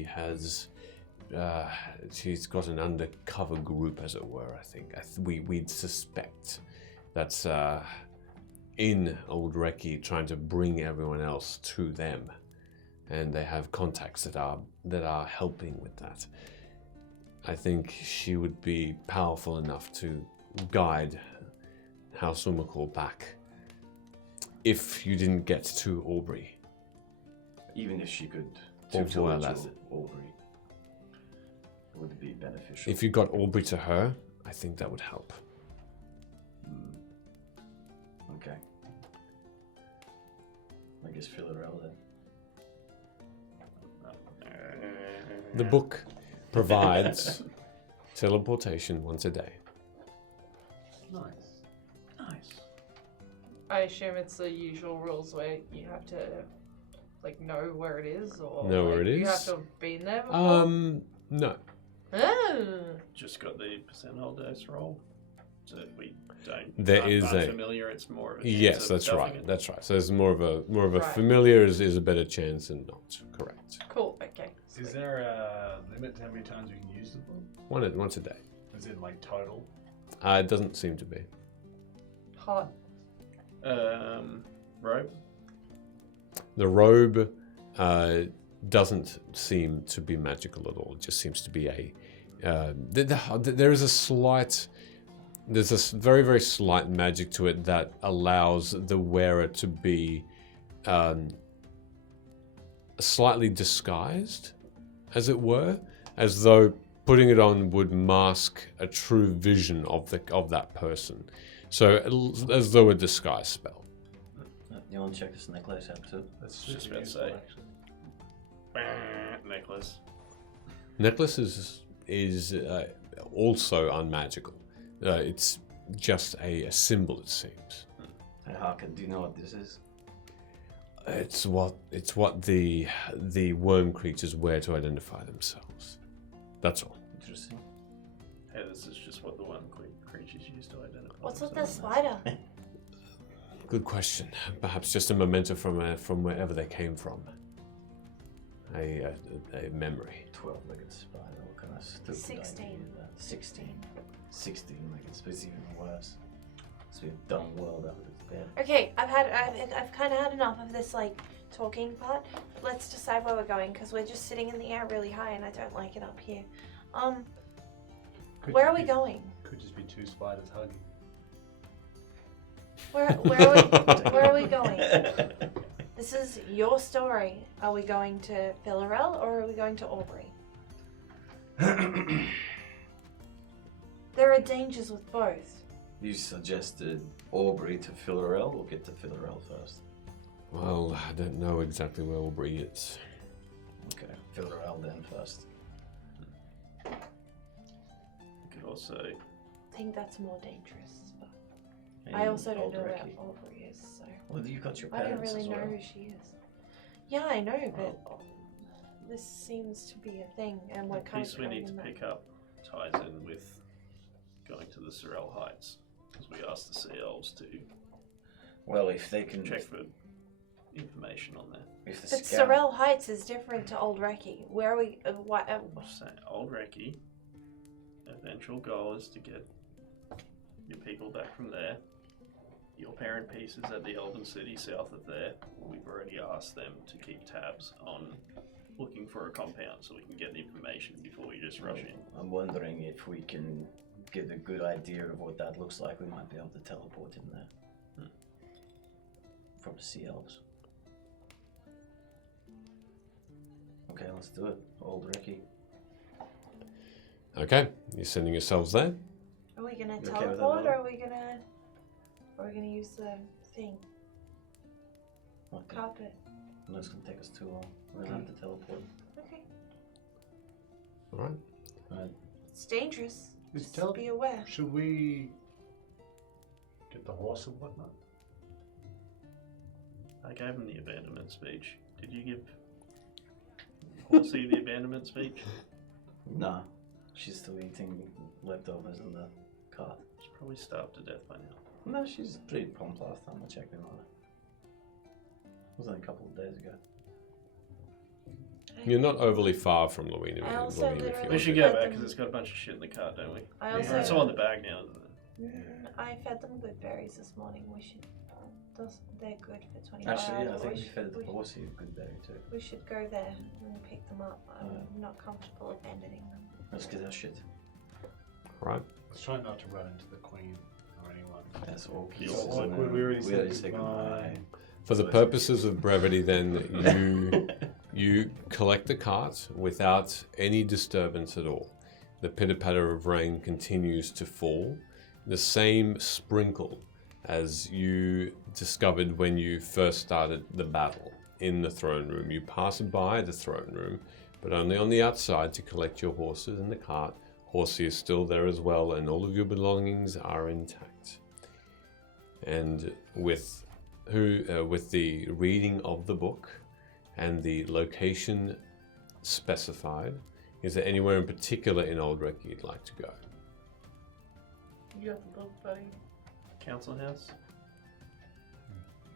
got an undercover group, as it were. I think we'd suspect that's in Old Reki, trying to bring everyone else to them, and they have contacts that are helping with that. I think she would be powerful enough to guide House Omniclaw back if you didn't get to Aubrey. Even if she could Or tutor her Voileth. to Aubrey, would it be beneficial? If you got Aubrey to her, I think that would help. Okay. I guess Fillerel then. The book provides teleportation once a day. Nice. Nice. I assume it's the usual rules where you have to know where it is, or Know where it you have is? to have been there before. No. Oh. Just got the percentile dice roll. So if we don't There is aren't a familiar, it's more of a chance Yes, of that's duffing right. it. That's right. So there's more of a Right. familiar is a better chance than not. Correct. Cool. Okay. Is there a limit to how many times we can use the book? Once a day. Is it like total? It doesn't seem to be. Hot. Robe. The robe doesn't seem to be magical at all. It just seems to be a. There is a slight. There's a very, very slight magic to it that allows the wearer to be slightly disguised, as it were, as though putting it on would mask a true vision of that person. So as though a disguise spell. You want to check this necklace out too? That's Just about to useful, say. actually. Necklace. Necklace is also unmagical. It's just a symbol, it seems. Hey, Harkin, do you know what this is? It's what the worm creatures wear to identify themselves. That's all. Interesting. Hey, this is just what the one creatures use to identify. What's with the themselves. spider? Good question. Perhaps just a memento from wherever they came from. A memory. 12-legged spider. What kind of stupid 16. idea is that? 16-legged. It's even worse. It's a dumb world out of its bed. Okay, I've kind of had enough of this talking part. Let's decide where we're going because we're just sitting in the air really high and I don't like it up here. Where are we going? Could just be two spiders hugging. Where are we going? This is your story. Are we going to Villarel or are we going to Aubrey? There are dangers with both. You suggested Aubrey to Villarel. We'll get to Villarel first. Well, I don't know exactly where Aubrey is. Okay, Villarel then first. You could also. I think that's more dangerous. But And I also don't Old know where Ricky. Aubrey is, so Well, you got your I parents don't really as know well. who she is. Yeah, I know, but this seems to be a thing, and we're The kind piece of we going need to in that. pick up ties in with going to the Sorel Heights, because we asked the Sea Elves to Well, if they can check for information on there. If the But scout- Sorel Heights is different to Old Recce. Where are we? What? So, Old Recce, eventual goal is to get your people back from there. Your parent piece is at the Elven City south of there. We've already asked them to keep tabs on looking for a compound so we can get the information before we just rush in. I'm wondering if we can get a good idea of what that looks like. We might be able to teleport in there. From the Sea Elves. Okay, let's do it. Old Ricky. Okay, you're sending yourselves there. Are we gonna You okay with that, teleport, or Mother? are we gonna use the thing? What the- Carpet. No, it's gonna take us too long. We're gonna have to teleport. Okay. All right. Right. It's dangerous. Is Just be aware. Should we get the horse and whatnot? I gave him the abandonment speech. Did you give Horsey the abandonment speech? Nah, she's still eating leftovers in the cart. She's probably starved to death by now. No, she's pretty prompt last time I checked in on her. It was only a couple of days ago. You're not overly far from Luime. I also literally- We should go back because it's got a bunch of shit in the cart, don't we? I also- It's all in the bag now, isn't it? I fed them good berries this morning. We should. They're good for 24 Actually, yeah, I hours. think we fed the horsey a good berry too. We should go there and pick them up. I'm not comfortable abandoning them. Let's get our shit. Right. Let's try not to run into the queen or anyone. That's all So, pieces. like, and we already then said goodbye. For the purposes of brevity, then you collect the cart without any disturbance at all. The pitter patter of rain continues to fall. The same sprinkle as you discovered when you first started the battle in the throne room. You pass by the throne room, but only on the outside to collect your horses in the cart. Horsey is still there as well, and all of your belongings are intact. And with the reading of the book and the location specified, is there anywhere in particular in Old Reiki you'd like to go? You got the book, buddy. Council house?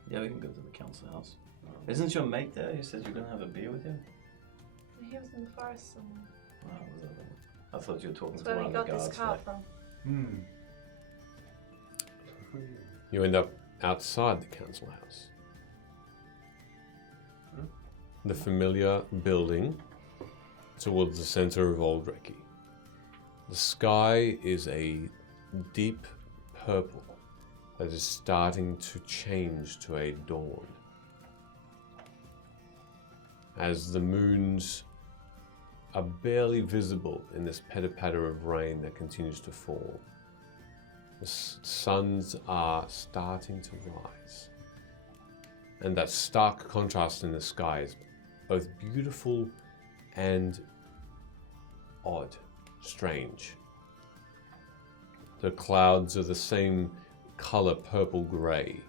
Yeah, we can go to the council house. Isn't your mate there? You said you're going to have a beer with him? He was in the forest somewhere. I thought you were talking That's to where one we of the got guards. this car from. You end up outside the council house. The familiar building towards the center of Old Reiki. The sky is a deep purple that is starting to change to a dawn. As the moons are barely visible in this pitter-patter of rain that continues to fall. The suns are starting to rise. And that stark contrast in the sky is both beautiful and odd, strange. The clouds are the same color, purple-gray.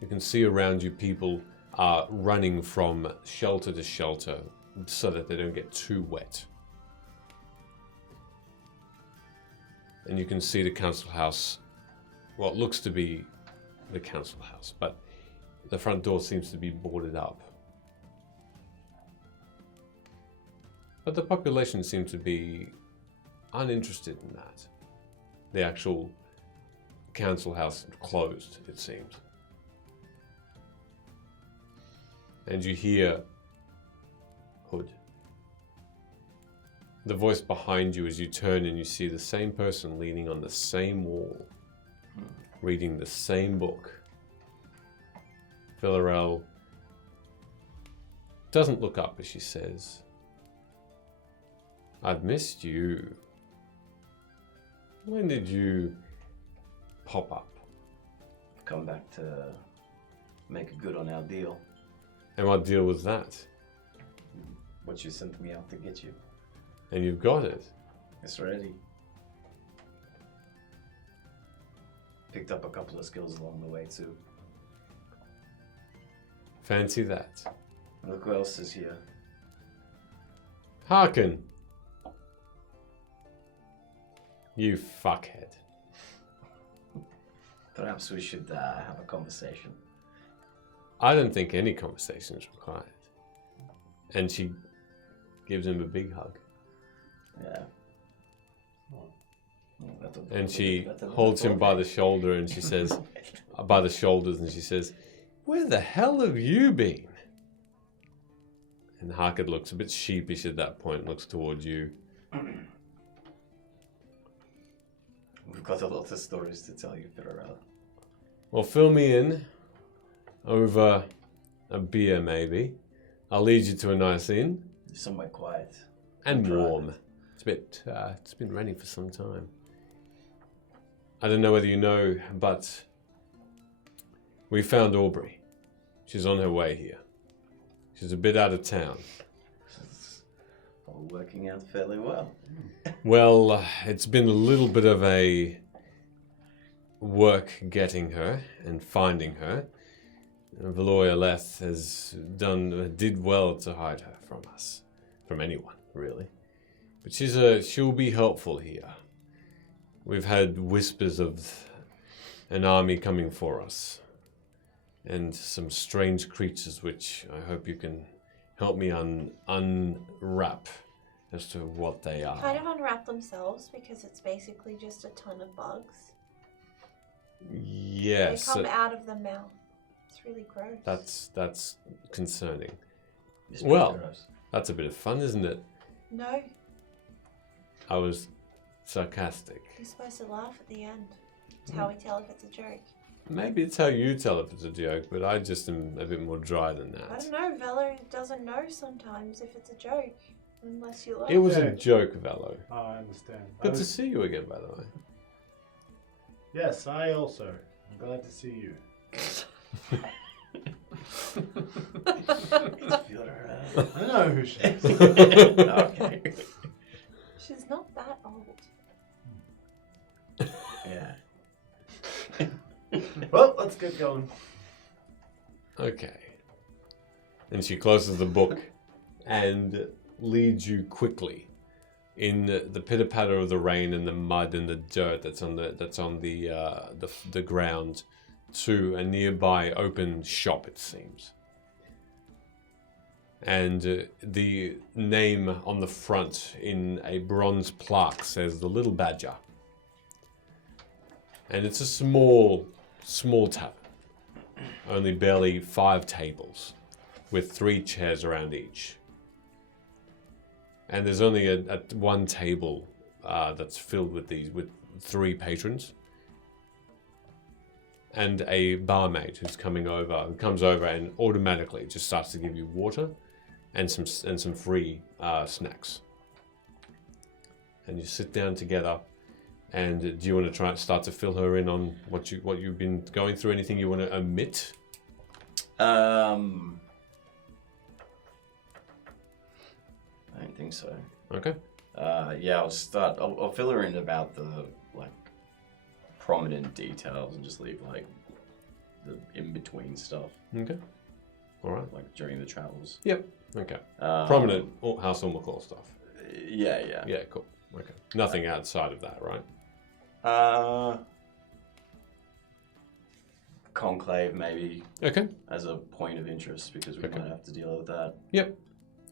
You can see around you people are running from shelter to shelter so that they don't get too wet. And you can see the council house, what looks to be the council house, but the front door seems to be boarded up. But the population seems to be uninterested in that. The actual council house closed, it seems. And you hear Hood. The voice behind you as you turn and you see the same person leaning on the same wall, reading the same book. Villarelle doesn't look up as she says, "I've missed you. When did you pop up?" I've come back to make good on our deal. And what deal was that? What you sent me out to get you. And you've got it. It's ready. Picked up a couple of skills along the way too. Fancy that. Look who else is here. Hearken. You fuckhead. Perhaps we should have a conversation. I don't think any conversation is required. And she gives him a big hug. Yeah. And she holds him by the shoulder and she says, by the shoulders, and she says, "Where the hell have you been?" And Harkett looks a bit sheepish at that point, looks towards you. We've got a lot of stories to tell you, Pirarella. Well, fill me in over a beer, maybe. I'll lead you to a nice inn. Somewhere quiet. And warm. It's been raining for some time. I don't know whether you know, but we found Aubrey. She's on her way here. She's a bit out of town. All working out fairly well. Well, it's been a little bit of a work getting her and finding her. Valoria Leth did well to hide her from us, from anyone really. But she'll be helpful here. We've had whispers of an army coming for us, and some strange creatures which I hope you can help me unwrap as to what they are. Kind of unwrap themselves because it's basically just a ton of bugs. Yes. They come out of the mouth. It's really gross. That's concerning. Well, that's a bit of fun, isn't it? No. I was sarcastic. You're supposed to laugh at the end. It's how we tell if it's a joke. Maybe it's how you tell if it's a joke, but I just am a bit more dry than that. I don't know. Velo doesn't know sometimes if it's a joke. Unless you laugh. It was a joke, Velo. Oh, I understand. Good to see you again, by the way. Yes, I also. I'm glad to see you. I know who she is. Okay. She's not that old. Yeah. Well, let's get going. Okay. And she closes the book and leads you quickly in the pitter-patter of the rain and the mud and the dirt that's on the ground to a nearby open shop, it seems. And the name on the front in a bronze plaque says The Little Badger. And it's a small tavern. Only barely 5 tables with 3 chairs around each. And there's only a one table that's filled with 3 patrons. And a barmaid who comes over and automatically just starts to give you water and some free snacks. And you sit down together. And do you want to start to fill her in on what you've been going through? Anything you want to omit? I don't think so. Okay. Yeah, I'll fill her in about the prominent details and just leave the in between stuff. Okay. All right. Like during the travels. Yep. Okay. Prominent House on McCall stuff. Yeah. Yeah. Cool. Okay. Nothing outside of that, right? Conclave maybe. Okay. As a point of interest because we might have to deal with that. Yep.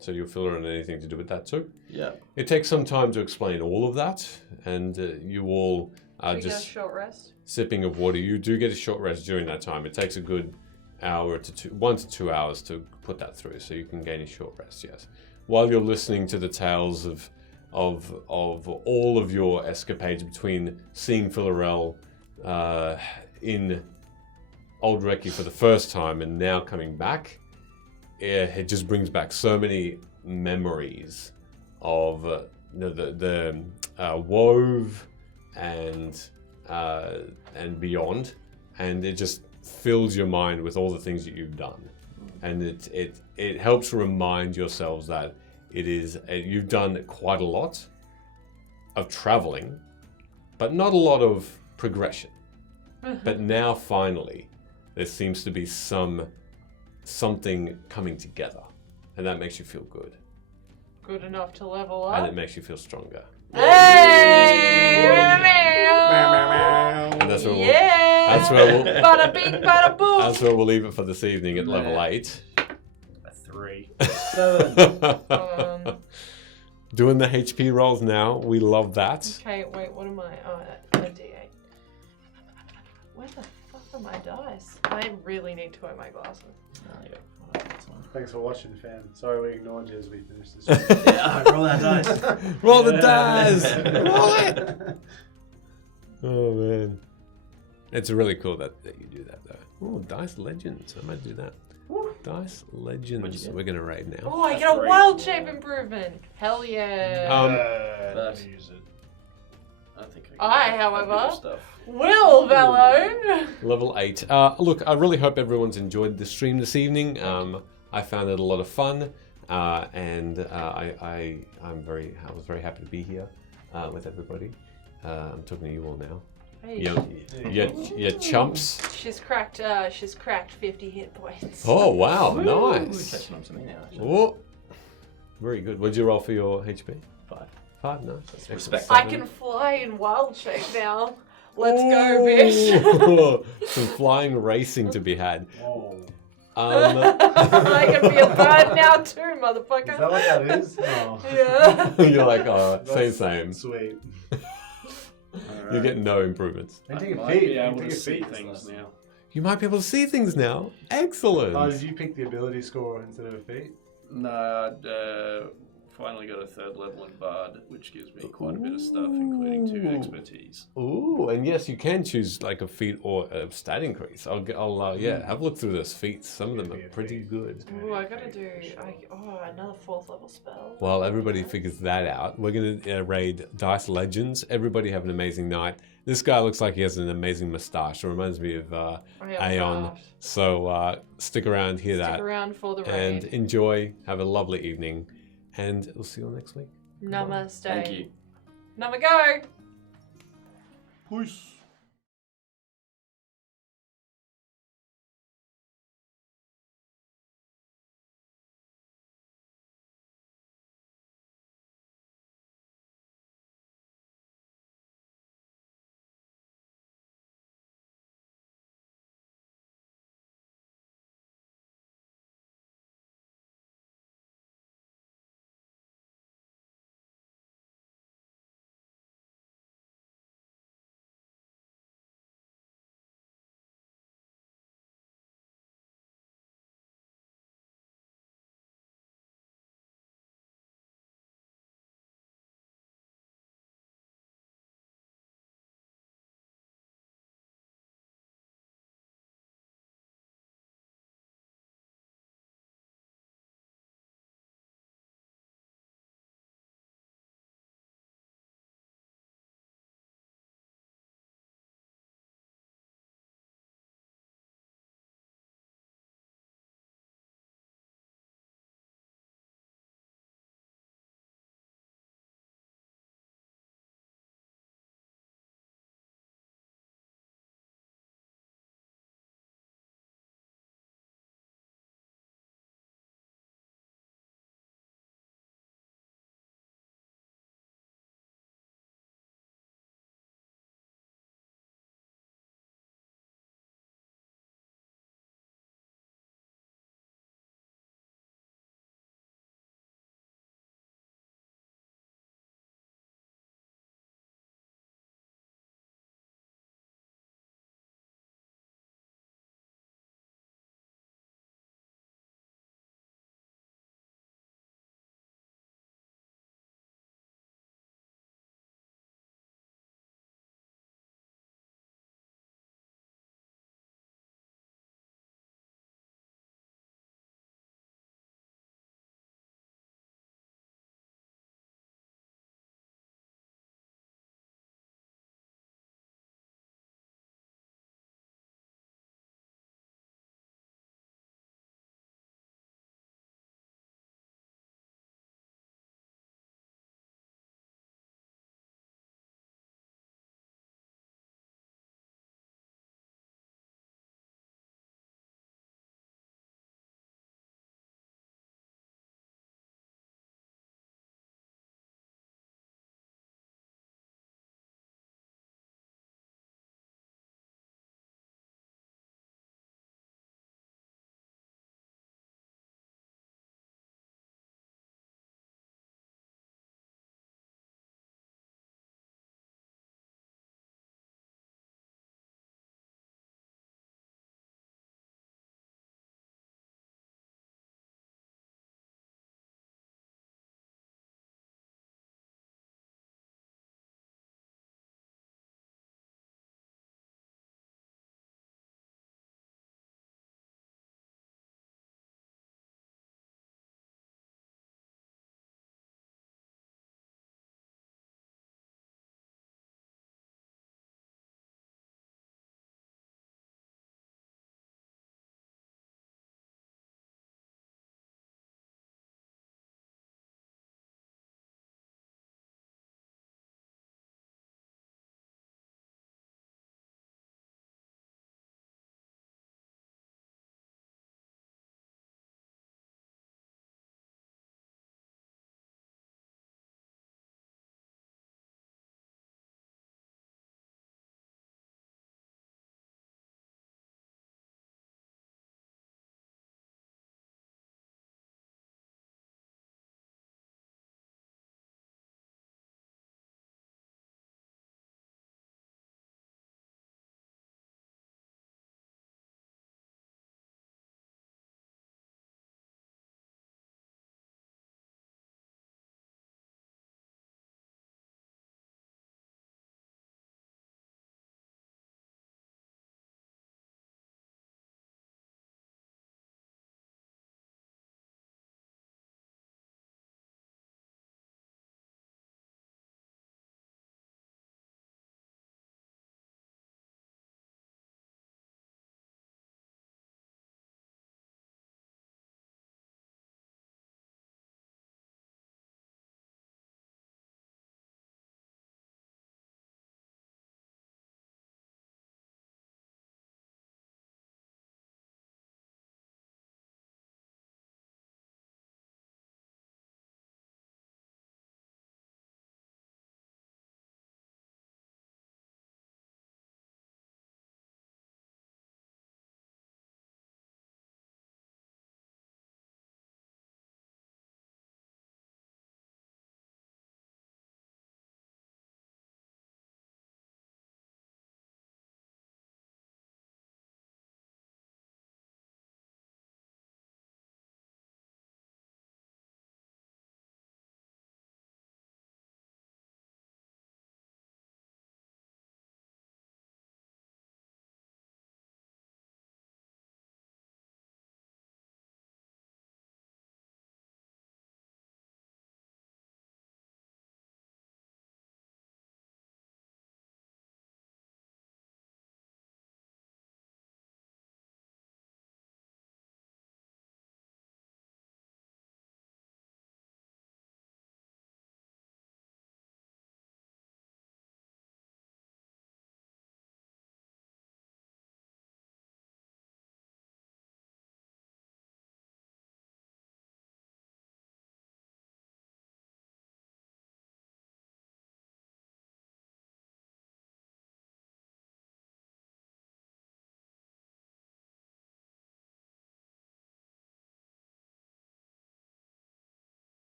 So you'll fill her in anything to do with that too? Yeah. It takes some time to explain all of that, and you all are just get a short rest? Sipping of water. You do get a short rest during that time. It takes a good 1 to 2 hours to put that through, so you can gain a short rest, yes. While you're listening to the tales of all of your escapades between seeing Philorel in Old Recce for the first time and now coming back, it just brings back so many memories of the Wove and beyond, and it just fills your mind with all the things that you've done, and it helps remind yourselves that you've done quite a lot of traveling, but not a lot of progression. But now finally, there seems to be something coming together, and that makes you feel good. Good enough to level up. And it makes you feel stronger. Hey! And that's where Bada bing, bada boom. That's where we'll leave it for this evening at level 8. A 3. 7. Doing the HP rolls now. We love that. Okay, wait, what am I? Oh, a D8. Where the fuck are my dice? I really need to wear my glasses. Thanks for watching, fam. Sorry we ignored you as we finished this. Yeah, roll that dice. Roll the dice. Roll it. Oh man, it's really cool that you do that though. Oh, Dice Legends. I might do that. Dice Legends. We're gonna raid now. Oh, I get a wild shape improvement. Hell yeah. Use it. I think however, will Valone. Level 8. Look, I really hope everyone's enjoyed the stream this evening. I found it a lot of fun, and I was very happy to be here with everybody. I'm talking to you all now. Hey. You chumps. She's cracked 50 hit points. Oh wow, Ooh, nice. catching up to me now. Actually. Oh, very good. What did you roll for your HP? 5. 5, nice. Respect. I can fly in wild shape now. Let's go, bitch. Some flying racing to be had. Whoa. I can be a bird now too, motherfucker. Is that what that is? Oh. Yeah. You're like, oh, same. Sweet. You get no improvements. I I might be able to see things now. You might be able to see things now. Excellent. Oh, did you pick the ability score instead of a feat? No, finally got a 3rd level in Bard, which gives me quite a bit of stuff, including 2 expertise. Ooh, and yes, you can choose like a feat or a stat increase. I'll have a look through those feats. Some of them are pretty good. Ooh, I gotta do another 4th level spell. While everybody figures that out, we're gonna raid Dice Legends. Everybody have an amazing night. This guy looks like he has an amazing mustache. It reminds me of Aeon. So stick around, hear that. Stick around for the raid. And enjoy. Have a lovely evening. And we'll see you all next week. Namaste. Thank you. Namago. Peace.